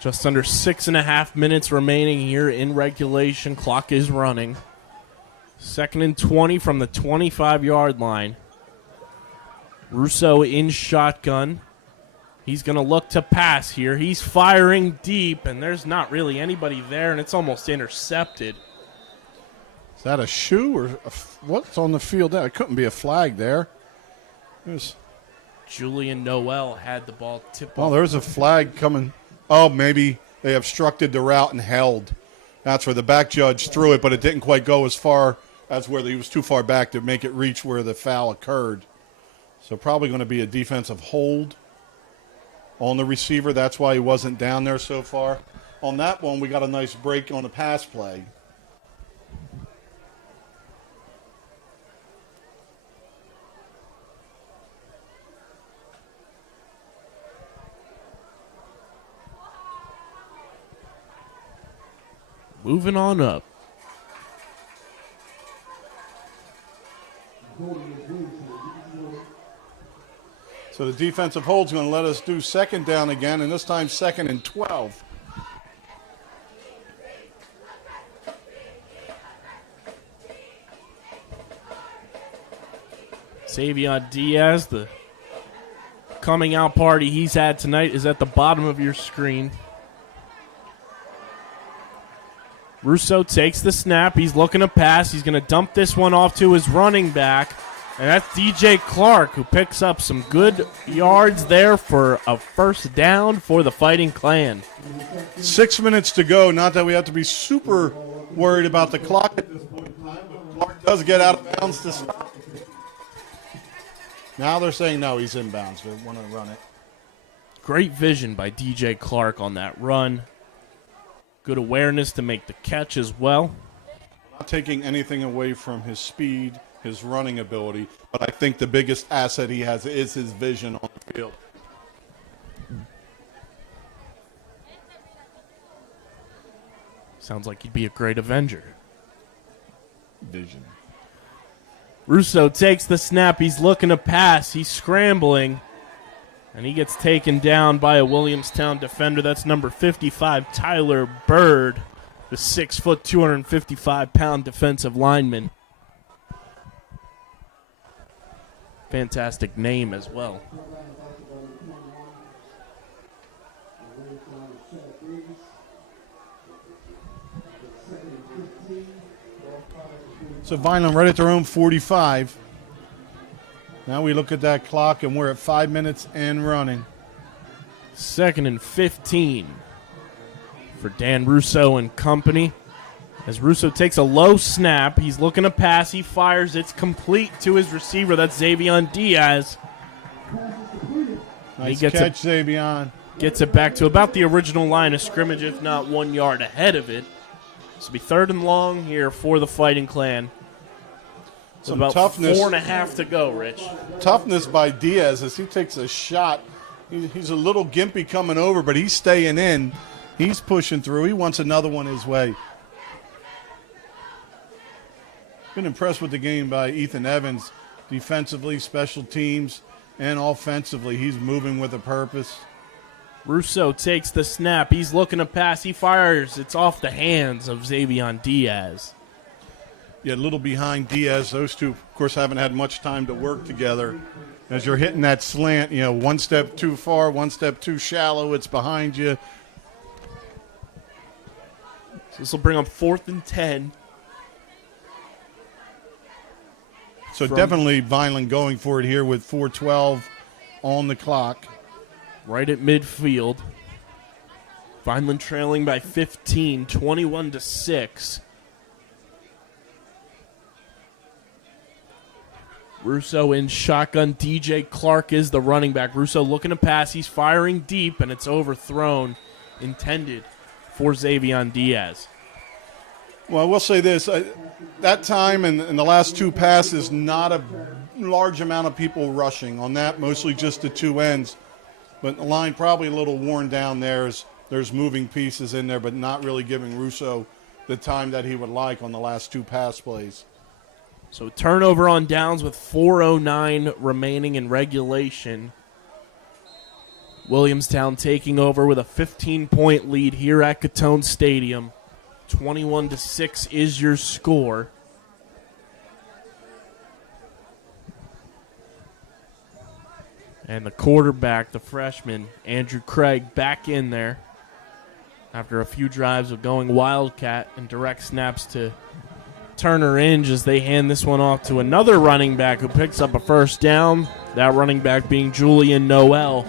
Just under 6.5 minutes remaining here in regulation. Clock is running. 2nd and 20 from the 25-yard line. Russo in shotgun. He's going to look to pass here. He's firing deep, and there's not really anybody there, and it's almost intercepted. Is that a shoe or what's on the field there? It couldn't be a flag there. Julian Noel had the ball tip Well, off. there's a flag coming. Oh, maybe they obstructed the route and held. That's where the back judge threw it, but it didn't quite go as far as where he was too far back to make it reach where the foul occurred. So probably going to be a defensive hold on the receiver. That's why he wasn't down there so far. On that one, we got a nice break on the pass play. Moving on up. So the defensive hold's going to let us do second down again, and this time 2nd and 12. Xavier Diaz, the coming out party he's had tonight is at the bottom of your screen. Russo takes the snap. He's looking to pass. He's going to dump this one off to his running back. And that's DJ Clark, who picks up some good yards there for a first down for the Fighting Clan. 6 minutes to go. Not that we have to be super worried about the clock at this point in time, but Clark does get out of bounds to stop. Now they're saying no, he's inbounds. They want to run it. Great vision by DJ Clark on that run. Good awareness to make the catch as well. Not taking anything away from his speed, his running ability, but I think the biggest asset he has is his vision on the field. Sounds like he'd be a great Avenger. Vision. Russo takes the snap. He's looking to pass. He's scrambling. And he gets taken down by a Williamstown defender. That's number 55, Tyler Bird, the 6', 255-pound defensive lineman. Fantastic name as well. So Vineland right at their own 45. Now we look at that clock, and we're at 5 minutes and running. 2nd and 15 for Dan Russo and company. As Russo takes a low snap, he's looking to pass. He fires. It's complete to his receiver. That's Xavier Diaz. Nice catch, Xavier. Gets it back to about the original line of scrimmage, if not 1 yard ahead of it. This will be 3rd and long here for the Fighting Clan. Some about toughness. 4.5 to go, Rich. Toughness by Diaz as he takes a shot. He's a little gimpy coming over, but he's staying in. He's pushing through. He wants another one his way. Been impressed with the game by Ethan Evans. Defensively, special teams, and offensively. He's moving with a purpose. Russo takes the snap. He's looking to pass. He fires. It's off the hands of Xavier Diaz. Yeah, a little behind Diaz. Those two, of course, haven't had much time to work together. As you're hitting that slant, you know, one step too far, one step too shallow, it's behind you. So this will bring up 4th and 10. So definitely Vineland going for it here with 4:12 on the clock. Right at midfield. Vineland trailing by 15, 21-6. Russo in shotgun. DJ Clark is the running back. Russo looking to pass. He's firing deep, and it's overthrown. Intended for Xavier Diaz. Well, I will say this. That time and the last two passes, not a large amount of people rushing on that, mostly just the two ends. But the line probably a little worn down there. There's moving pieces in there, but not really giving Russo the time that he would like on the last two pass plays. So turnover on downs with 4:09 remaining in regulation. Williamstown taking over with a 15-point lead here at Gittone Stadium. 21-6 is your score. And the quarterback, the freshman, Andrew Craig, back in there after a few drives of going Wildcat and direct snaps to Turner Inge as they hand this one off to another running back who picks up a first down. That running back being Julian Noel.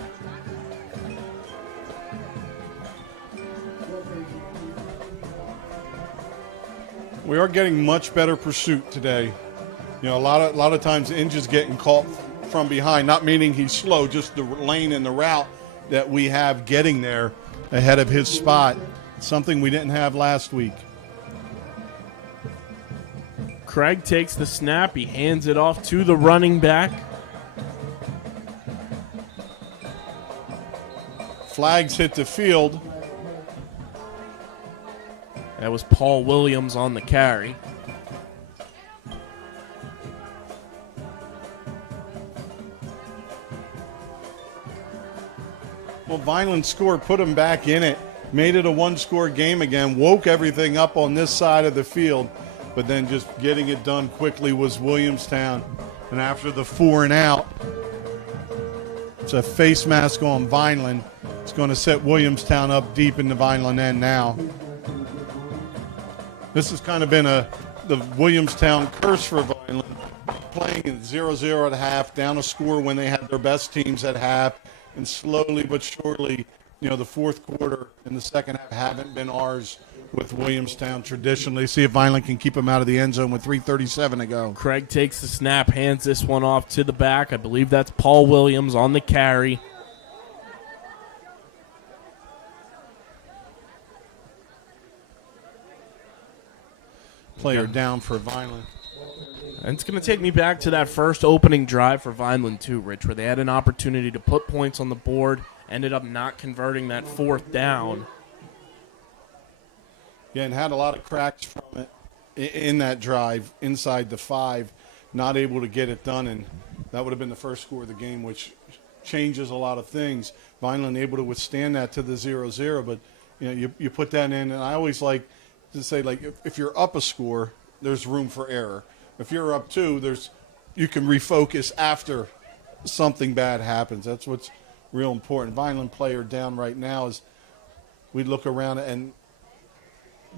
We are getting much better pursuit today. You know, a lot of times Inge is getting caught from behind, not meaning he's slow, just the lane and the route that we have getting there ahead of his spot. Something we didn't have last week. Craig takes the snap. He hands it off to the running back. Flags hit the field. That was Paul Williams on the carry. Well, Vineland scored, put him back in it, made it a one-score game again, woke everything up on this side of the field, but then just getting it done quickly was Williamstown. And after the 4 and out, it's a face mask on Vineland. It's going to set Williamstown up deep in the Vineland end now. This has kind of been the Williamstown curse for Vineland, playing at 0-0 at half, down a score when they had their best teams at half, and slowly but surely, you know, the fourth quarter and the second half haven't been ours with Williamstown traditionally. See if Vineland can keep them out of the end zone with 3:37 to go. Craig takes the snap, hands this one off to the back. I believe that's Paul Williams on the carry. Player down for Vineland. And it's going to take me back to that first opening drive for Vineland too, Rich, where they had an opportunity to put points on the board, ended up not converting that fourth down. Yeah, and had a lot of cracks from it in that drive inside the 5, not able to get it done, and that would have been the first score of the game, which changes a lot of things. Vineland able to withstand that to the 0-0, but you know, you put that in, and I always like to say, like, if you're up a score, there's room for error. If you're up 2, you can refocus after something bad happens. That's what's real important. Vineland player down right now as we look around, and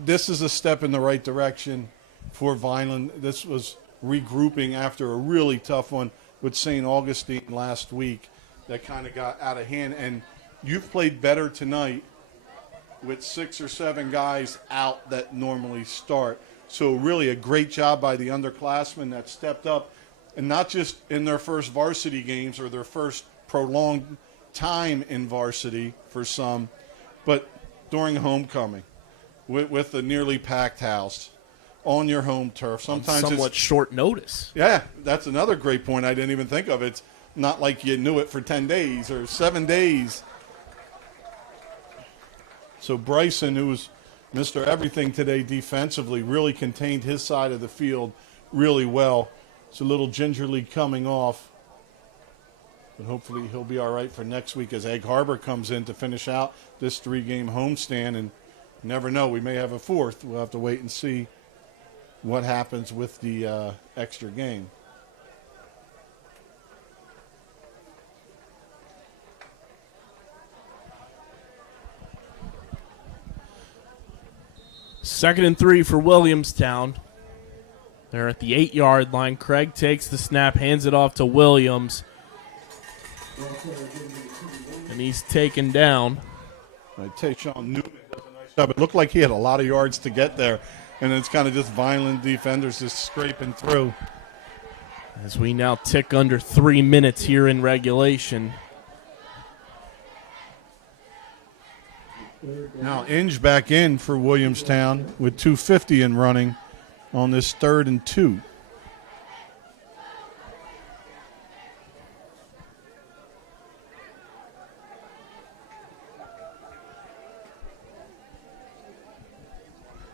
this is a step in the right direction for Vineland. This was regrouping after a really tough one with St. Augustine last week that kind of got out of hand. And you've played better tonight with 6 or 7 guys out that normally start. So really a great job by the underclassmen that stepped up, and not just in their first varsity games or their first prolonged time in varsity for some, but during homecoming with a nearly packed house on your home turf. Sometimes somewhat short notice. Yeah, that's another great point I didn't even think of. It's not like you knew it for 10 days or 7 days. So Bryson, who was Mr. Everything today defensively, really contained his side of the field really well. It's a little gingerly coming off. But hopefully he'll be all right for next week as Egg Harbor comes in to finish out this 3-game homestand. And you never know, we may have a 4th. We'll have to wait and see what happens with the extra game. Second and 3 for Williamstown. They're at the 8-yard line. Craig takes the snap, hands it off to Williams. And he's taken down. Tayshawn Newman does a nice job. It looked like he had a lot of yards to get there, and it's kind of just Vineland defenders just scraping through. As we now tick under 3 minutes here in regulation. Now Inge back in for Williamstown with 2:50 in running on this 3rd and 2.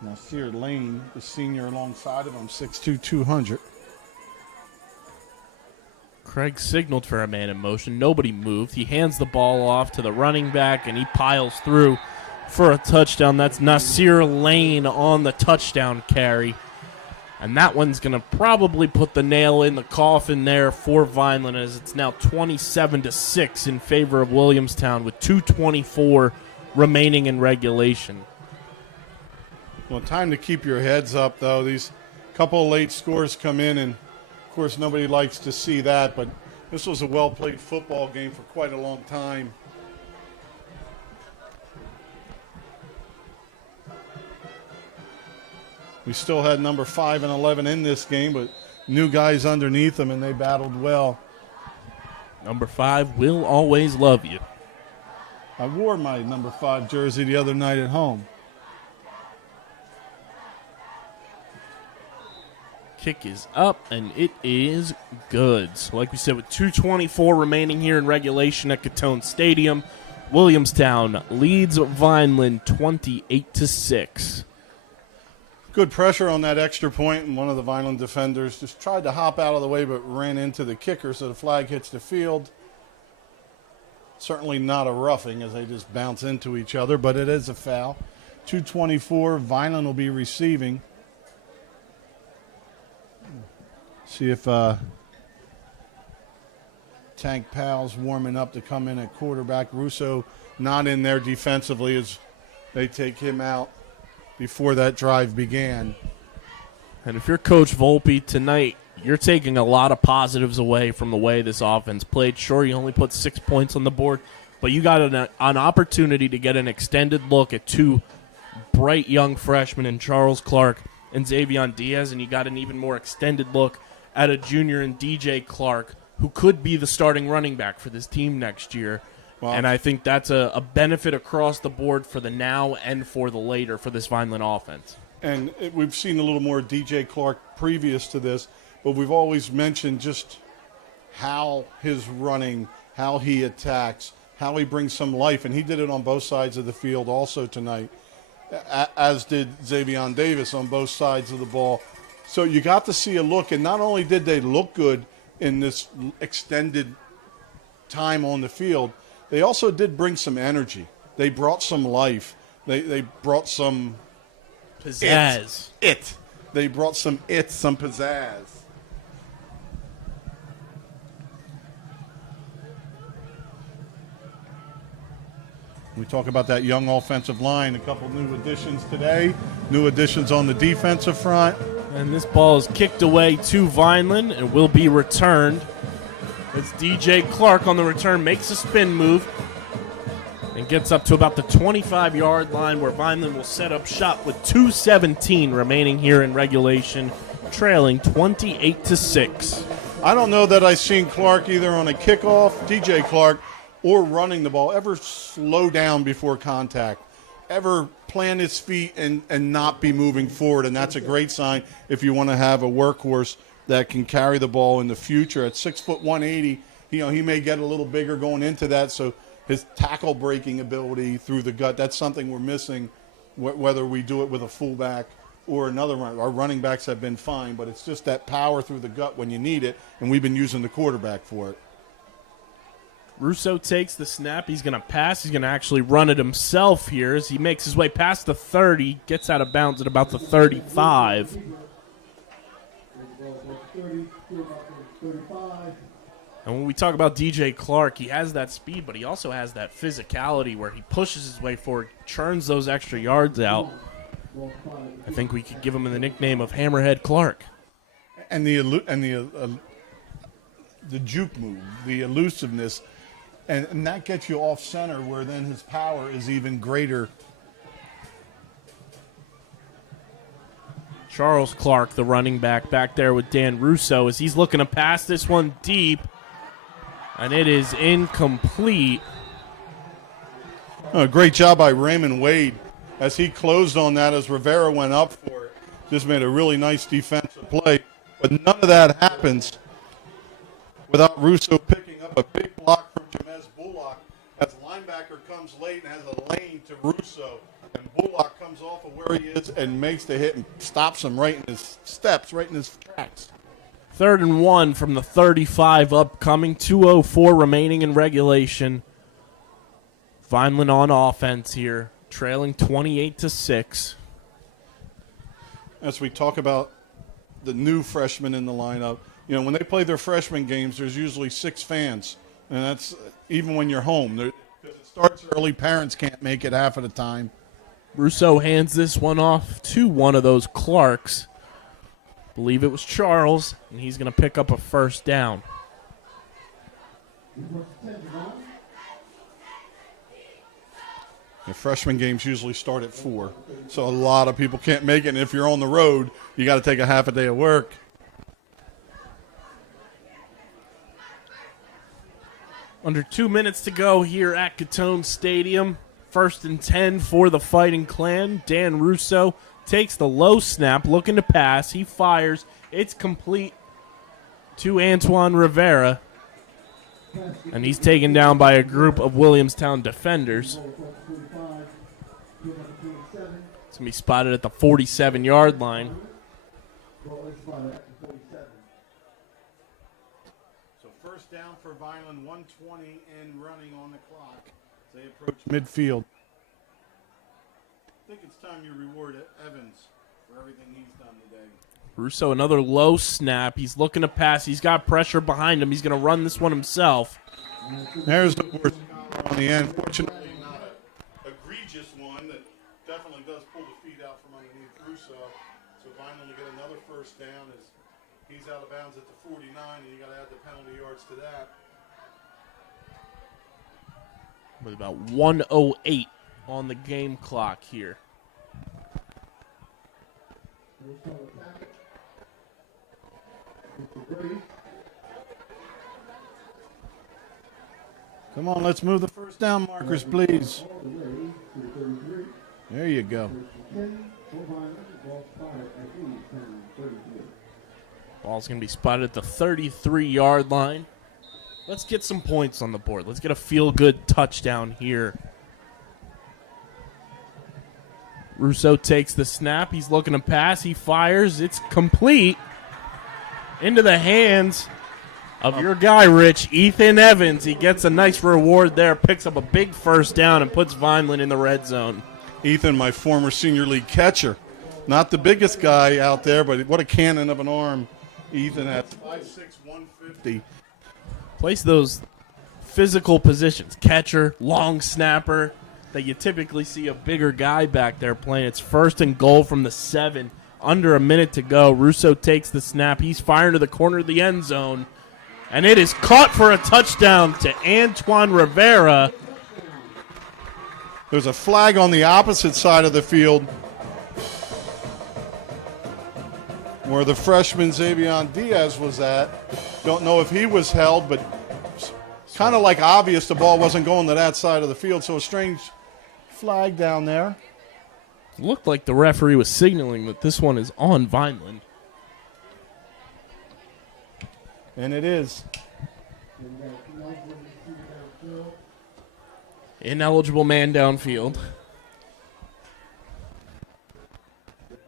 Nasir Lane, the senior alongside of him, 6'2", 200. Craig signaled for a man in motion. Nobody moved. He hands the ball off to the running back, and he piles through for a touchdown. That's Nasir Lane on the touchdown carry. And that one's going to probably put the nail in the coffin there for Vineland, as it's now 27-6 in favor of Williamstown with 2:24 remaining in regulation. Well, time to keep your heads up, though. These couple of late scores come in, and, of course, nobody likes to see that. But This was a well-played football game for quite a long time. We still had number 5 and 11 in this game, but new guys underneath them, and they battled well. Number 5 will always love you. I wore my number 5 jersey the other night at home. Kick is up, and it is good. So like we said, with 2:24 remaining here in regulation at Gittone Stadium, Williamstown leads Vineland 28-6. Good pressure on that extra point, and one of the Vineland defenders just tried to hop out of the way but ran into the kicker, so the flag hits the field. Certainly not a roughing as they just bounce into each other, but it is a foul. 2:24, Vineland will be receiving. See if Tank Powell's warming up to come in at quarterback. Russo not in there defensively as they take him out before that drive began. And if you're Coach Volpe tonight, you're taking a lot of positives away from the way this offense played. Sure, you only put 6 points on the board, but you got an opportunity to get an extended look at 2 bright young freshmen in Charles Clark and Xavion Diaz, and you got an even more extended look at a junior in DJ Clark, who could be the starting running back for this team next year. Wow. And I think that's a benefit across the board for the now and for the later for this Vineland offense. And we've seen a little more DJ Clark previous to this, but we've always mentioned just how his running, how he attacks, how he brings some life, and he did it on both sides of the field also tonight, as did Xavion Davis on both sides of the ball. So you got to see a look, and not only did they look good in this extended time on the field, they also did bring some energy. They brought some life. They brought some pizzazz. They brought some pizzazz. We talk about that young offensive line, a couple new additions today, new additions on the defensive front. And this ball is kicked away to Vineland and will be returned. It's DJ Clark on the return, makes a spin move, and gets up to about the 25-yard line where Vineland will set up shop with 2:17 remaining here in regulation, trailing 28-6. I don't know that I've seen Clark either on a kickoff, DJ Clark, or running the ball ever slow down before contact, ever plant his feet and not be moving forward, and that's a great sign if you want to have a workhorse that can carry the ball in the future. At 6'1", 180, he may get a little bigger going into that, so his tackle breaking ability through the gut, that's something we're missing, whether we do it with a fullback or another runner. Our running backs have been fine, but it's just that power through the gut when you need it, and we've been using the quarterback for it. Russo takes the snap. He's going to pass. He's going to actually run it himself here as he makes his way past the 30, gets out of bounds at about the 35. And when we talk about DJ Clark, he has that speed, but he also has that physicality where he pushes his way forward, churns those extra yards out. I think we could give him the nickname of Hammerhead Clark. And the juke move, the elusiveness, and that gets you off center where then his power is even greater. Charles Clark, the running back there with Dan Russo, as he's looking to pass this one deep, and it is incomplete. Oh, great job by Raymond Wade as he closed on that as Rivera went up for it. Just made a really nice defensive play. But none of that happens without Russo picking up a big block from Jamez Bullock as the linebacker comes late and has a lane to Russo. And Bullock comes off of where he is and makes the hit and stops him right in his steps, right in his tracks. 3rd and 1 from the 35 upcoming. 2:04 remaining in regulation. Vineland on offense here, trailing 28-6. As we talk about the new freshmen in the lineup, when they play their freshman games, there's usually 6 fans. And that's even when you're home. Because it starts early, parents can't make it half of the time. Russo hands this one off to one of those Clarks. Believe it was Charles, and he's going to pick up a first down. The freshman games usually start at 4, so a lot of people can't make it. And if you're on the road, you got to take a half a day of work. Under 2 minutes to go here at Gittone Stadium. 1st and 10 for the Fighting Clan. Dan Russo takes the low snap, looking to pass. He fires. It's complete to Antoine Rivera. And he's taken down by a group of Williamstown defenders. It's going to be spotted at the 47-yard line. So first down for Vineland, 1:20 and running on the clock. They approach midfield. I think it's time you reward Evans for everything he's done today. Russo, another low snap. He's looking to pass. He's got pressure behind him. He's going to run this one himself. There's the worst on the end. Fortunately, not an egregious one that definitely does pull the feet out from underneath Russo. So Vineland will get another first down as he's out of bounds at the 49, and you got to add the penalty yards to that. With about 1:08 on the game clock here. Come on, let's move the first down markers, please. There you go. Ball's going to be spotted at the 33-yard line. Let's get some points on the board. Let's get a feel-good touchdown here. Russo takes the snap. He's looking to pass. He fires. It's complete into the hands of your guy, Rich, Ethan Evans. He gets a nice reward there, picks up a big first down, and puts Vineland in the red zone. Ethan, my former senior league catcher. Not the biggest guy out there, but what a cannon of an arm. Ethan at 5'6", 150. Place those physical positions, catcher, long snapper, that you typically see a bigger guy back there playing. It's 1st and goal from the 7. Under a minute to go. Russo takes the snap. He's firing to the corner of the end zone. And it is caught for a touchdown to Antoine Rivera. There's a flag on the opposite side of the field where the freshman Xavier Diaz was at. Don't know if he was held, but kind of like obvious the ball wasn't going to that side of the field, so a strange flag down there. Looked like the referee was signaling that this one is on Vineland. And it is. Ineligible man downfield.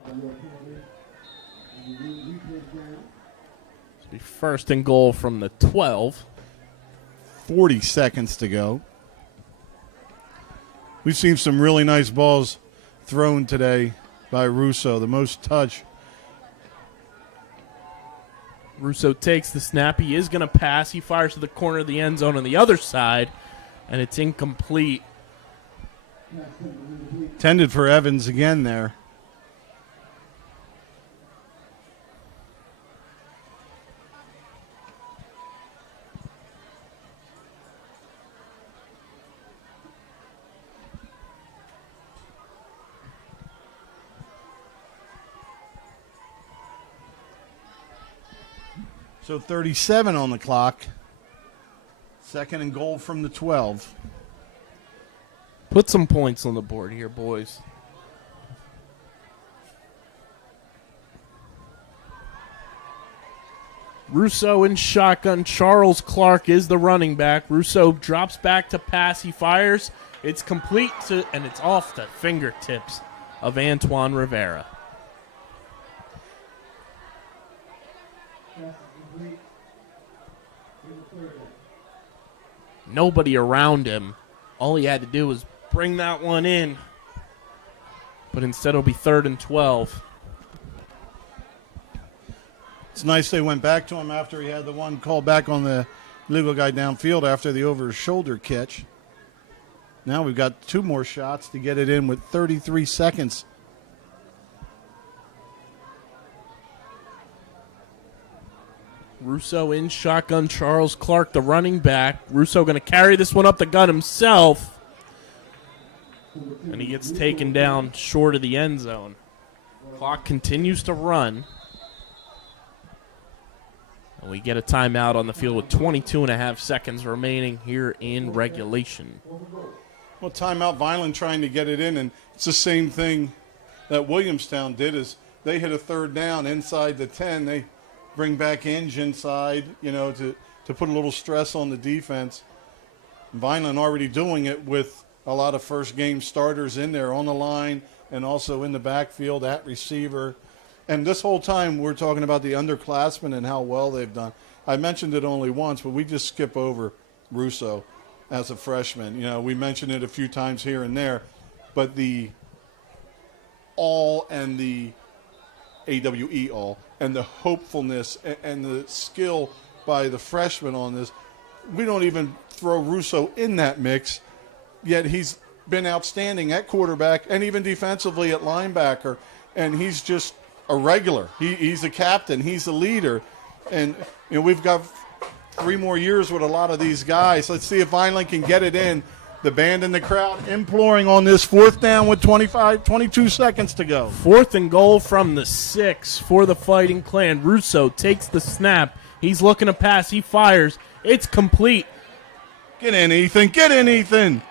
It'll be 1st and goal from the 12. 40 seconds to go. We've seen some really nice balls thrown today by Russo, the most touch. Russo takes the snap. He is going to pass. He fires to the corner of the end zone on the other side, and it's incomplete. Intended for Evans again there. So 37 on the clock. 2nd and goal from the 12. Put some points on the board here, boys. Russo in shotgun. Charles Clark is the running back. Russo drops back to pass. He fires. It's complete, and it's off the fingertips of Antoine Rivera. Nobody around him. All he had to do was bring that one in. But instead it'll be 3rd and 12. It's nice they went back to him after he had the one called back on the legal guy downfield after the over-shoulder catch. Now we've got 2 more shots to get it in with 33 seconds. Russo in shotgun. Charles Clark, the running back. Russo going to carry this one up the gut himself. And he gets taken down short of the end zone. Clock continues to run. And we get a timeout on the field with 22 and a half seconds remaining here in regulation. Well, timeout, Vineland trying to get it in, and it's the same thing that Williamstown did. Is they hit a third down inside the 10. They bring back Inge inside, to put a little stress on the defense. Vineland already doing it with a lot of first-game starters in there on the line and also in the backfield at receiver. And this whole time we're talking about the underclassmen and how well they've done. I mentioned it only once, but we just skip over Russo as a freshman. We mentioned it a few times here and there, but the all and the AWE all and the hopefulness and the skill by the freshmen on this, we don't even throw Russo in that mix, yet he's been outstanding at quarterback and even defensively at linebacker, and he's just a regular. He's a captain. He's a leader. And we've got 3 more years with a lot of these guys. Let's see if Vineland can get it in. The band and the crowd imploring on this 4th down with 22 seconds to go. 4th and goal from the 6 for the Fighting Clan. Russo takes the snap. He's looking to pass. He fires. It's complete. Get in, Ethan. Get in, Ethan.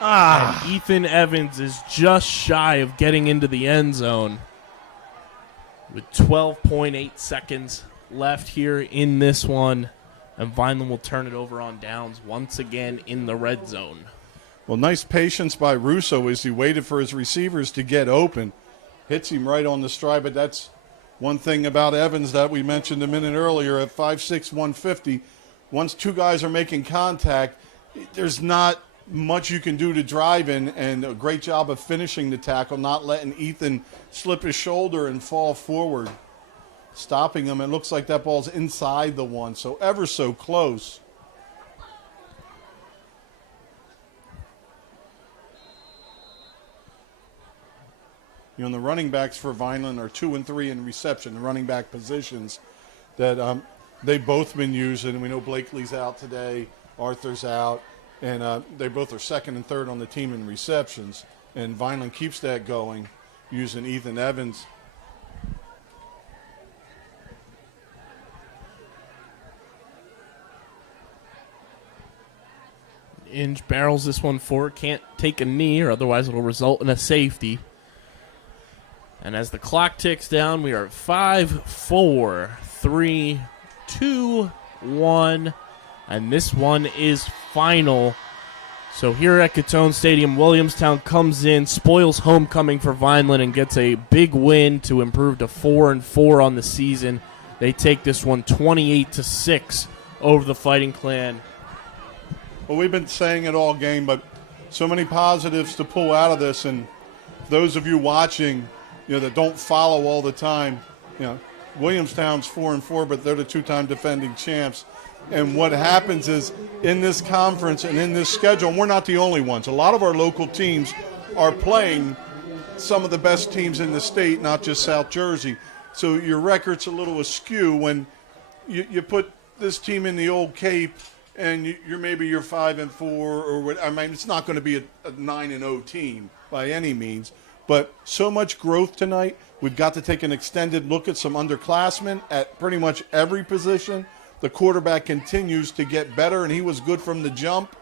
And Ethan Evans is just shy of getting into the end zone with 12.8 seconds left here in this one. And Vineland will turn it over on downs once again in the red zone. Well, nice patience by Russo as he waited for his receivers to get open. Hits him right on the stride, but that's one thing about Evans that we mentioned a minute earlier at 5'6", 150. Once 2 guys are making contact, there's not much you can do to drive in, and a great job of finishing the tackle, not letting Ethan slip his shoulder and fall forward. Stopping him. It looks like that ball's inside the 1, so ever so close. The running backs for Vineland are 2 and 3 in reception, the running back positions that they've both been using. We know Blakely's out today, Arthur's out, and they both are 2nd and 3rd on the team in receptions. And Vineland keeps that going using Ethan Evans. Inge barrels this one forward. Can't take a knee or otherwise it will result in a safety. And as the clock ticks down, we are at 5, 4, 3, 2, 1. And this one is final. So here at Gittone Stadium, Williamstown comes in, spoils homecoming for Vineland, and gets a big win to improve to 4-4 on the season. They take this one 28-6 over the Fighting Clan. Well, we've been saying it all game, but so many positives to pull out of this. And those of you watching, that don't follow all the time, Williamstown's 4-4, but they're the 2-time defending champs. And what happens is in this conference and in this schedule, and we're not the only ones. A lot of our local teams are playing some of the best teams in the state, not just South Jersey. So your record's a little askew when you put this team in the old Cape and you're 5-4 or what. I mean, it's not going to be a 9-0 team by any means. But so much growth tonight. We've got to take an extended look at some underclassmen at pretty much every position. The quarterback continues to get better, and he was good from the jump.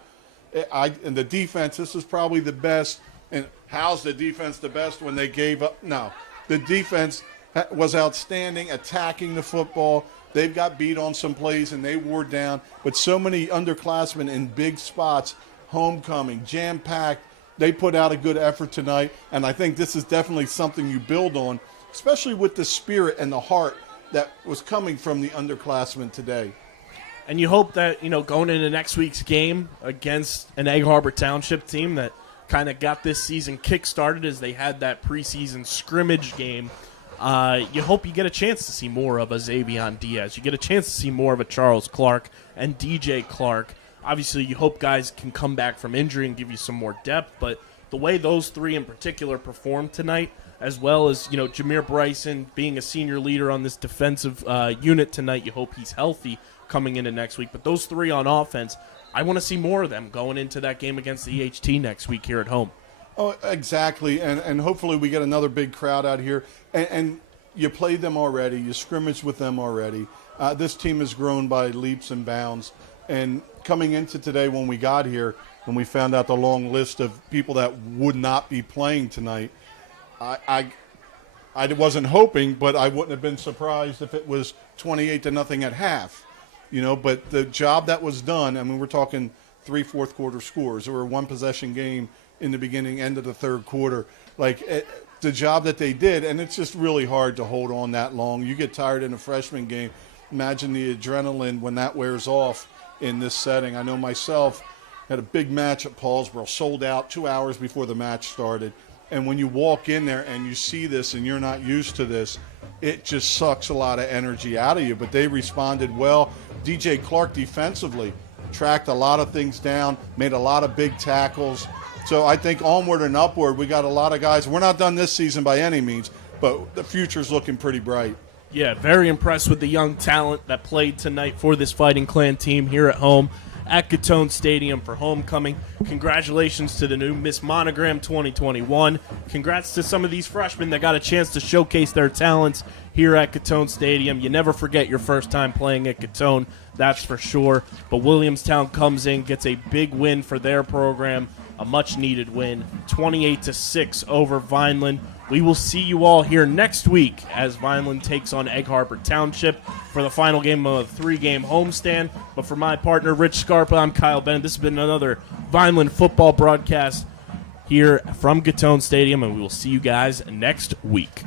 And the defense, this is probably the best. And how's the defense the best when they gave up? No. The defense was outstanding, attacking the football. They've got beat on some plays, and they wore down. But so many underclassmen in big spots, homecoming, jam-packed. They put out a good effort tonight, and I think this is definitely something you build on, especially with the spirit and the heart that was coming from the underclassmen today. And you hope that, going into next week's game against an Egg Harbor Township team that kind of got this season kick-started as they had that preseason scrimmage game, you hope you get a chance to see more of a Xavier Diaz. You get a chance to see more of a Charles Clark and DJ Clark. Obviously, you hope guys can come back from injury and give you some more depth, but the way those three in particular performed tonight, as well as, Jameer Bryson being a senior leader on this defensive unit tonight. You hope he's healthy coming into next week. But those three on offense, I want to see more of them going into that game against the EHT next week here at home. Oh, exactly, and hopefully we get another big crowd out here. And you played them already. You scrimmaged with them already. This team has grown by leaps and bounds. And coming into today when we got here, when we found out the long list of people that would not be playing tonight, I wasn't hoping, but I wouldn't have been surprised if it was 28-0 at half. But the job that was done, I mean, we're talking 3 fourth-quarter scores. Or a one-possession game in the beginning, end of the third quarter. The job that they did, and it's just really hard to hold on that long. You get tired in a freshman game. Imagine the adrenaline when that wears off in this setting. I know myself had a big match at Paulsboro, sold out 2 hours before the match started. And when you walk in there and you see this and you're not used to this, it just sucks a lot of energy out of you. But they responded well. DJ Clark defensively tracked a lot of things down, made a lot of big tackles. So I think onward and upward, we got a lot of guys. We're not done this season by any means, but the future's looking pretty bright. Yeah, very impressed with the young talent that played tonight for this Fighting Clan team here at home at Gittone Stadium for homecoming. Congratulations to the new Miss Monogram 2021. Congrats to some of these freshmen that got a chance to showcase their talents here at Gittone Stadium. You never forget your first time playing at Gittone, that's for sure. But Williamstown comes in, gets a big win for their program, a much-needed win, 28-6 over Vineland. We will see you all here next week as Vineland takes on Egg Harbor Township for the final game of a 3-game homestand. But for my partner, Rich Scarpa, I'm Kyle Bennett. This has been another Vineland football broadcast here from Gittone Stadium, and we will see you guys next week.